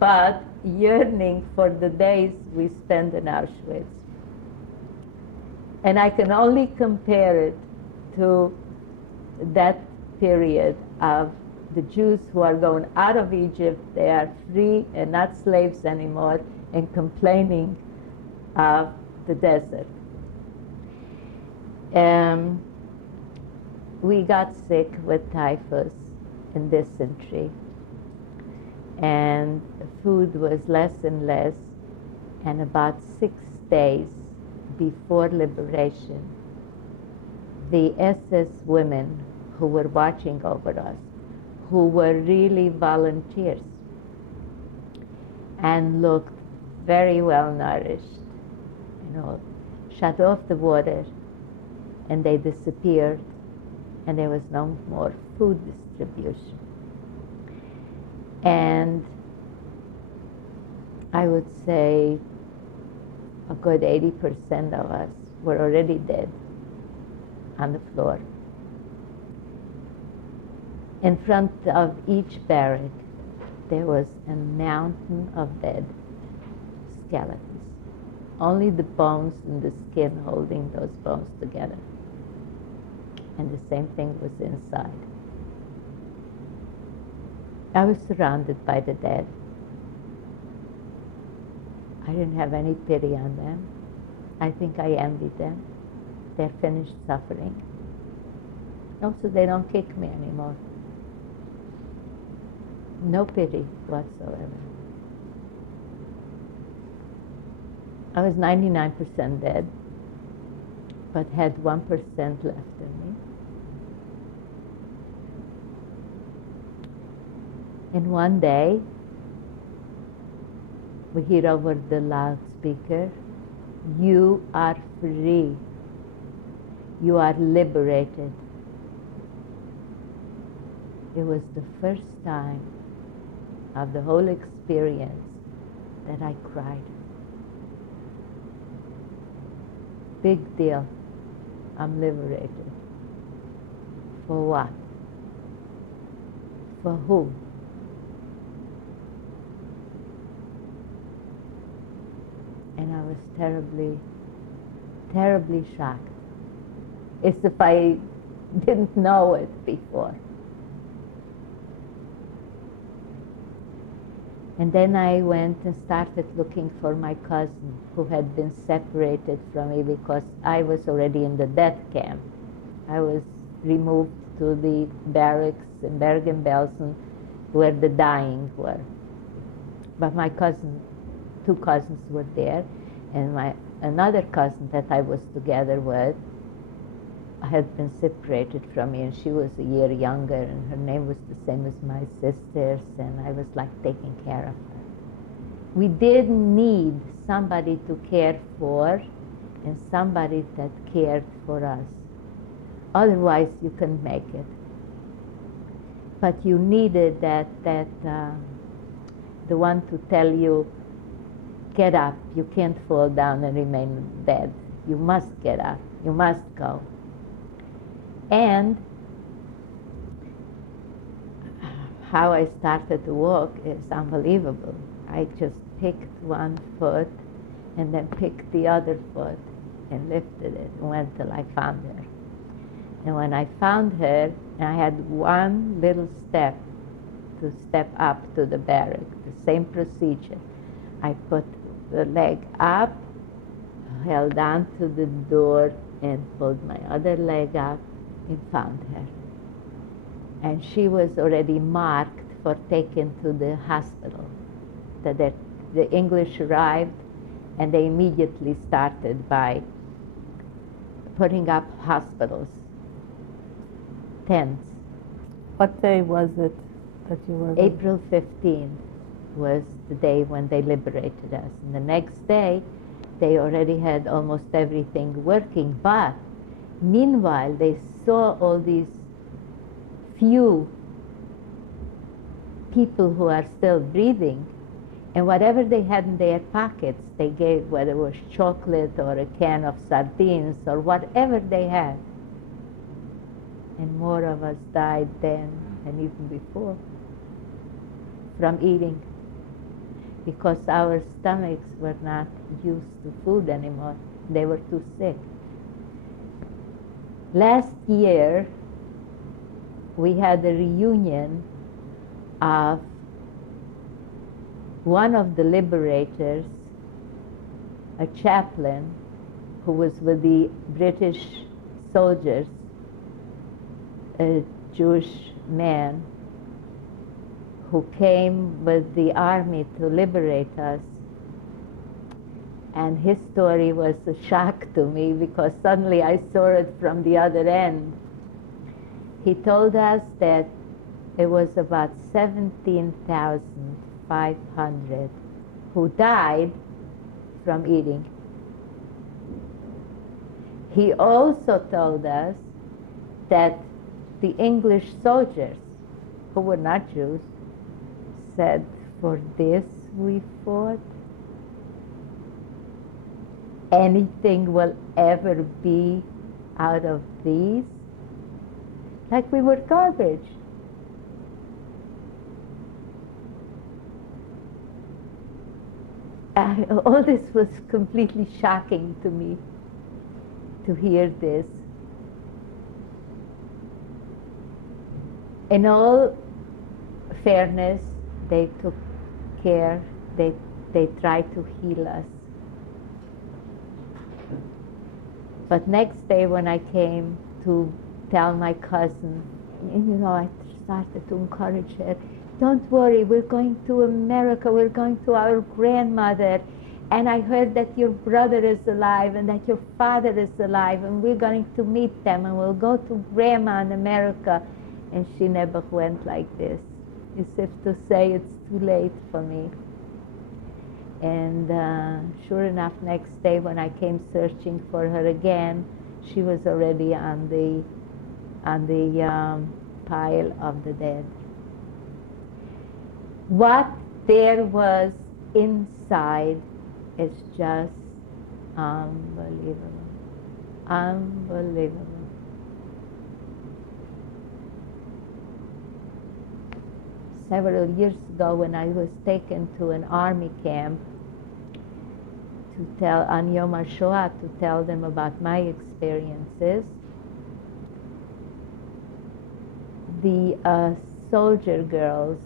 but yearning for the days we spent in Auschwitz. And I can only compare it to that period of the Jews who are going out of Egypt. They are free and not slaves anymore, and complaining of the desert. We got sick with typhus and dysentery, and food was less and less, and about 6 days before liberation, the SS women who were watching over us, who were really volunteers and looked very well nourished, shut off the water, and they disappeared, and there was no more food distribution. And I would say a good 80% of us were already dead on the floor. In front of each barrack, there was a mountain of dead skeletons. only the bones and the skin holding those bones together. And the same thing was inside. I was surrounded by the dead. I didn't have any pity on them. I think I envied them. They're finished suffering. Also, they don't kick me anymore. No pity whatsoever. I was 99% dead, but had 1% left in me. And one day, we hear over the loudspeaker, "You are free. You are liberated." It was the first time of the whole experience that I cried. Big deal. I'm liberated. For what? For who? And I was terribly, terribly shocked. As if I didn't know it before. And then I went and started looking for my cousin who had been separated from me because I was already in the death camp. I was removed to the barracks in Bergen-Belsen where the dying were. But my cousin, two cousins were there, and another cousin that I was together with had been separated from me, and she was a year younger, and her name was the same as my sister's, and I was like taking care of her. We did need somebody to care for and somebody that cared for us. Otherwise, you couldn't make it. But you needed the one to tell you, get up, you can't fall down and remain dead. You must get up, you must go. And how I started to walk is unbelievable. I just picked one foot and then picked the other foot and lifted it and went till I found her. And when I found her, I had one little step to step up to the barrack, the same procedure. I put the leg up, held on to the door, and pulled my other leg up and found her. And she was already marked for taken to the hospital. The English arrived, and they immediately started by putting up hospitals, tents. What day was it that you were there? April 15th was the day when they liberated us. And the next day, they already had almost everything working, but meanwhile, they saw all these few people who are still breathing, and whatever they had in their pockets, they gave, whether it was chocolate or a can of sardines or whatever they had. And more of us died then and even before from eating, because our stomachs were not used to food anymore. They were too sick. Last year, we had a reunion of one of the liberators, a chaplain who was with the British soldiers, a Jewish man who came with the army to liberate us. And his story was a shock to me because suddenly I saw it from the other end. He told us that it was about 17,500 who died from eating. He also told us that the English soldiers, who were not Jews, said, "For this we fought? Anything will ever be out of these?" Like we were garbage. all this was completely shocking to me, to hear this. In all fairness, they took care, they tried to heal us. But next day when I came to tell my cousin, I started to encourage her, don't worry, we're going to America, we're going to our grandmother, and I heard that your brother is alive and that your father is alive, and we're going to meet them, and we'll go to Grandma in America. And she never went like this, as if to say it's too late for me. And sure enough, next day when I came searching for her again, she was already on the pile of the dead. What there was inside is just unbelievable. Unbelievable. Several years ago, when I was taken to an army camp to tell on Yom HaShoah, to tell them about my experiences, the soldier girls,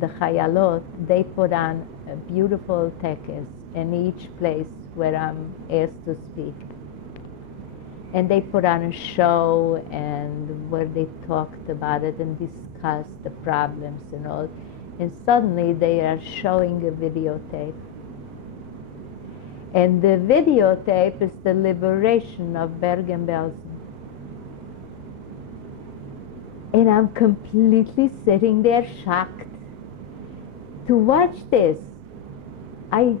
the Chayalot, they put on a beautiful tekes in each place where I'm asked to speak. And they put on a show and where they talked about it and discussed the problems and all. And suddenly they are showing a videotape. And the videotape is the liberation of Bergen-Belsen. And I'm completely sitting there shocked to watch this. I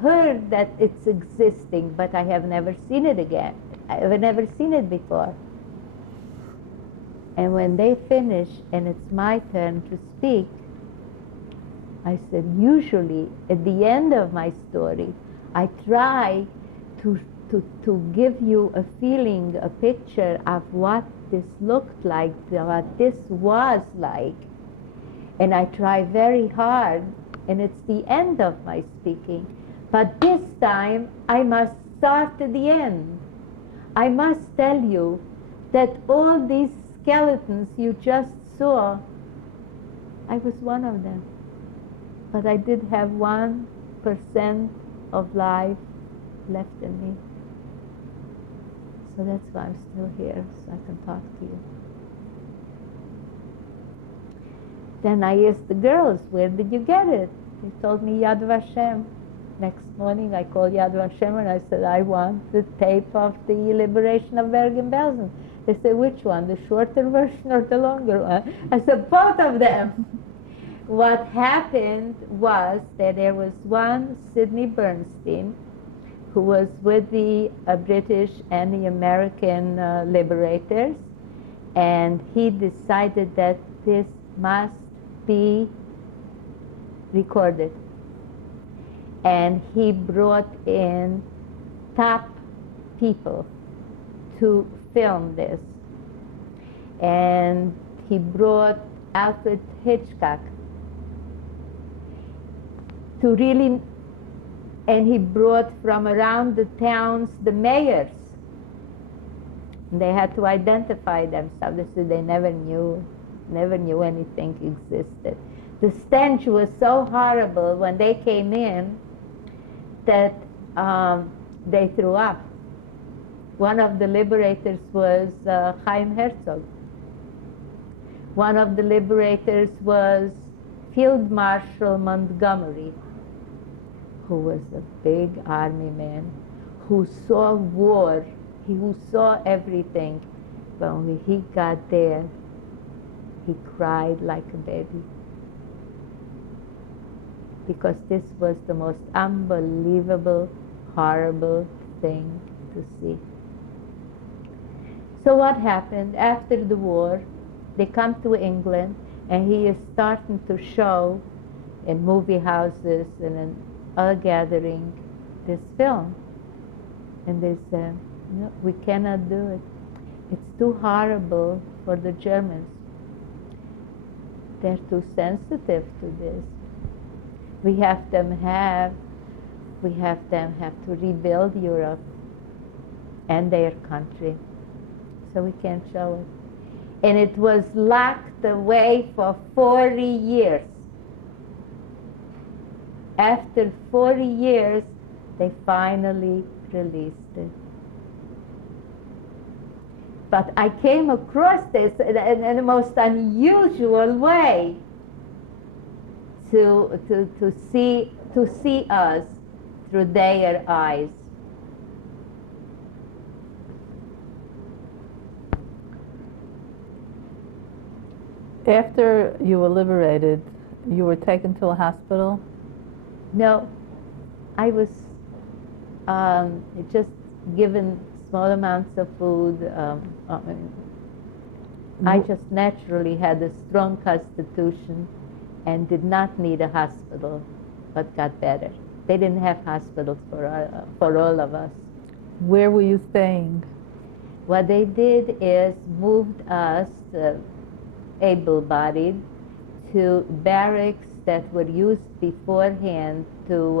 heard that it's existing, but I have never seen it again. I've never seen it before. And when they finish and it's my turn to speak, I said, usually at the end of my story, I try to give you a feeling, a picture of what this looked like, what this was like. And I try very hard, and it's the end of my speaking. But this time, I must start at the end. I must tell you that all these skeletons you just saw, I was one of them. But I did have 1% of life left in me. So that's why I'm still here, so I can talk to you. Then I asked the girls, where did you get it? They told me Yad Vashem. Next morning I called Yad Vashem and I said, I want the tape of the liberation of Bergen-Belsen. They said, which one, the shorter version or the longer one? I said, both of them. What happened was that there was one, Sidney Bernstein, who was with the British and the American liberators, and he decided that this must be recorded. And he brought in top people to film this. And he brought Alfred Hitchcock to really, and he brought from around the towns the mayors. And they had to identify themselves. They said they never knew anything existed. The stench was so horrible when they came in that they threw up. One of the liberators was Chaim Herzog. One of the liberators was Field Marshal Montgomery, who was a big army man, who saw war, who saw everything. But when he got there, he cried like a baby, because this was the most unbelievable, horrible thing to see. So what happened after the war? They come to England, and he is starting to show in movie houses and in a gathering this film. And they said, no, we cannot do it. It's too horrible for the Germans. They're too sensitive to this. We have them have we have them have to rebuild Europe and their country, so we can't show it. And it was locked away for 40 years. After 40 years, they finally released it. But I came across this in the most unusual way to see us through their eyes. After you were liberated, you were taken to a hospital? No, I was just given small amounts of food. I just naturally had a strong constitution and did not need a hospital, but got better. They didn't have hospitals for all of us. Where were you staying? What they did is moved us, able-bodied, to barracks that were used beforehand to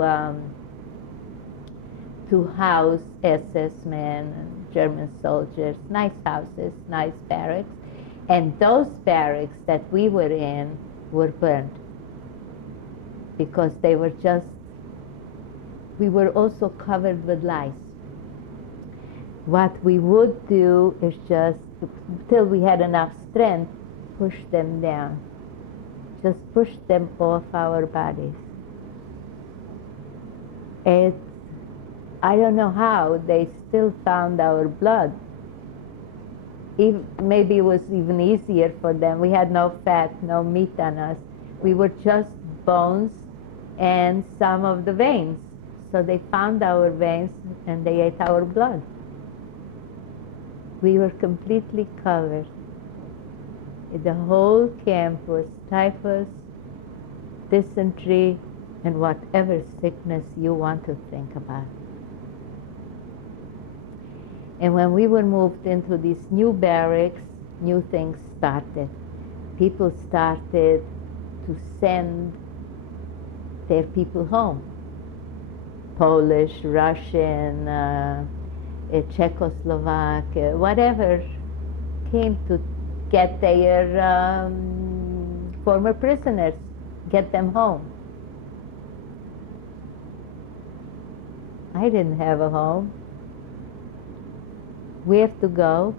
house SS men and German soldiers. Nice houses, nice barracks. And those barracks that we were in were burned because they were just, we were also covered with lice. What we would do is just, till we had enough strength, push them down. Just push them off our bodies. I don't know how, they still found our blood. Maybe it was even easier for them. We had no fat, no meat on us. We were just bones and some of the veins. So they found our veins and they ate our blood. We were completely covered. The whole camp was typhus, dysentery, and whatever sickness you want to think about. And when we were moved into these new barracks, new things started. People started to send their people home. Polish, Russian, Czechoslovak, whatever came to get their former prisoners, get them home. I didn't have a home. Where to go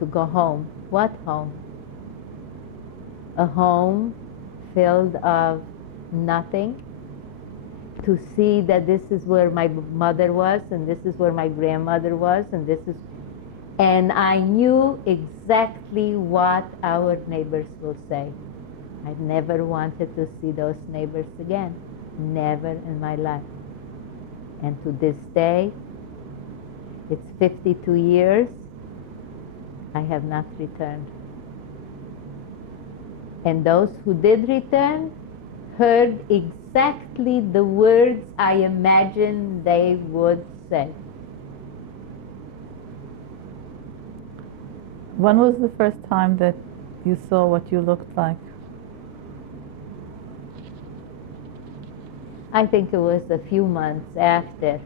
home? What home? A home filled of nothing, to see that this is where my mother was, and this is where my grandmother was, and I knew exactly what our neighbors will say. I never wanted to see those neighbors again, never in my life. And to this day, it's 52 years, I have not returned. And those who did return heard exactly the words I imagined they would say. When was the first time that you saw what you looked like? I think it was a few months after,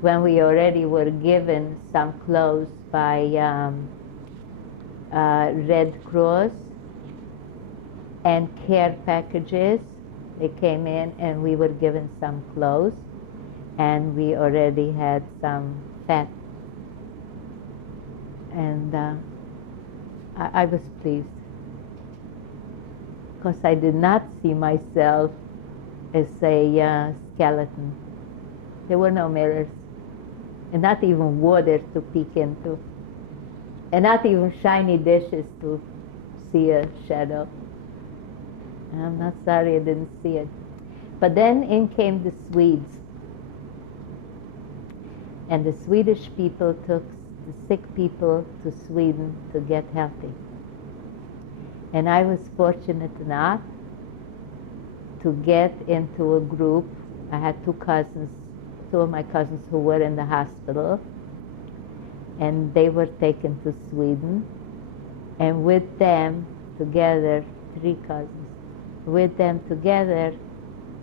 when we already were given some clothes by Red Cross and care packages. They came in and we were given some clothes, and we already had some fat. And I was pleased, because I did not see myself as a skeleton. There were no mirrors, and not even water to peek into, and not even shiny dishes to see a shadow. I'm not sorry I didn't see it. But then in came the Swedes. And the Swedish people took the sick people to Sweden to get healthy. And I was fortunate enough to get into a group. I had two of my cousins who were in the hospital, and they were taken to Sweden. And with them together, 3 cousins, with them together,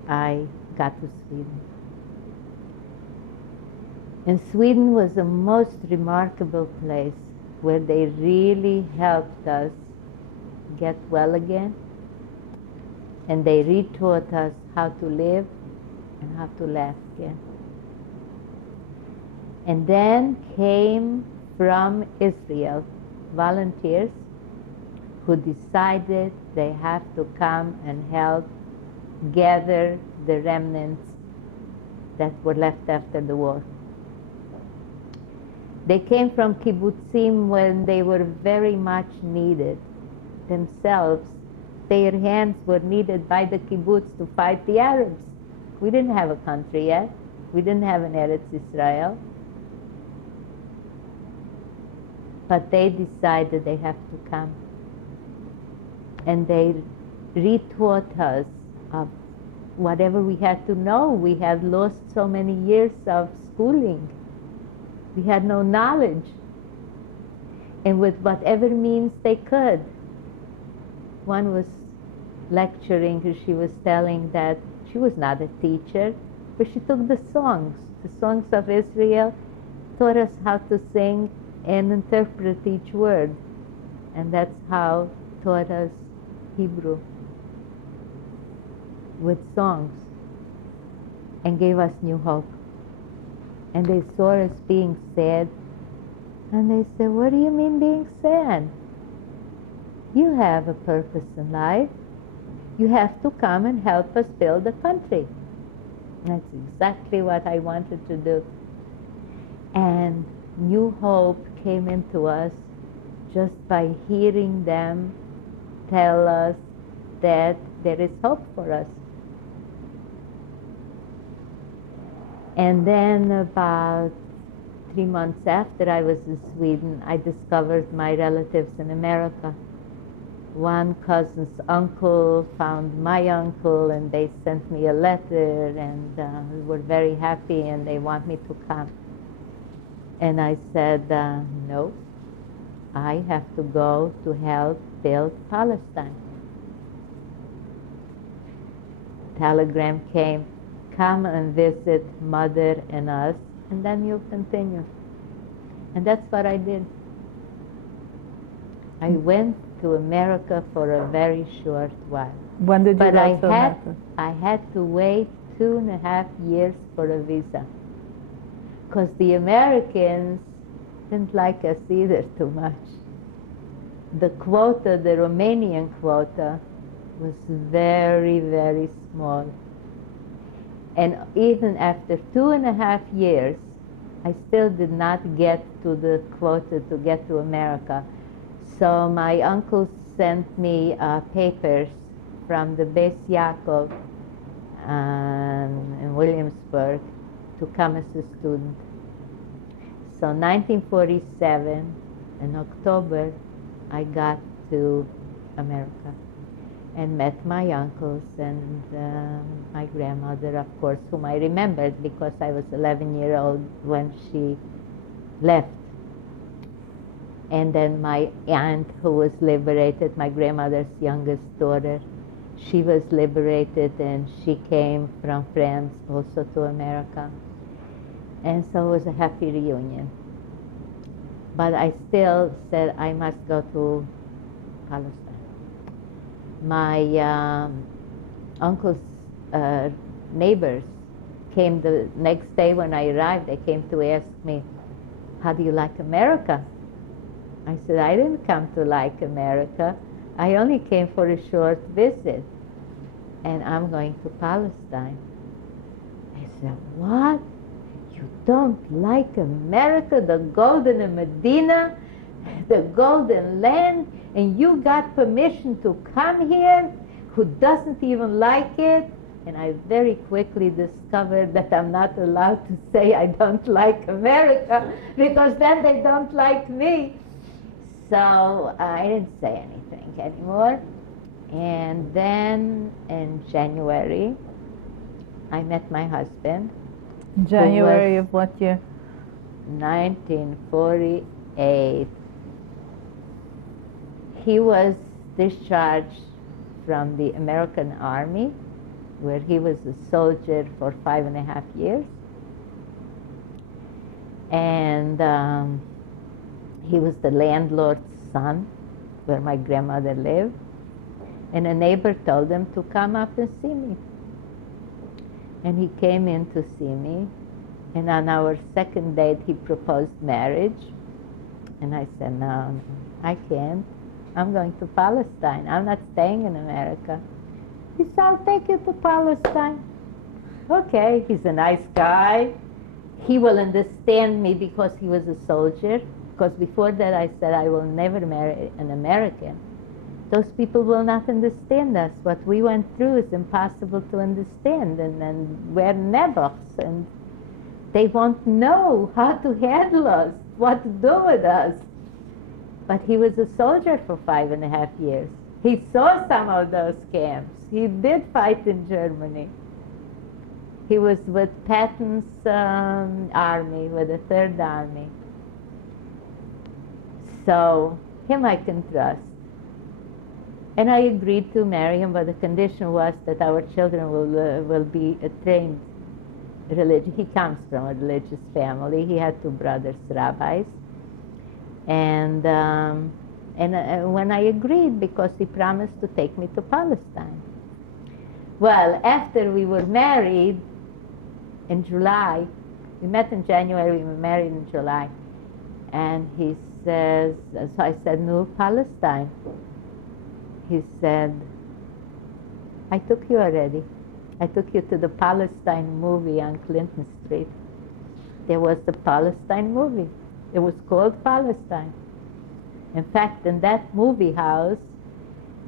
I got to Sweden. And Sweden was the most remarkable place where they really helped us get well again. And they retaught us how to live and how to laugh again. And then came from Israel volunteers who decided they have to come and help gather the remnants that were left after the war. They came from kibbutzim when they were very much needed themselves. Their hands were needed by the kibbutz to fight the Arabs. We didn't have a country yet. We didn't have an Eretz Israel. But they decided they have to come. And they retaught us of whatever we had to know. We had lost so many years of schooling. We had no knowledge. And with whatever means they could. One was lecturing, and she was telling that she was not a teacher, but she took the songs of Israel, taught us how to sing and interpret each word. And that's how taught us Hebrew with songs and gave us new hope. And they saw us being sad, and they said, "What do you mean being sad? You have a purpose in life. You have to come and help us build a country." And that's exactly what I wanted to do. And new hope came into us just by hearing them tell us that there is hope for us. And then about 3 months after I was in Sweden, I discovered my relatives in America. One cousin's uncle found my uncle, and they sent me a letter, and were very happy, and they want me to come. And I said, no, I have to go to help build Palestine. Telegram came, "Come and visit Mother and us, and then you'll continue." And that's what I did. I went to America for a very short while. When did you But go I to America? had to wait 2.5 years for a visa, because the Americans didn't like us either too much. The quota, the Romanian quota, was very, very small. And even after 2.5 years, I still did not get to the quota to get to America. So my uncle sent me papers from the Beis Yaakov in Williamsburg to come as a student. So 1947, in October, I got to America and met my uncles and my grandmother, of course, whom I remembered because I was 11-year-old when she left. And then my aunt, who was liberated, my grandmother's youngest daughter, she was liberated, and she came from France also to America. And so it was a happy reunion. But I still said I must go to Palestine. My uncle's neighbors came the next day when I arrived. They came to ask me, "How do you like America?" I said, "I didn't come to like America. I only came for a short visit, and I'm going to Palestine." I said, "What? You don't like America, the golden Medina, the golden land, and you got permission to come here? Who doesn't even like it?" And I very quickly discovered that I'm not allowed to say I don't like America, because then they don't like me. So I didn't say anything anymore. And then in January, I met my husband. January of what year? 1948. He was discharged from the American Army, where he was a soldier for 5.5 years. And he was the landlord's son, where my grandmother lived. And a neighbor told him to come up and see me. And he came in to see me. And on our second date, he proposed marriage. And I said, no, I can't. I'm going to Palestine. I'm not staying in America. He said, I'll take you to Palestine. Okay, he's a nice guy. He will understand me because he was a soldier. Because before that I said I will never marry an American. Those people will not understand us. What we went through is impossible to understand. And we're nebuchs. And they won't know how to handle us, what to do with us. But he was a soldier for 5.5 years. He saw some of those camps. He did fight in Germany. He was with Patton's army, with the Third Army. So him I can trust. And I agreed to marry him, but the condition was that our children will be trained religious. He comes from a religious family. He had 2 brothers, rabbis. And when I agreed, because he promised to take me to Palestine. Well, after we were married in July, we met in January, we were married in July, and he says, so I said, no, Palestine. He said, I took you already. I took you to the Palestine movie on Clinton Street. There was the Palestine movie. It was called Palestine. In fact, in that movie house,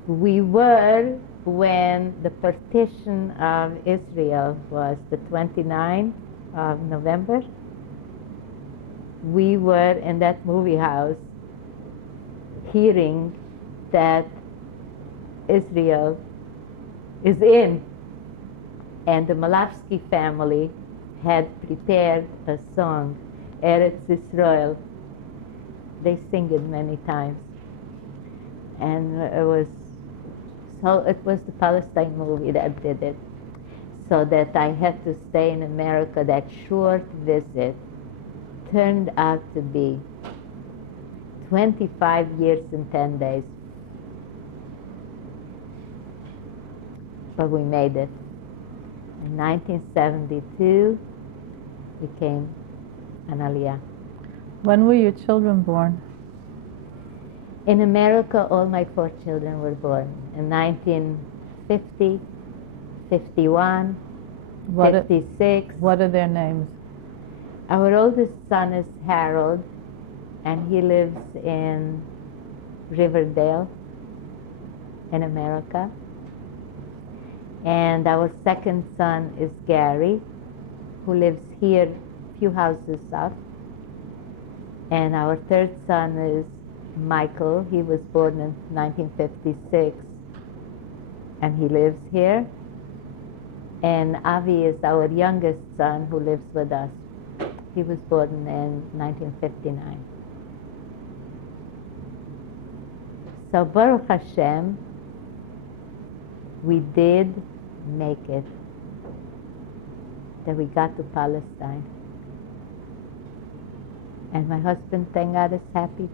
we were when the partition of Israel was the 29th of November. We were in that movie house hearing that Israel is in. And the Malafsky family had prepared a song, Eretz Yisrael. They sing it many times. And it was the Palestine movie that did it. So that I had to stay in America. That short visit turned out to be 25 years and 10 days. But we made it. In 1972, we came an Aliyah. When were your children born? In America, all my 4 children were born in 1950, 51, 56. What are their names? Our oldest son is Harold, and he lives in Riverdale, in America. And our second son is Gary, who lives here a few houses up. And our third son is Michael. He was born in 1956, and he lives here. And Avi is our youngest son, who lives with us. He was born in 1959. So Baruch Hashem, we did make it, that we got to Palestine. And my husband, thank God, is happy.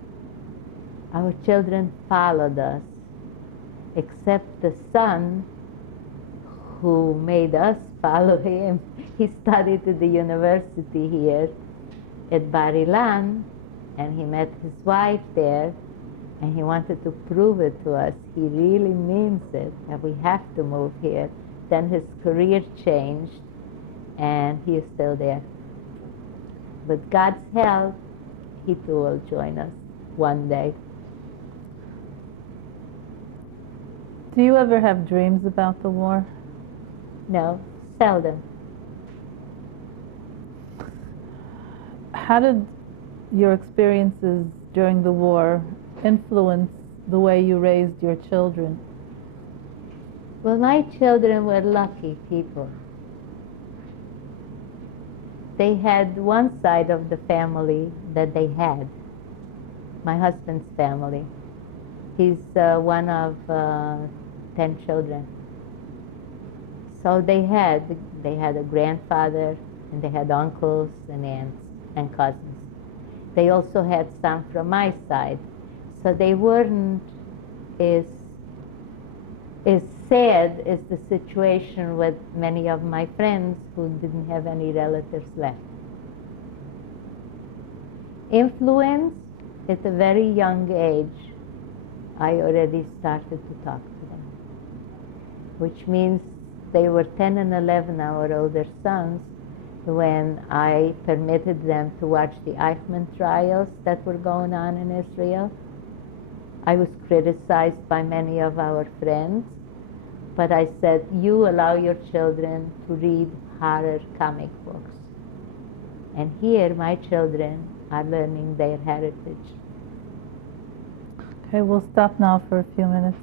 Our children followed us, except the son who made us follow him. He studied at the university here at Bar Ilan, and he met his wife there, and he wanted to prove it to us. He really means it, that we have to move here. Then his career changed, and he is still there. With God's help, he too will join us one day. Do you ever have dreams about the war? No, seldom. How did your experiences during the war influence the way you raised your children? Well, my children were lucky people. They had one side of the family that they had, my husband's family. He's one of 10 children. So they had a grandfather, and they had uncles and aunts and cousins. They also had some from my side. So they weren't as sad as the situation with many of my friends who didn't have any relatives left. Influence, at a very young age, I already started to talk to them, which means they were 10 and 11, our older sons, when I permitted them to watch the Eichmann trials that were going on in Israel. I was criticized by many of our friends, but I said, you allow your children to read horror comic books. And here my children are learning their heritage. Okay, we'll stop now for a few minutes.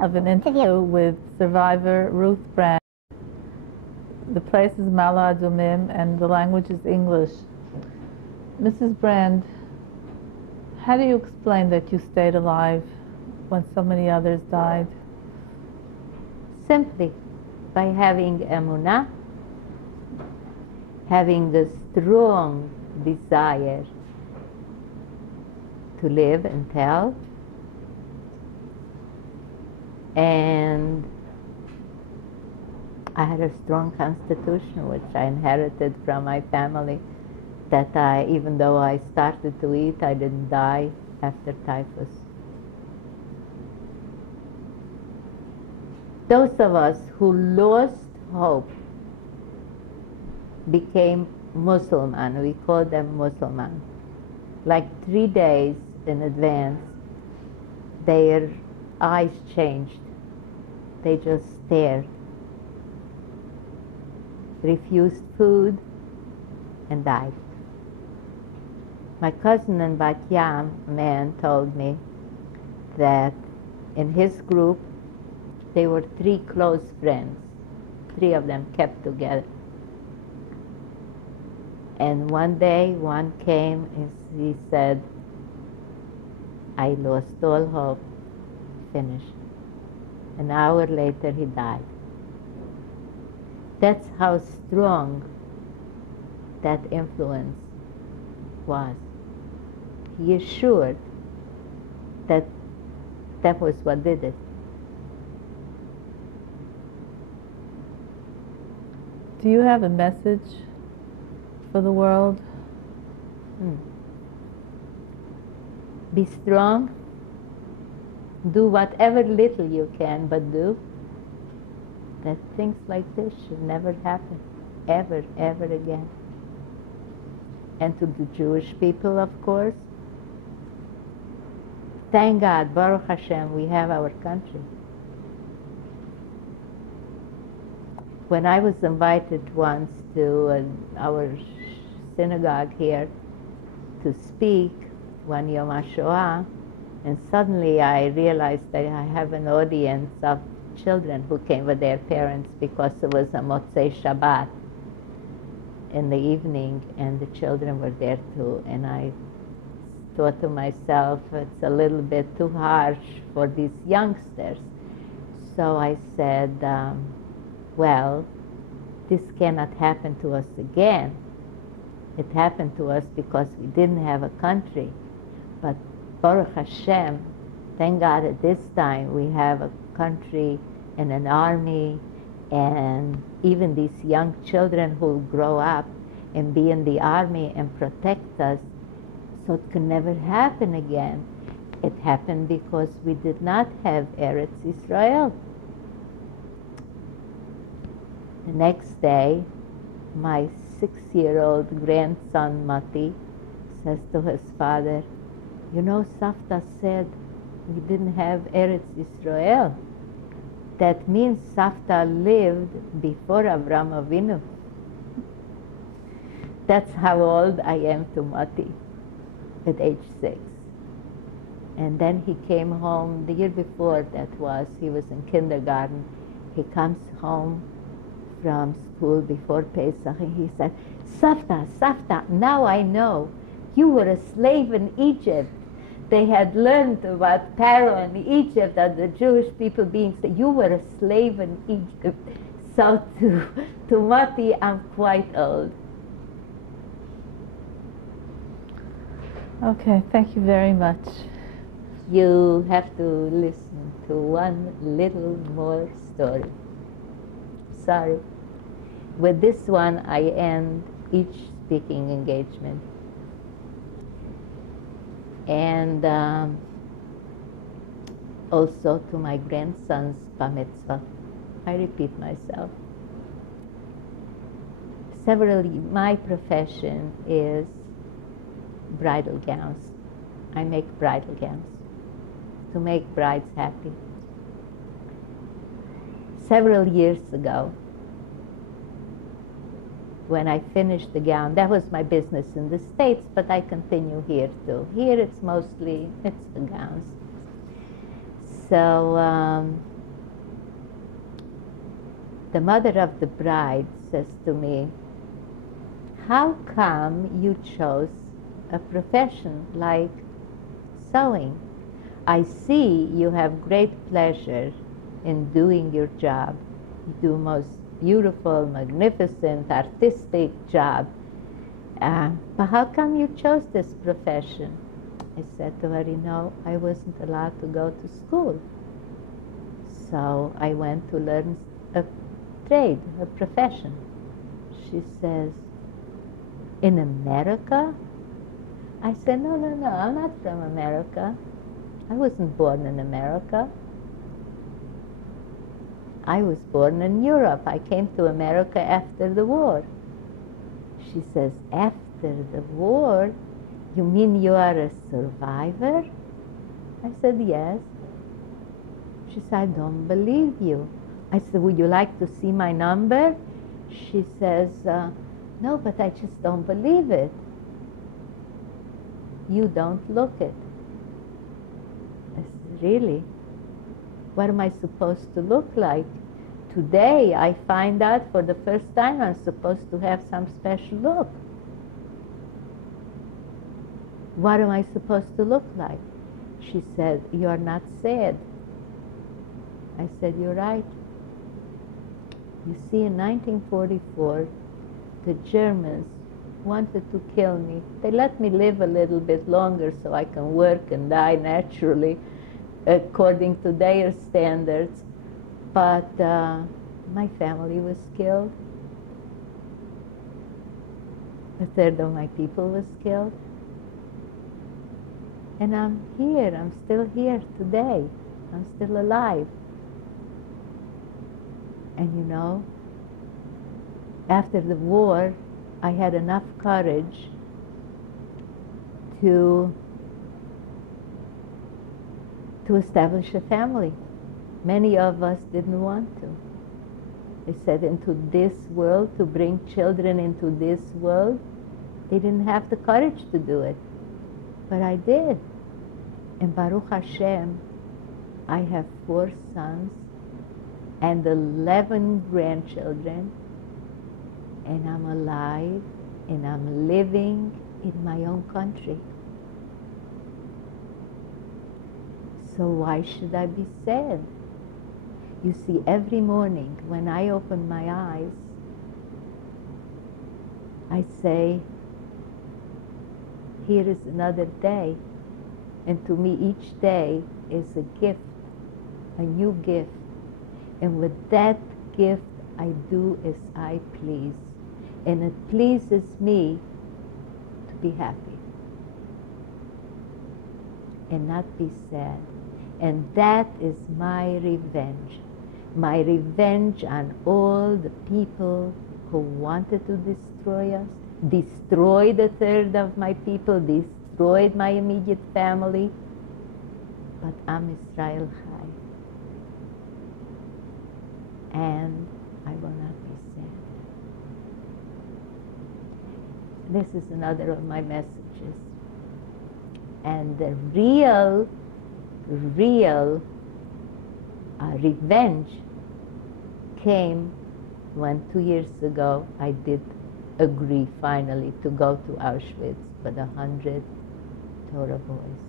Of an interview with survivor Ruth Brand. The place is Ma'ale Adumim and the language is English. Mrs. Brand, how do you explain that you stayed alive when so many others died? Simply by having emunah, having the strong desire to live and tell, and I had a strong constitution, which I inherited from my family, that even though I started to eat, I didn't die after typhus. Those of us who lost hope became Musliman. We call them Musliman. Like 3 days in advance, their eyes changed. They just stared, refused food, and died. My cousin in Bat Yam, a man, told me that in his group they were 3 close friends. 3 of them kept together. And one day one came and he said, I lost all hope, finished. An hour later he died. That's how strong that influence was. He assured that that was what did it. Do you have a message for the world? Be strong. Do whatever little you can, but do. That things like this should never happen, ever, ever again. And to the Jewish people, of course, thank God, Baruch Hashem, we have our country. When I was invited once to our synagogue here to speak one Yom HaShoah, and suddenly I realized that I have an audience of children who came with their parents because it was a Motzei Shabbat in the evening, and the children were there too. And I thought to myself, it's a little bit too harsh for these youngsters. So I said, well, this cannot happen to us again. It happened to us because we didn't have a country. But Baruch Hashem, thank God at this time we have a country and an army, and even these young children who grow up and be in the army and protect us, so it can never happen again. It happened because we did not have Eretz Israel. The next day, my 6-year-old grandson Mati says to his father, you know, Savta said we didn't have Eretz Israel. That means Savta lived before Avraham Avinu. That's how old I am to Mati at age 6. And then he came home the year before he was in kindergarten. He comes home from school before Pesach and he said, Savta, Savta, now I know. You were a slave in Egypt. They had learned about Pharaoh in Egypt and the Jewish people being, you were a slave in Egypt. So to Mati, I'm quite old. Okay, thank you very much. You have to listen to one little more story. Sorry. With this one, I end each speaking engagement. And also to my grandson's bar mitzvah. I repeat myself. My profession is bridal gowns. I make bridal gowns to make brides happy. Several years ago, when I finished the gown, that was my business in the States, but I continue here too. Here it's the gowns. So the mother of the bride says to me, how come you chose a profession like sewing? I see you have great pleasure in doing your job. You do most beautiful, magnificent, artistic job. But how come you chose this profession? I said to her, I wasn't allowed to go to school. So I went to learn a trade, a profession. She says, in America? I said, no, I'm not from America. I wasn't born in America. I was born in Europe. I came to America after the war. She says, after the war? You mean you are a survivor? I said, yes. She said, I don't believe you. I said, would you like to see my number? She says, no, but I just don't believe it. You don't look it. I said, really? What am I supposed to look like? Today I find out for the first time I'm supposed to have some special look. What am I supposed to look like? She said, you are not sad. I said, you're right. You see, in 1944, the Germans wanted to kill me. They let me live a little bit longer so I can work and die naturally, according to their standards. But my family was killed. A third of my people was killed. And I'm here. I'm still here today. I'm still alive. And after the war, I had enough courage to establish a family. Many of us didn't want to. They said into this world, to bring children into this world, they didn't have the courage to do it. But I did. And Baruch Hashem, I have 4 sons and 11 grandchildren, and I'm alive, and I'm living in my own country. So why should I be sad? You see, every morning when I open my eyes, I say, here is another day. And to me, each day is a gift, a new gift. And with that gift, I do as I please. And it pleases me to be happy and not be sad. And that is my revenge. My revenge on all the people who wanted to destroy us, destroyed a third of my people, destroyed my immediate family. But Am Israel Chai. And I will not be sad. This is another of my messages. And the real real revenge came when 2 years ago I did agree finally to go to Auschwitz with 100 Torah boys.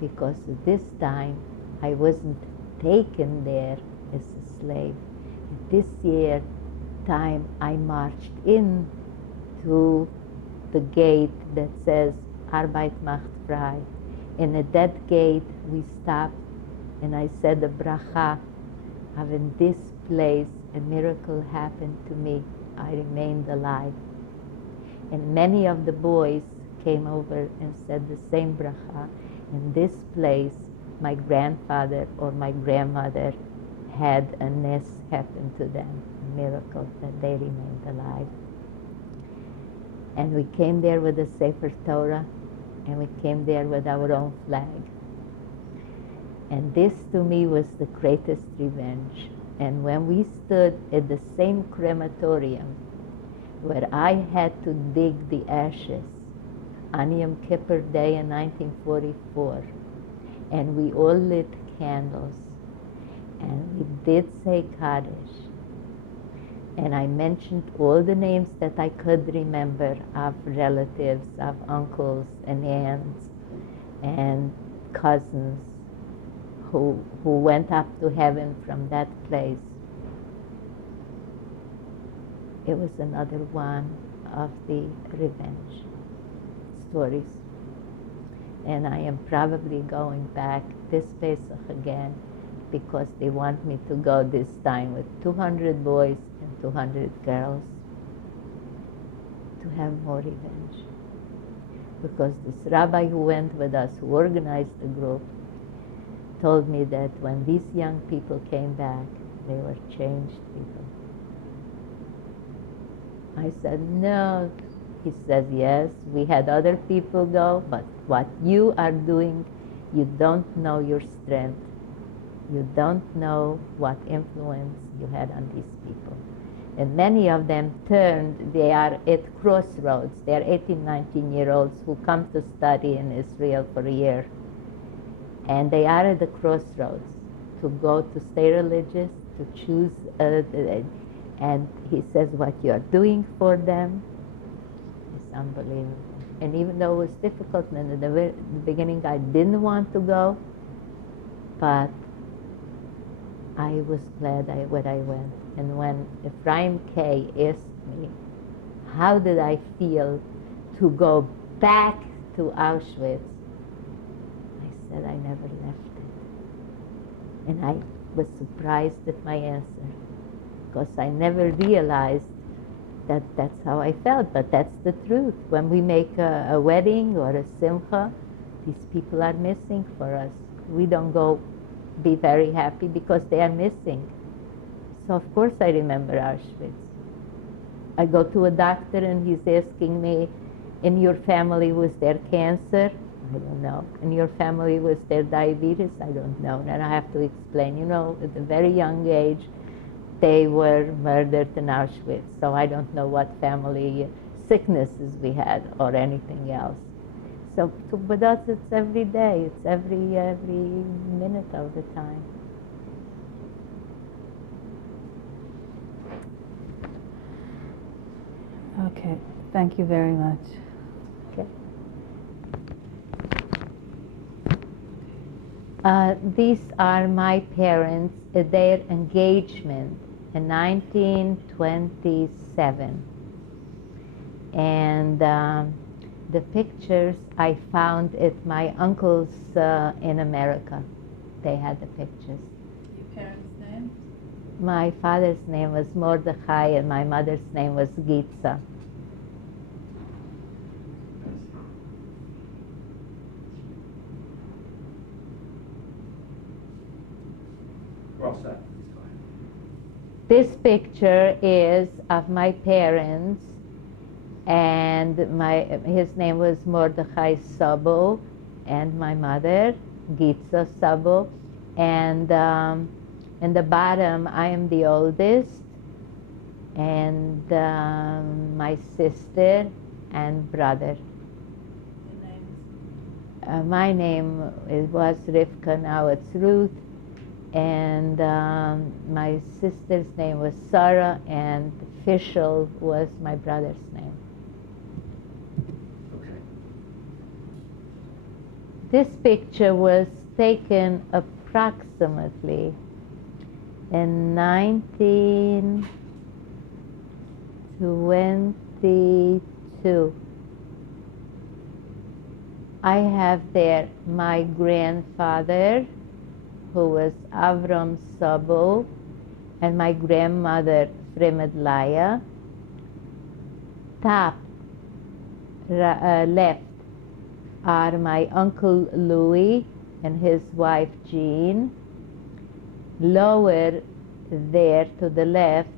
Because this time I wasn't taken there as a slave. This year time I marched in to the gate that says Arbeit macht frei. And at that gate we stopped and I said the bracha of in this place a miracle happened to me. I remained alive. And many of the boys came over and said the same bracha. In this place my grandfather or my grandmother had a nes happen to them, a miracle that they remained alive. And we came there with a Sefer Torah, and we came there with our own flag. And this to me was the greatest revenge. And when we stood at the same crematorium where I had to dig the ashes on Yom Kippur Day in 1944, and we all lit candles, and we did say Kaddish, and I mentioned all the names that I could remember of relatives, of uncles and aunts and cousins who went up to heaven from that place. It was another one of the revenge stories. And I am probably going back this Pesach again because they want me to go this time with 200 boys and 200 girls to have more revenge. Because this rabbi who went with us, who organized the group, told me that when these young people came back, they were changed people. I said, no. He says, yes, we had other people go, but what you are doing, you don't know your strength. You don't know what influence you had on these people. And many of them turned, they are at crossroads. They are 18, 19-year-olds who come to study in Israel for a year. And they are at the crossroads to go to stay religious, to choose, and he says what you are doing for them is unbelievable. And even though it was difficult in the beginning, I didn't want to go, but I was glad when I went. And when Ephraim K. asked me, how did I feel to go back to Auschwitz? I said, I never left it. And I was surprised at my answer, because I never realized that that's how I felt, but that's the truth. When we make a wedding or a simcha, these people are missing for us. We don't go be very happy because they are missing. So of course I remember Auschwitz. I go to a doctor and he's asking me, in your family was there cancer? I don't know. In your family was there diabetes? I don't know. And I have to explain, at a very young age, they were murdered in Auschwitz, so I don't know what family sicknesses we had or anything else. So with us, it's every day. It's every minute of the time. Okay, thank you very much. Okay. These are my parents, their engagement in 1927. And the pictures I found at my uncle's in America. They had the pictures. Your parents' names? My father's name was Mordechai and my mother's name was Gitza. This picture is of my parents, and his name was Mordechai Sabo, and my mother, Gitza Sabo. And in the bottom, I am the oldest, and my sister and brother. Your names? My name was Rivka, now it's Ruth, and my sister's name was Sarah, and Fishel was my brother's name. Okay. This picture was taken approximately in 1922. I have there my grandfather, who was Avram Sabo, and my grandmother, Fremedlaya. Top left are my uncle Louis and his wife Jean. Lower there to the left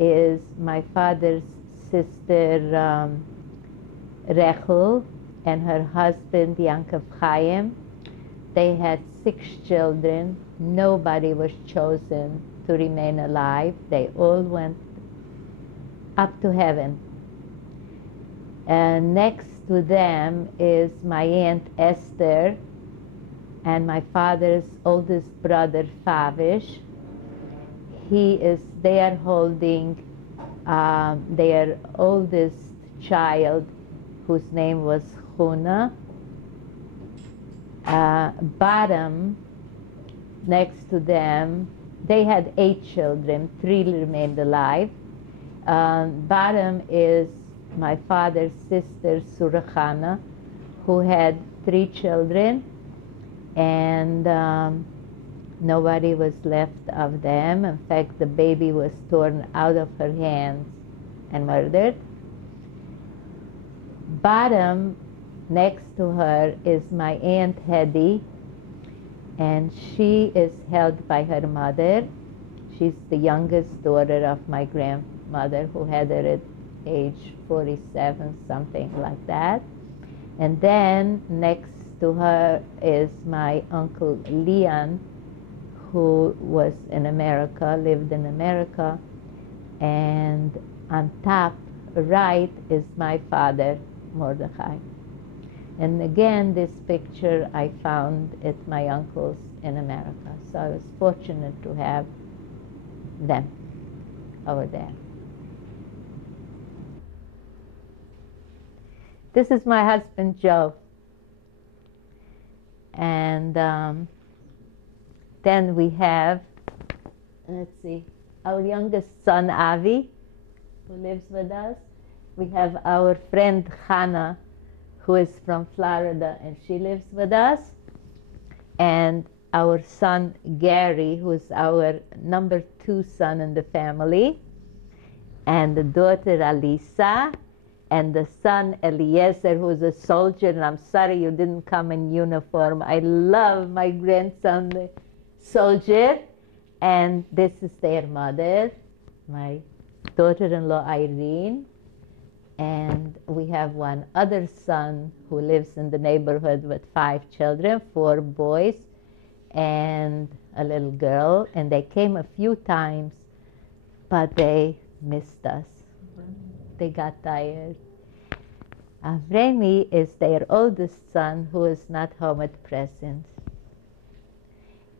is my father's sister Rechel and her husband Yankov Chaim. They had 6 children. Nobody was chosen to remain alive. They all went up to heaven. And next to them is my Aunt Esther and my father's oldest brother Favish. They are holding their oldest child, whose name was Chuna. Bottom, next to them, they had 8 children, 3 remained alive. Bottom is my father's sister Surachana, who had 3 children, and nobody was left of them. In fact, the baby was torn out of her hands and murdered. Bottom, next to her, is my Aunt Hedy, and she is held by her mother. She's the youngest daughter of my grandmother, who had her at age 47, something like that. And then next to her is my uncle Leon, who was in America, lived in America. And on top right is my father, Mordechai. And again, this picture I found at my uncle's in America. So I was fortunate to have them over there. This is my husband, Joe. And then we have, let's see, our youngest son, Avi, who lives with us. We have our friend, Hannah, who is from Florida, and she lives with us. And our son, Gary, who is our number 2 son in the family. And the daughter, Alisa. And the son, Eliezer, who's a soldier, and I'm sorry you didn't come in uniform. I love my grandson, the soldier. And this is their mother, my daughter-in-law, Irene. And we have one other son who lives in the neighborhood with 5 children, 4 boys and a little girl. And they came a few times, but they missed us. They got tired. Avremi is their oldest son, who is not home at present.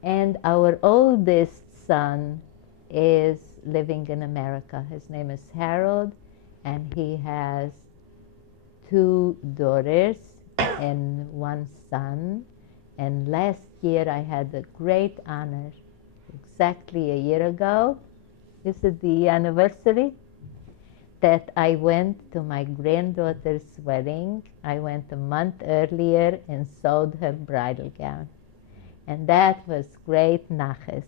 And our oldest son is living in America. His name is Harold, and he has 2 daughters and 1 son. And last year I had the great honor, exactly a year ago, is it the anniversary, that I went to my granddaughter's wedding. I went a month earlier and sewed her bridal gown. And that was great nachas.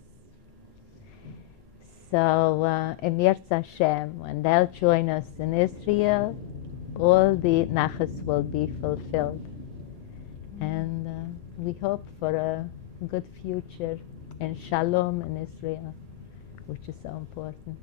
So, Emir Hashem, when they'll join us in Israel, all the nachas will be fulfilled. And we hope for a good future and shalom in Israel, which is so important.